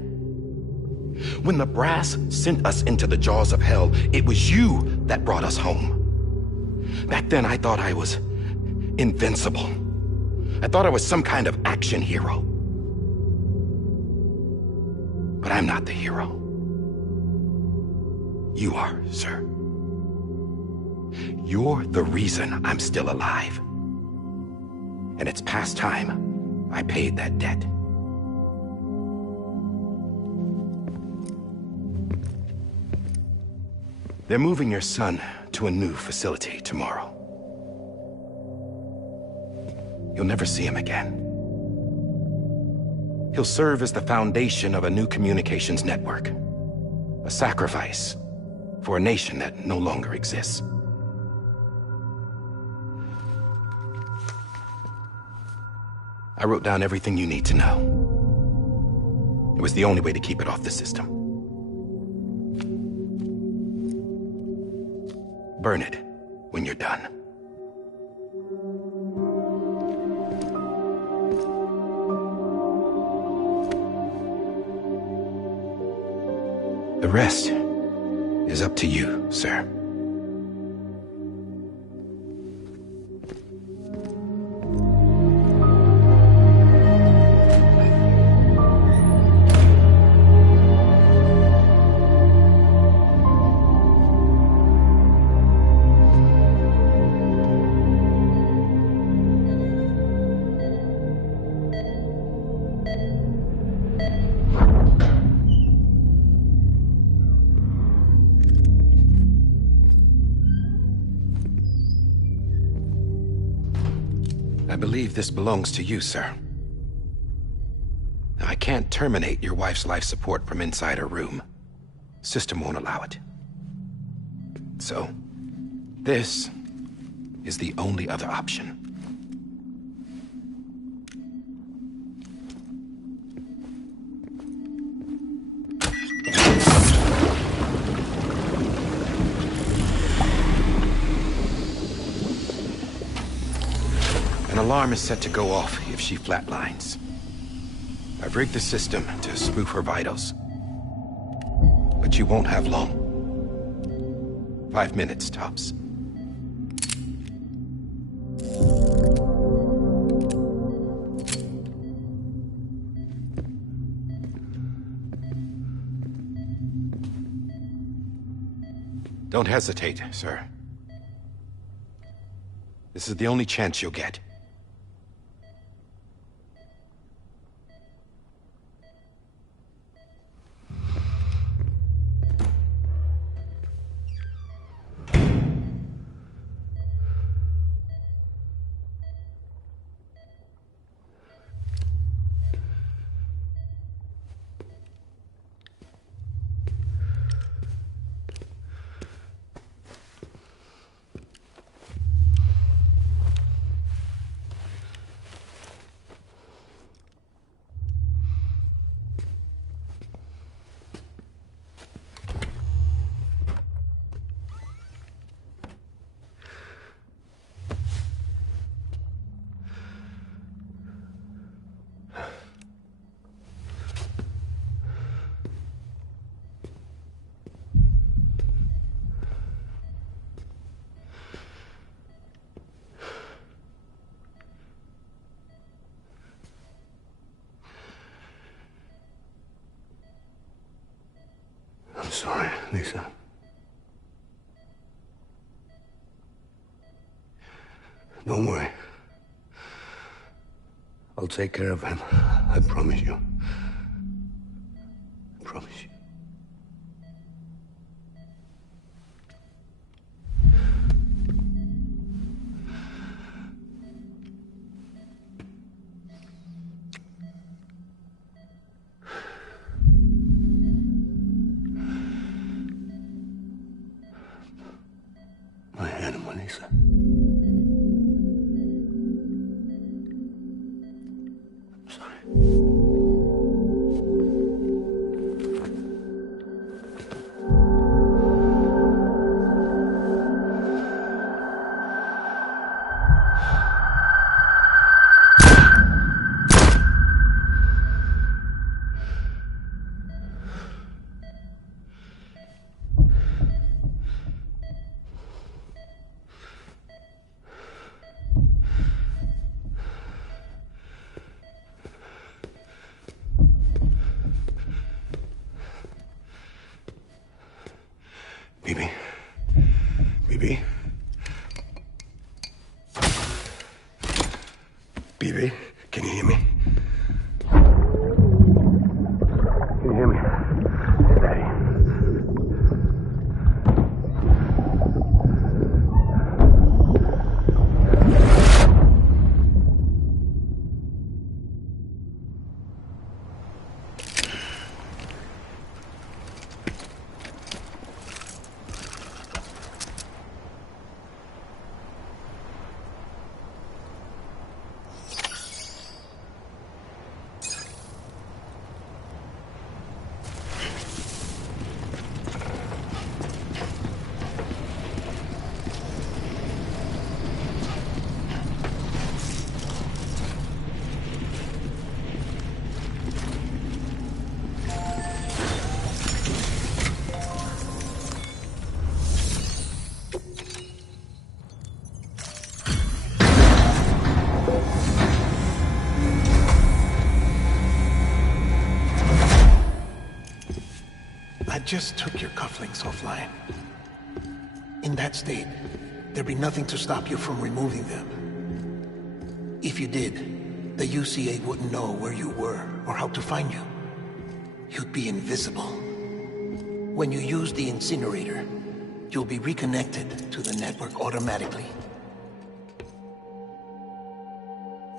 When the brass sent us into the jaws of hell, it was you that brought us home. Back then, I thought I was invincible. I thought I was some kind of action hero. But I'm not the hero. You are, sir. You're the reason I'm still alive. And it's past time I paid that debt. They're moving your son to a new facility tomorrow. You'll never see him again. He'll serve as the foundation of a new communications network. A sacrifice for a nation that no longer exists. I wrote down everything you need to know. It was the only way to keep it off the system. Burn it when you're done. The rest is up to you, sir. I believe this belongs to you, sir. I can't terminate your wife's life support from inside her room. System won't allow it. So, this is the only other option. An alarm is set to go off if she flatlines. I've rigged the system to spoof her vitals. But you won't have long. 5 minutes, tops. Don't hesitate, sir. This is the only chance you'll get. I'm sorry, Lisa. Don't worry. I'll take care of him. I promise you. I promise you. My animal, Lisa. I'm sorry. Bibi? Bibi? Bibi, can you hear me? Can you hear me? It's Daddy. I just took your cufflinks offline. In that state, there'd be nothing to stop you from removing them. If you did, the UCA wouldn't know where you were or how to find you. You'd be invisible. When you use the incinerator, you'll be reconnected to the network automatically.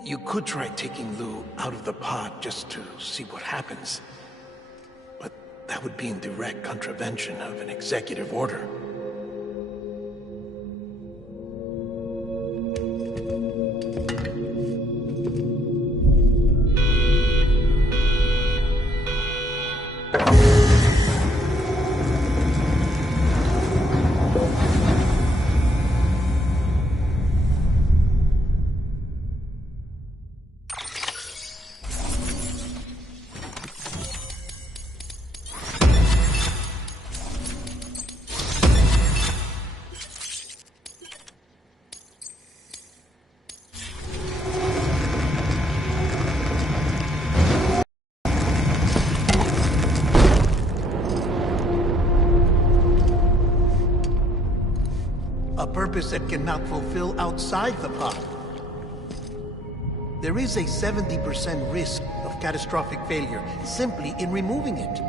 You could try taking Lou out of the pod just to see what happens. But that would be in direct contravention of an executive order. A purpose that cannot fulfill outside the pod. There is a 70% risk of catastrophic failure simply in removing it.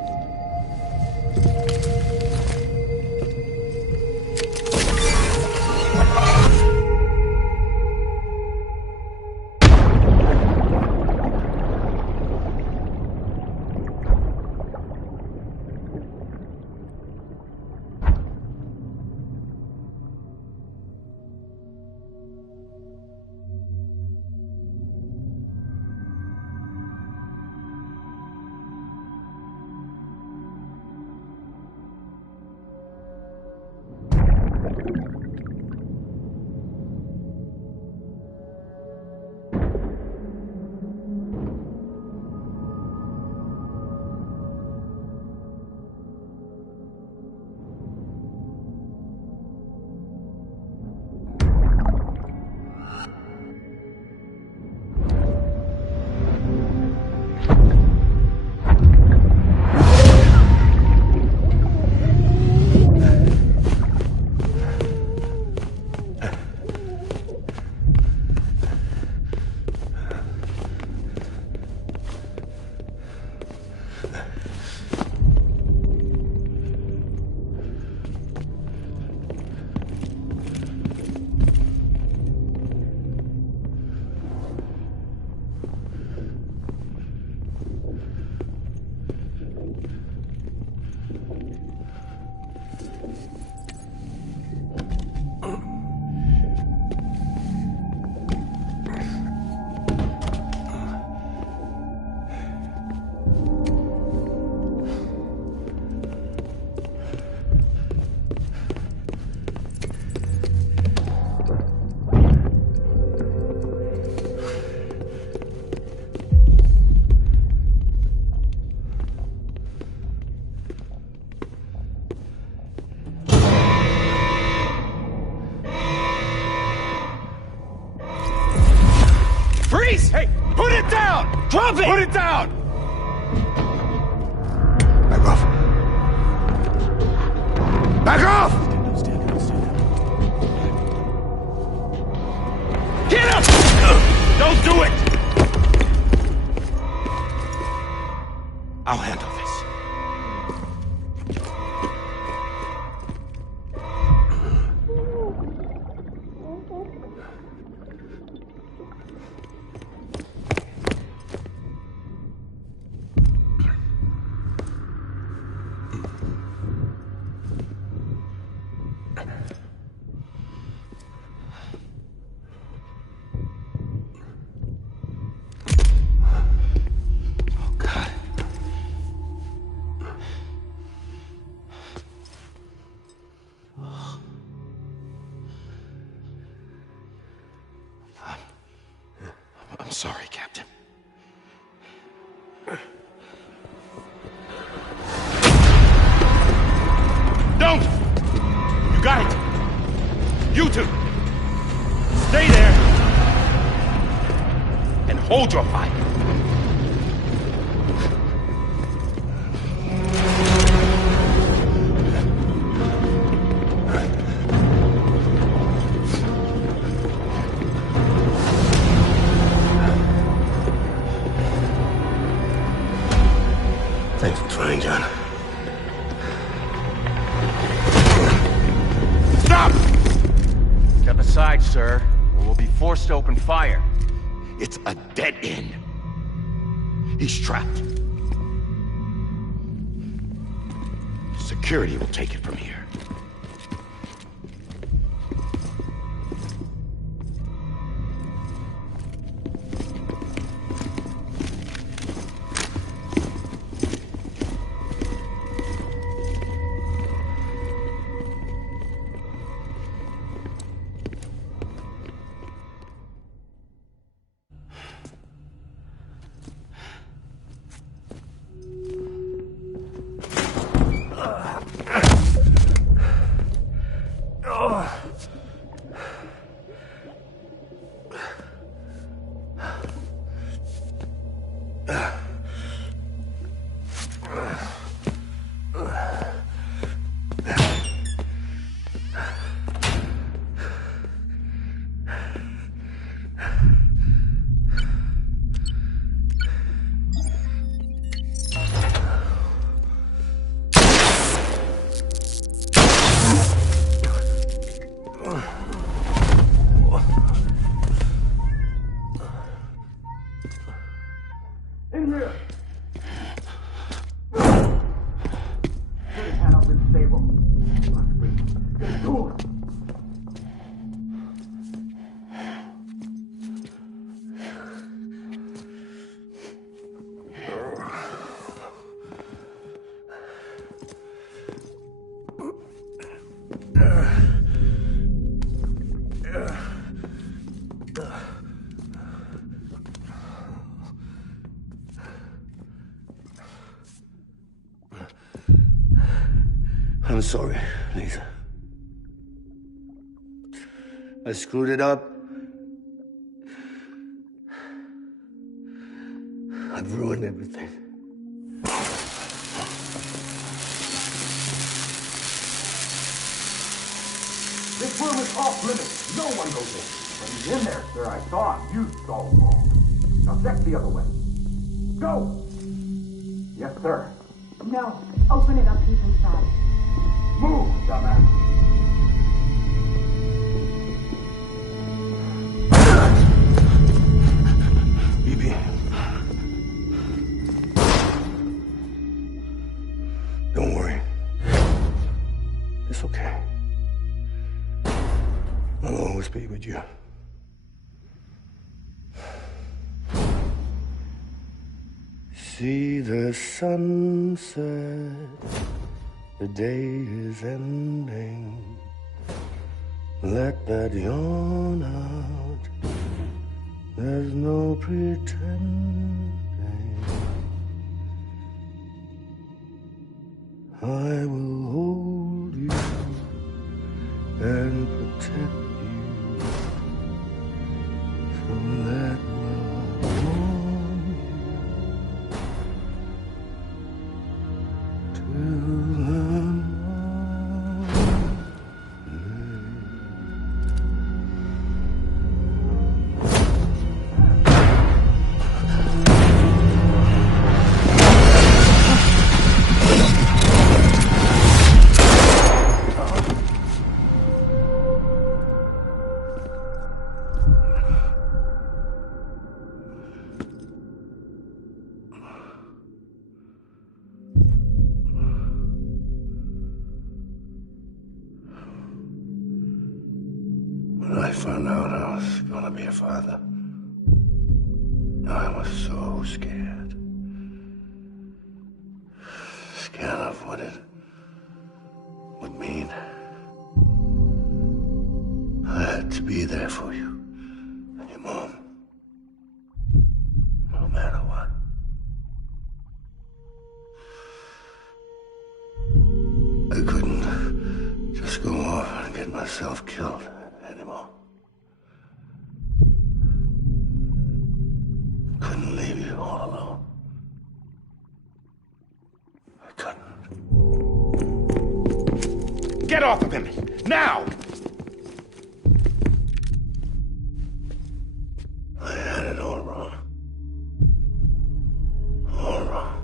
Hey, put it down! Drop it! Put it down! Back off. Back off! Get up! Don't do it! I'll handle this. I'm sorry, Captain. Don't! You got it! You two! Stay there! And hold your fire! sir, or we'll be forced to open fire. It's a dead end. He's trapped. Security will take it from here. I'm sorry, Lisa. I screwed it up. I've ruined everything. This room is off limits. No one goes in. But he's in there, sir. I saw him. You saw wrong. Now check the other way. Go! Yes, sir. No. Open it up. He's inside. Move, dumbass. BB. Don't worry. It's okay. I'll always be with you. See the sunset. The day is ending. Let that yawn out. There's no pretending. I will hold you and protect you. So let love warm you till the When I found out I was gonna be a father, I was so scared. Scared of what it would mean. I had to be there for you and your mom, no matter what. I couldn't just go off and get myself killed anymore. Couldn't leave you all alone. I couldn't. Get off of him! Now! I had it all wrong. All wrong.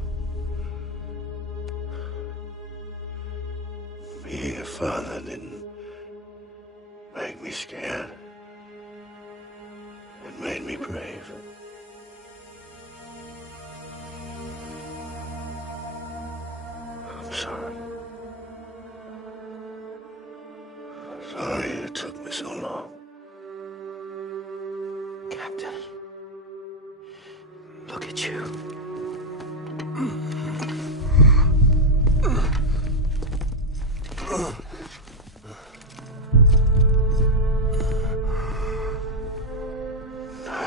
Being a father didn't make me scared. be brave. I'm sorry. Sorry it took me so long. Captain, look at you.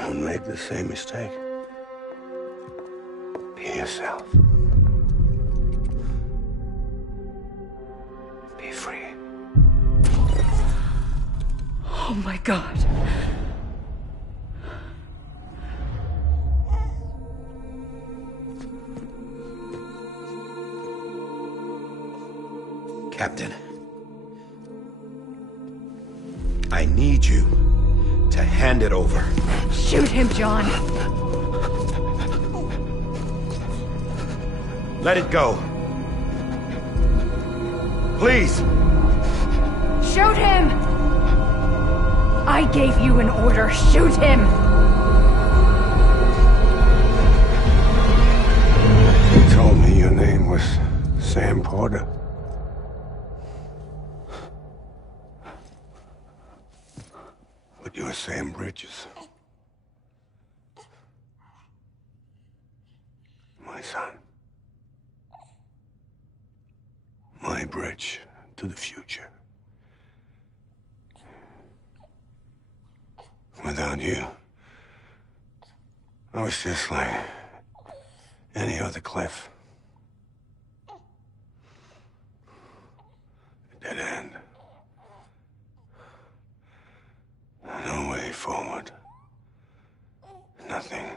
Don't make the same mistake. Be yourself. Be free. Oh my God. Captain, I need you to hand it over. Shoot him, John. Let it go. Please. Shoot him! I gave you an order. Shoot him! You told me your name was Sam Porter. But you're Sam Bridges. My son. My bridge to the future. Without you, I was just like any other Cliff. A dead end. No way forward. Nothing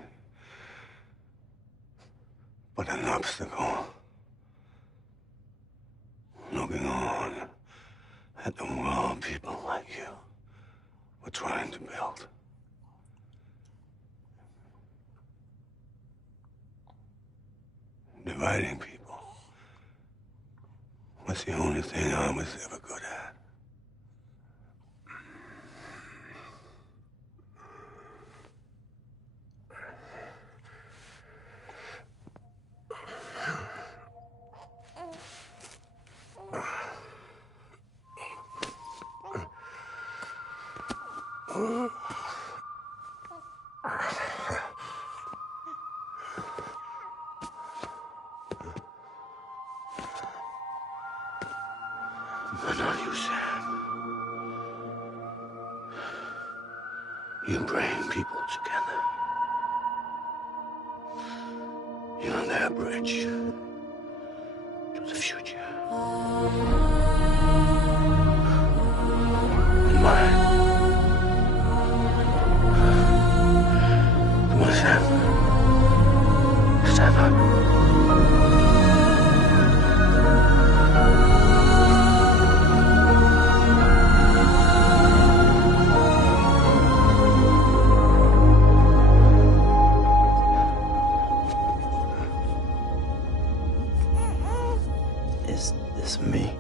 but an obstacle. Looking on at the world people like you were trying to build. Dividing people was the only thing I was ever good at. But not you, Sam. You bring people together. You're their bridge to the future. And mine. Come on, Sam. Stand up. Is this me?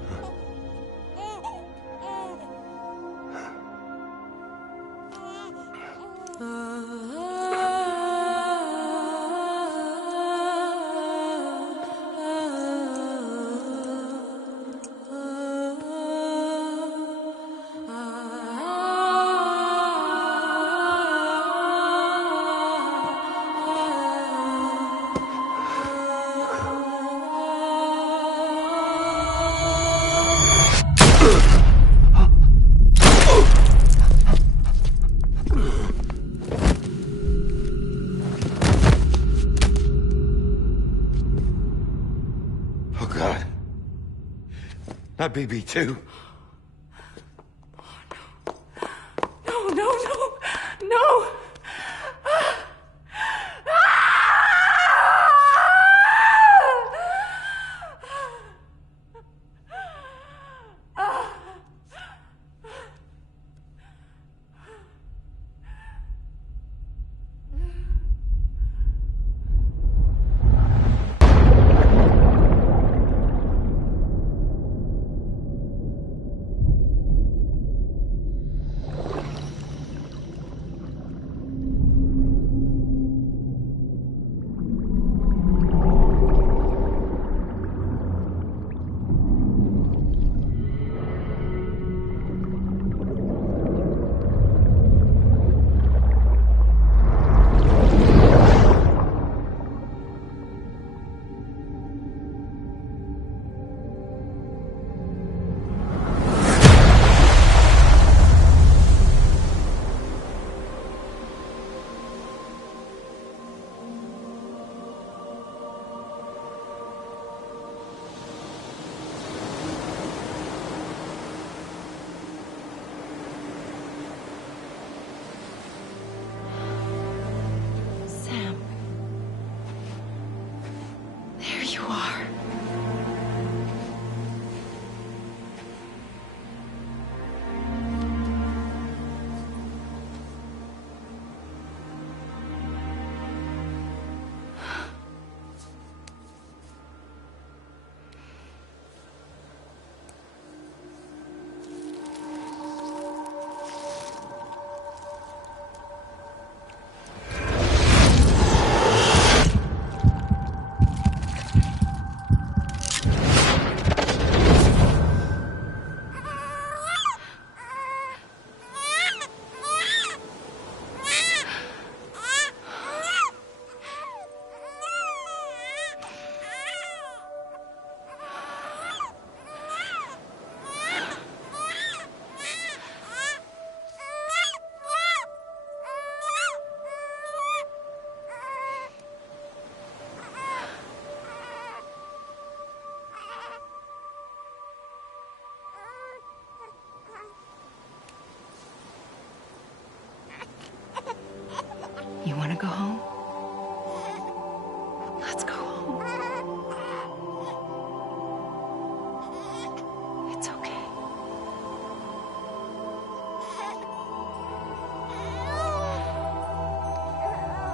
Oh, God. Not BB2. No, no, no, no!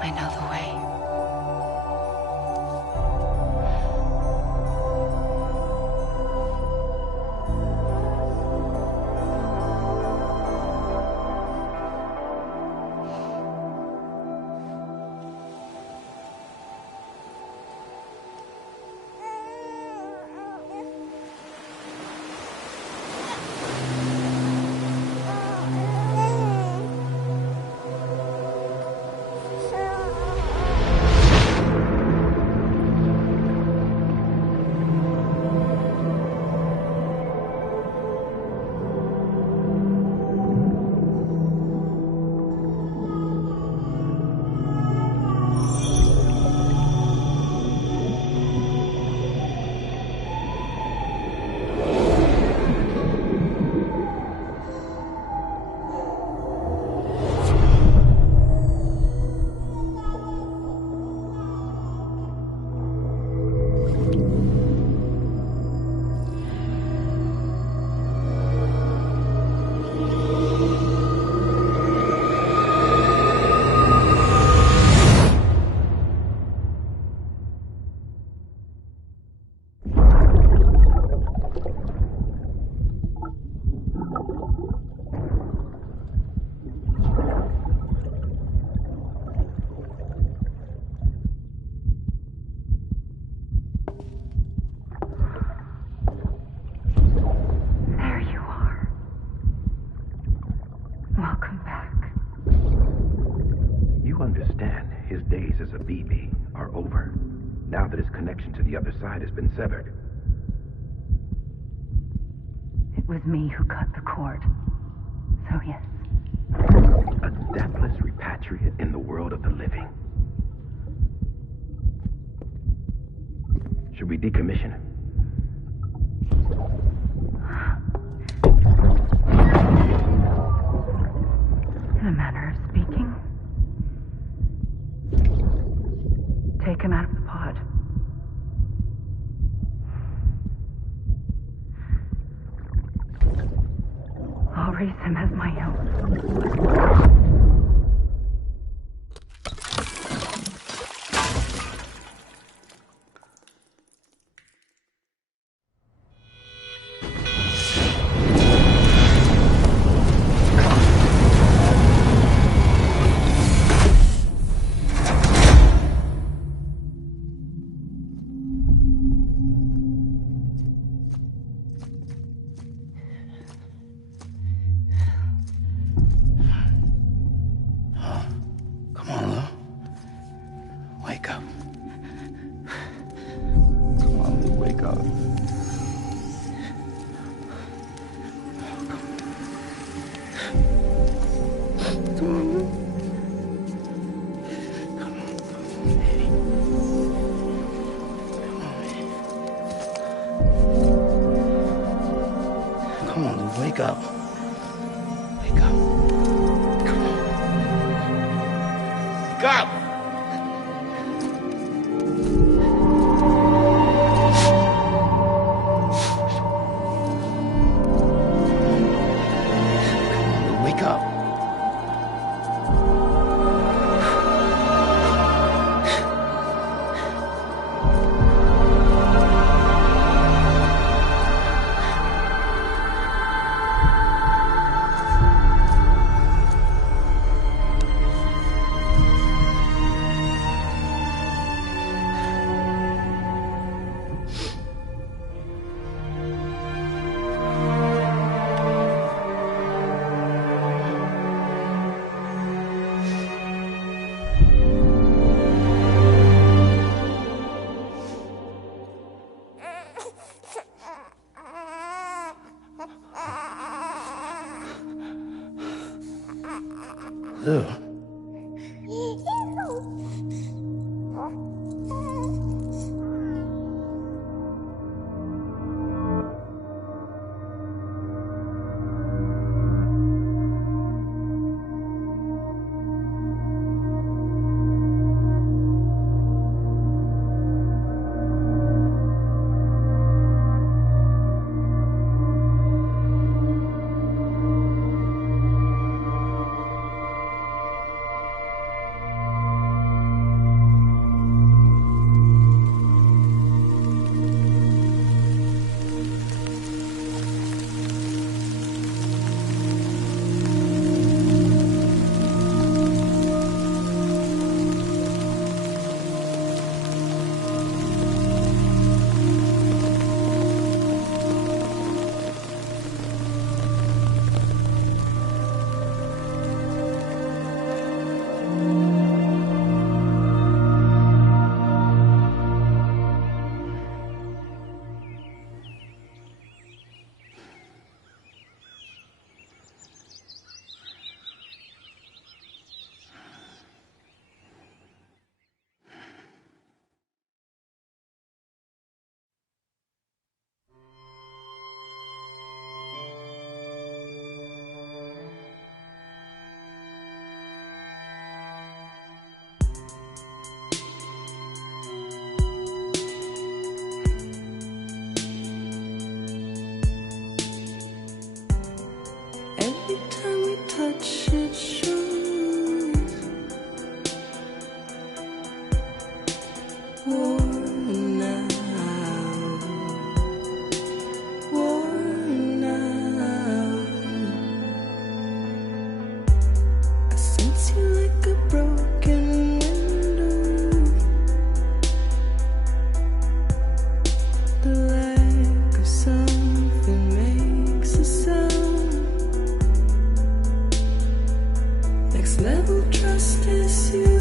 I know the way. Now that his connection to the other side has been severed. It was me who cut the cord. So yes. A deathless repatriate in the world of the living. Should we decommission him? In a manner of speaking. Take him out of the pod. I'll raise him as my own. Come on, Lou, wake up. Wake up. Come on. Wake up! Lou. touch it shows. Worn out, worn out. I sense you like a broken window. The lack of something makes a sound. Next level trust is you.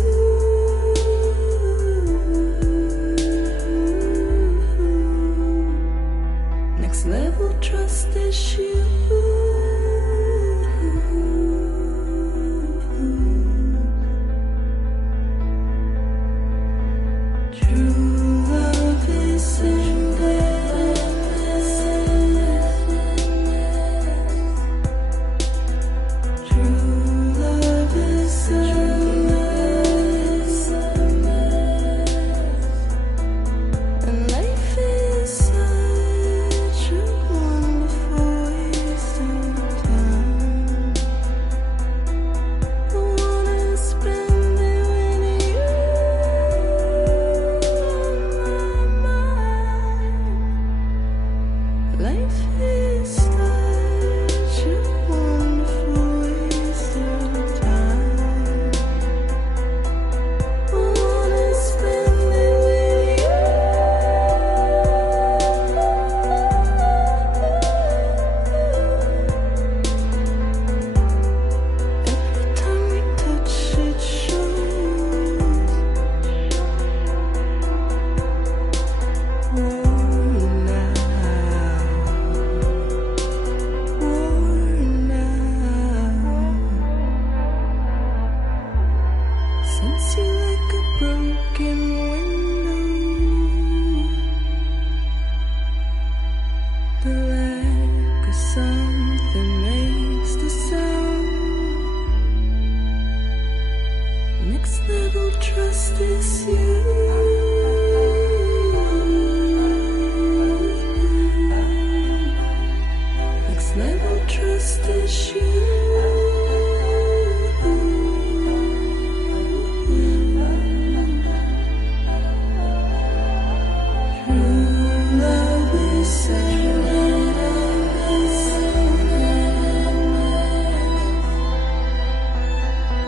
Next level trust is you. True love is in there. True love is in there. And life is such a wonderful waste of time. I wanna spend it with you on my mind. Life is such a wonderful waste of time. I wanna spend it with you. Every time we touch it shows. Worn out, worn out. Sense you like a broken window. The lack of something makes the sound. Next level trust is you. Next level trust is you. True love is in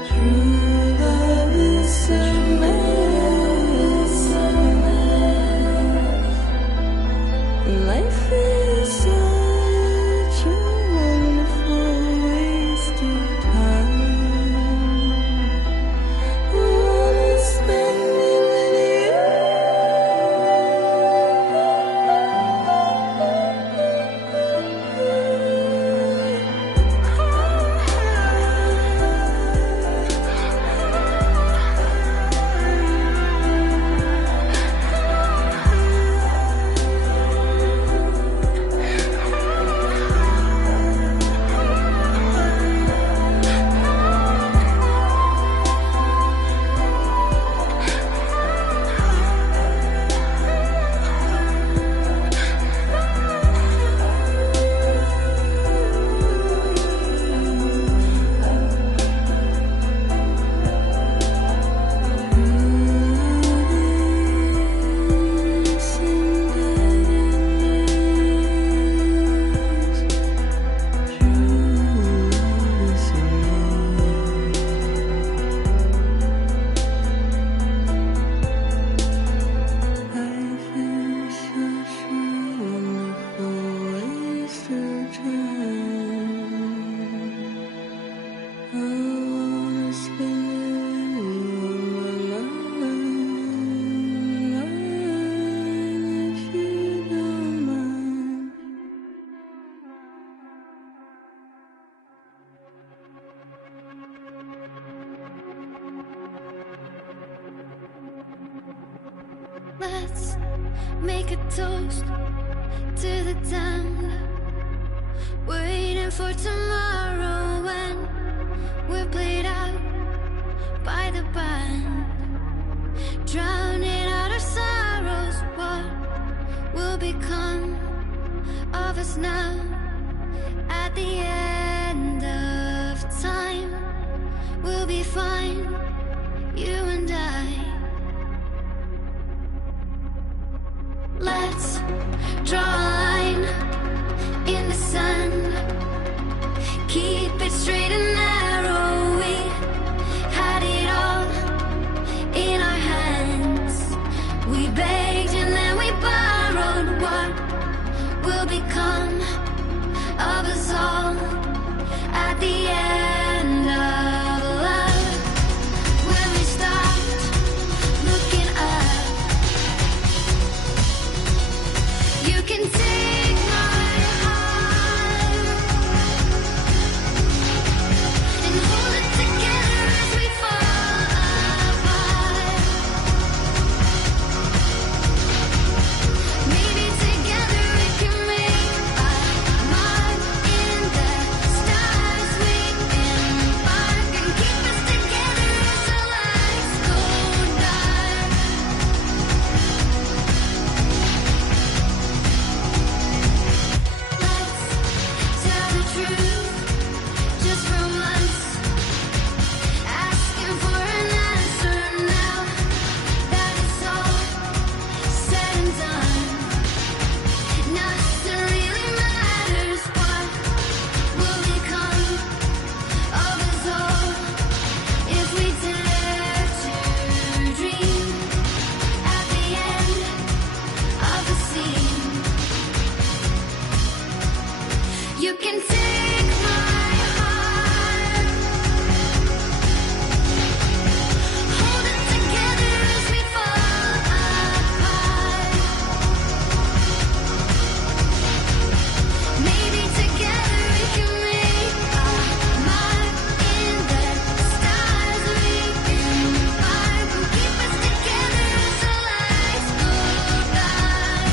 True love is a mess. Life is such a wonderful waste of time. I wanna spend it with Let's make a toast to the time, waiting for tomorrow when we're played out by the band, drowning out our sorrows. What will become of us now at the end of time? You can take my heart, hold it together as we fall apart. Maybe together we can make a mark in the stars. We embark and keep us together as the lights go by.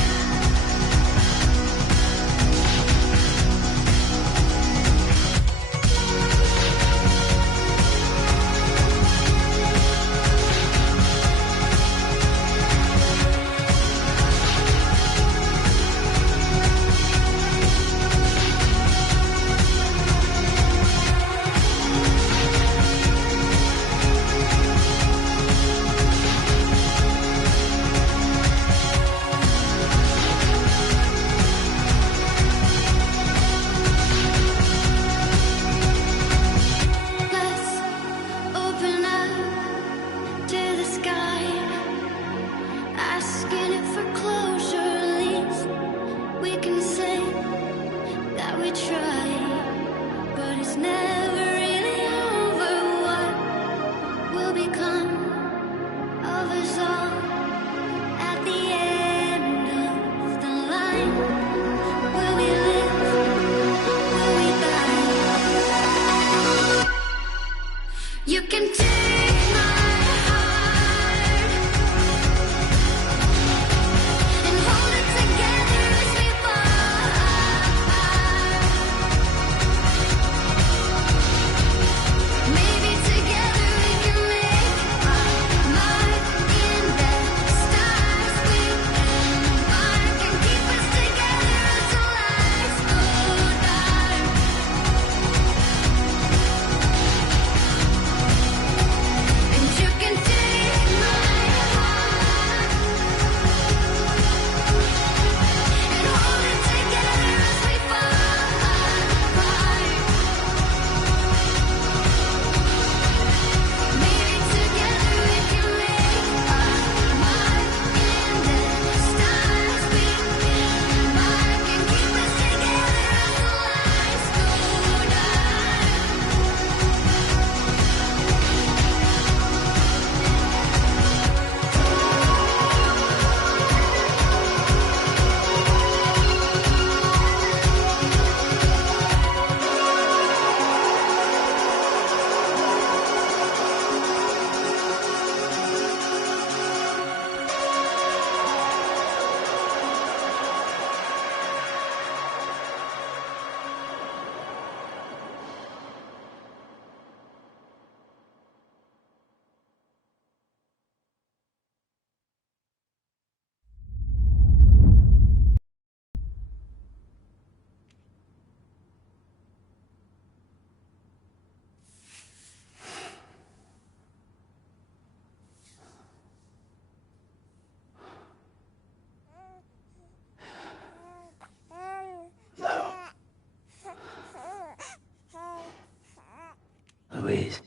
Let's open up to the sky, asking it for closure. At least we can say that we tried, but it's never really over. What will become of us all at the end of the line? Will we live? Will we die? You can take my heart and hold it together as we fall apart. Maybe together we can make a mark in the stars. We embark and keep us together as the lights go dark. And you can take my heart and hold it together as we fall apart. Maybe together we can make a mark in the stars. We embark and keep us together as the lights go dark. Louise.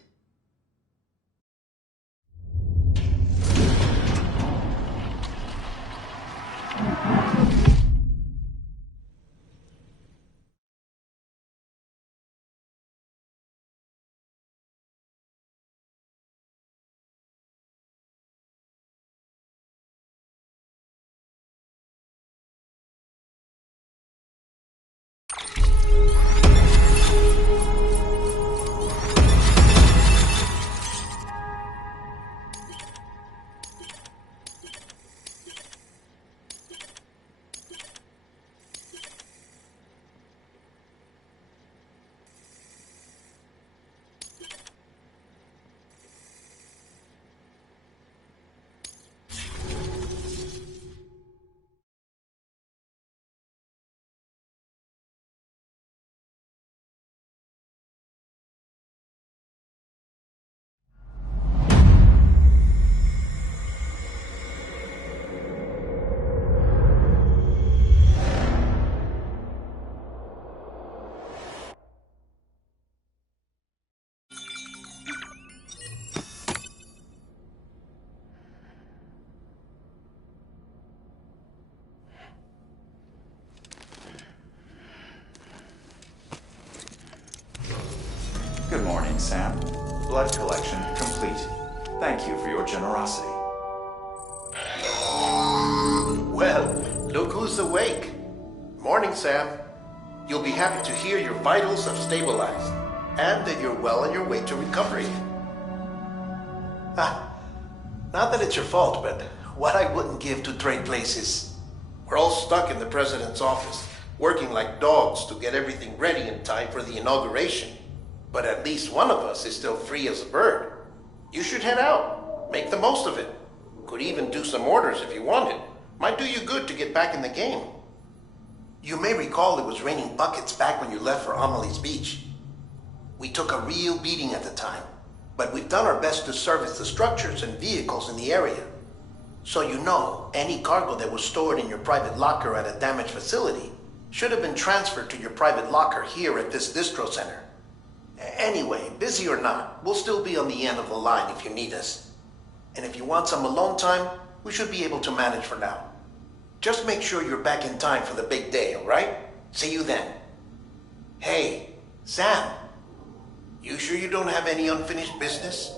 Good morning, Sam. Blood collection complete. Thank you for your generosity. Well, look who's awake. Morning, Sam. You'll be happy to hear your vitals have stabilized, and that you're well on your way to recovery. Not that it's your fault, but what I wouldn't give to trade places. We're all stuck in the president's office, working like dogs to get everything ready in time for the inauguration. But at least one of us is still free as a bird. You should head out. Make the most of it. Could even do some orders if you wanted. Might do you good to get back in the game. You may recall it was raining buckets back when you left for Amelie's Beach. We took a real beating at the time, but we've done our best to service the structures and vehicles in the area. So you know, any cargo that was stored in your private locker at a damaged facility should have been transferred to your private locker here at this distro center. Anyway, busy or not, we'll still be on the end of the line if you need us. And if you want some alone time, we should be able to manage for now. Just make sure you're back in time for the big day, alright? See you then. Hey, Sam. You sure you don't have any unfinished business?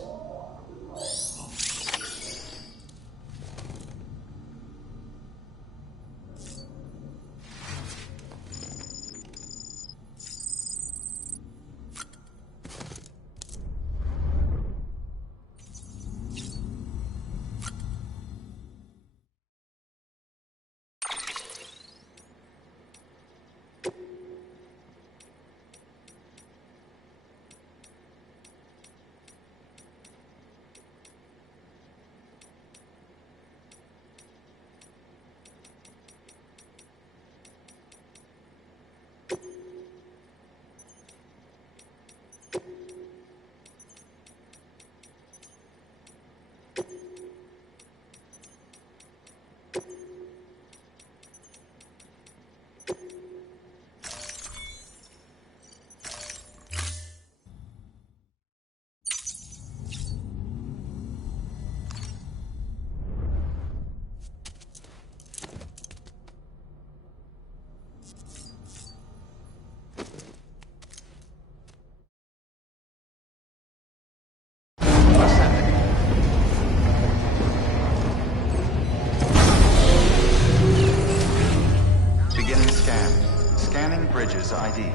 ID.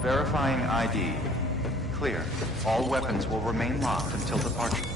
Verifying ID. Clear. All weapons will remain locked until departure.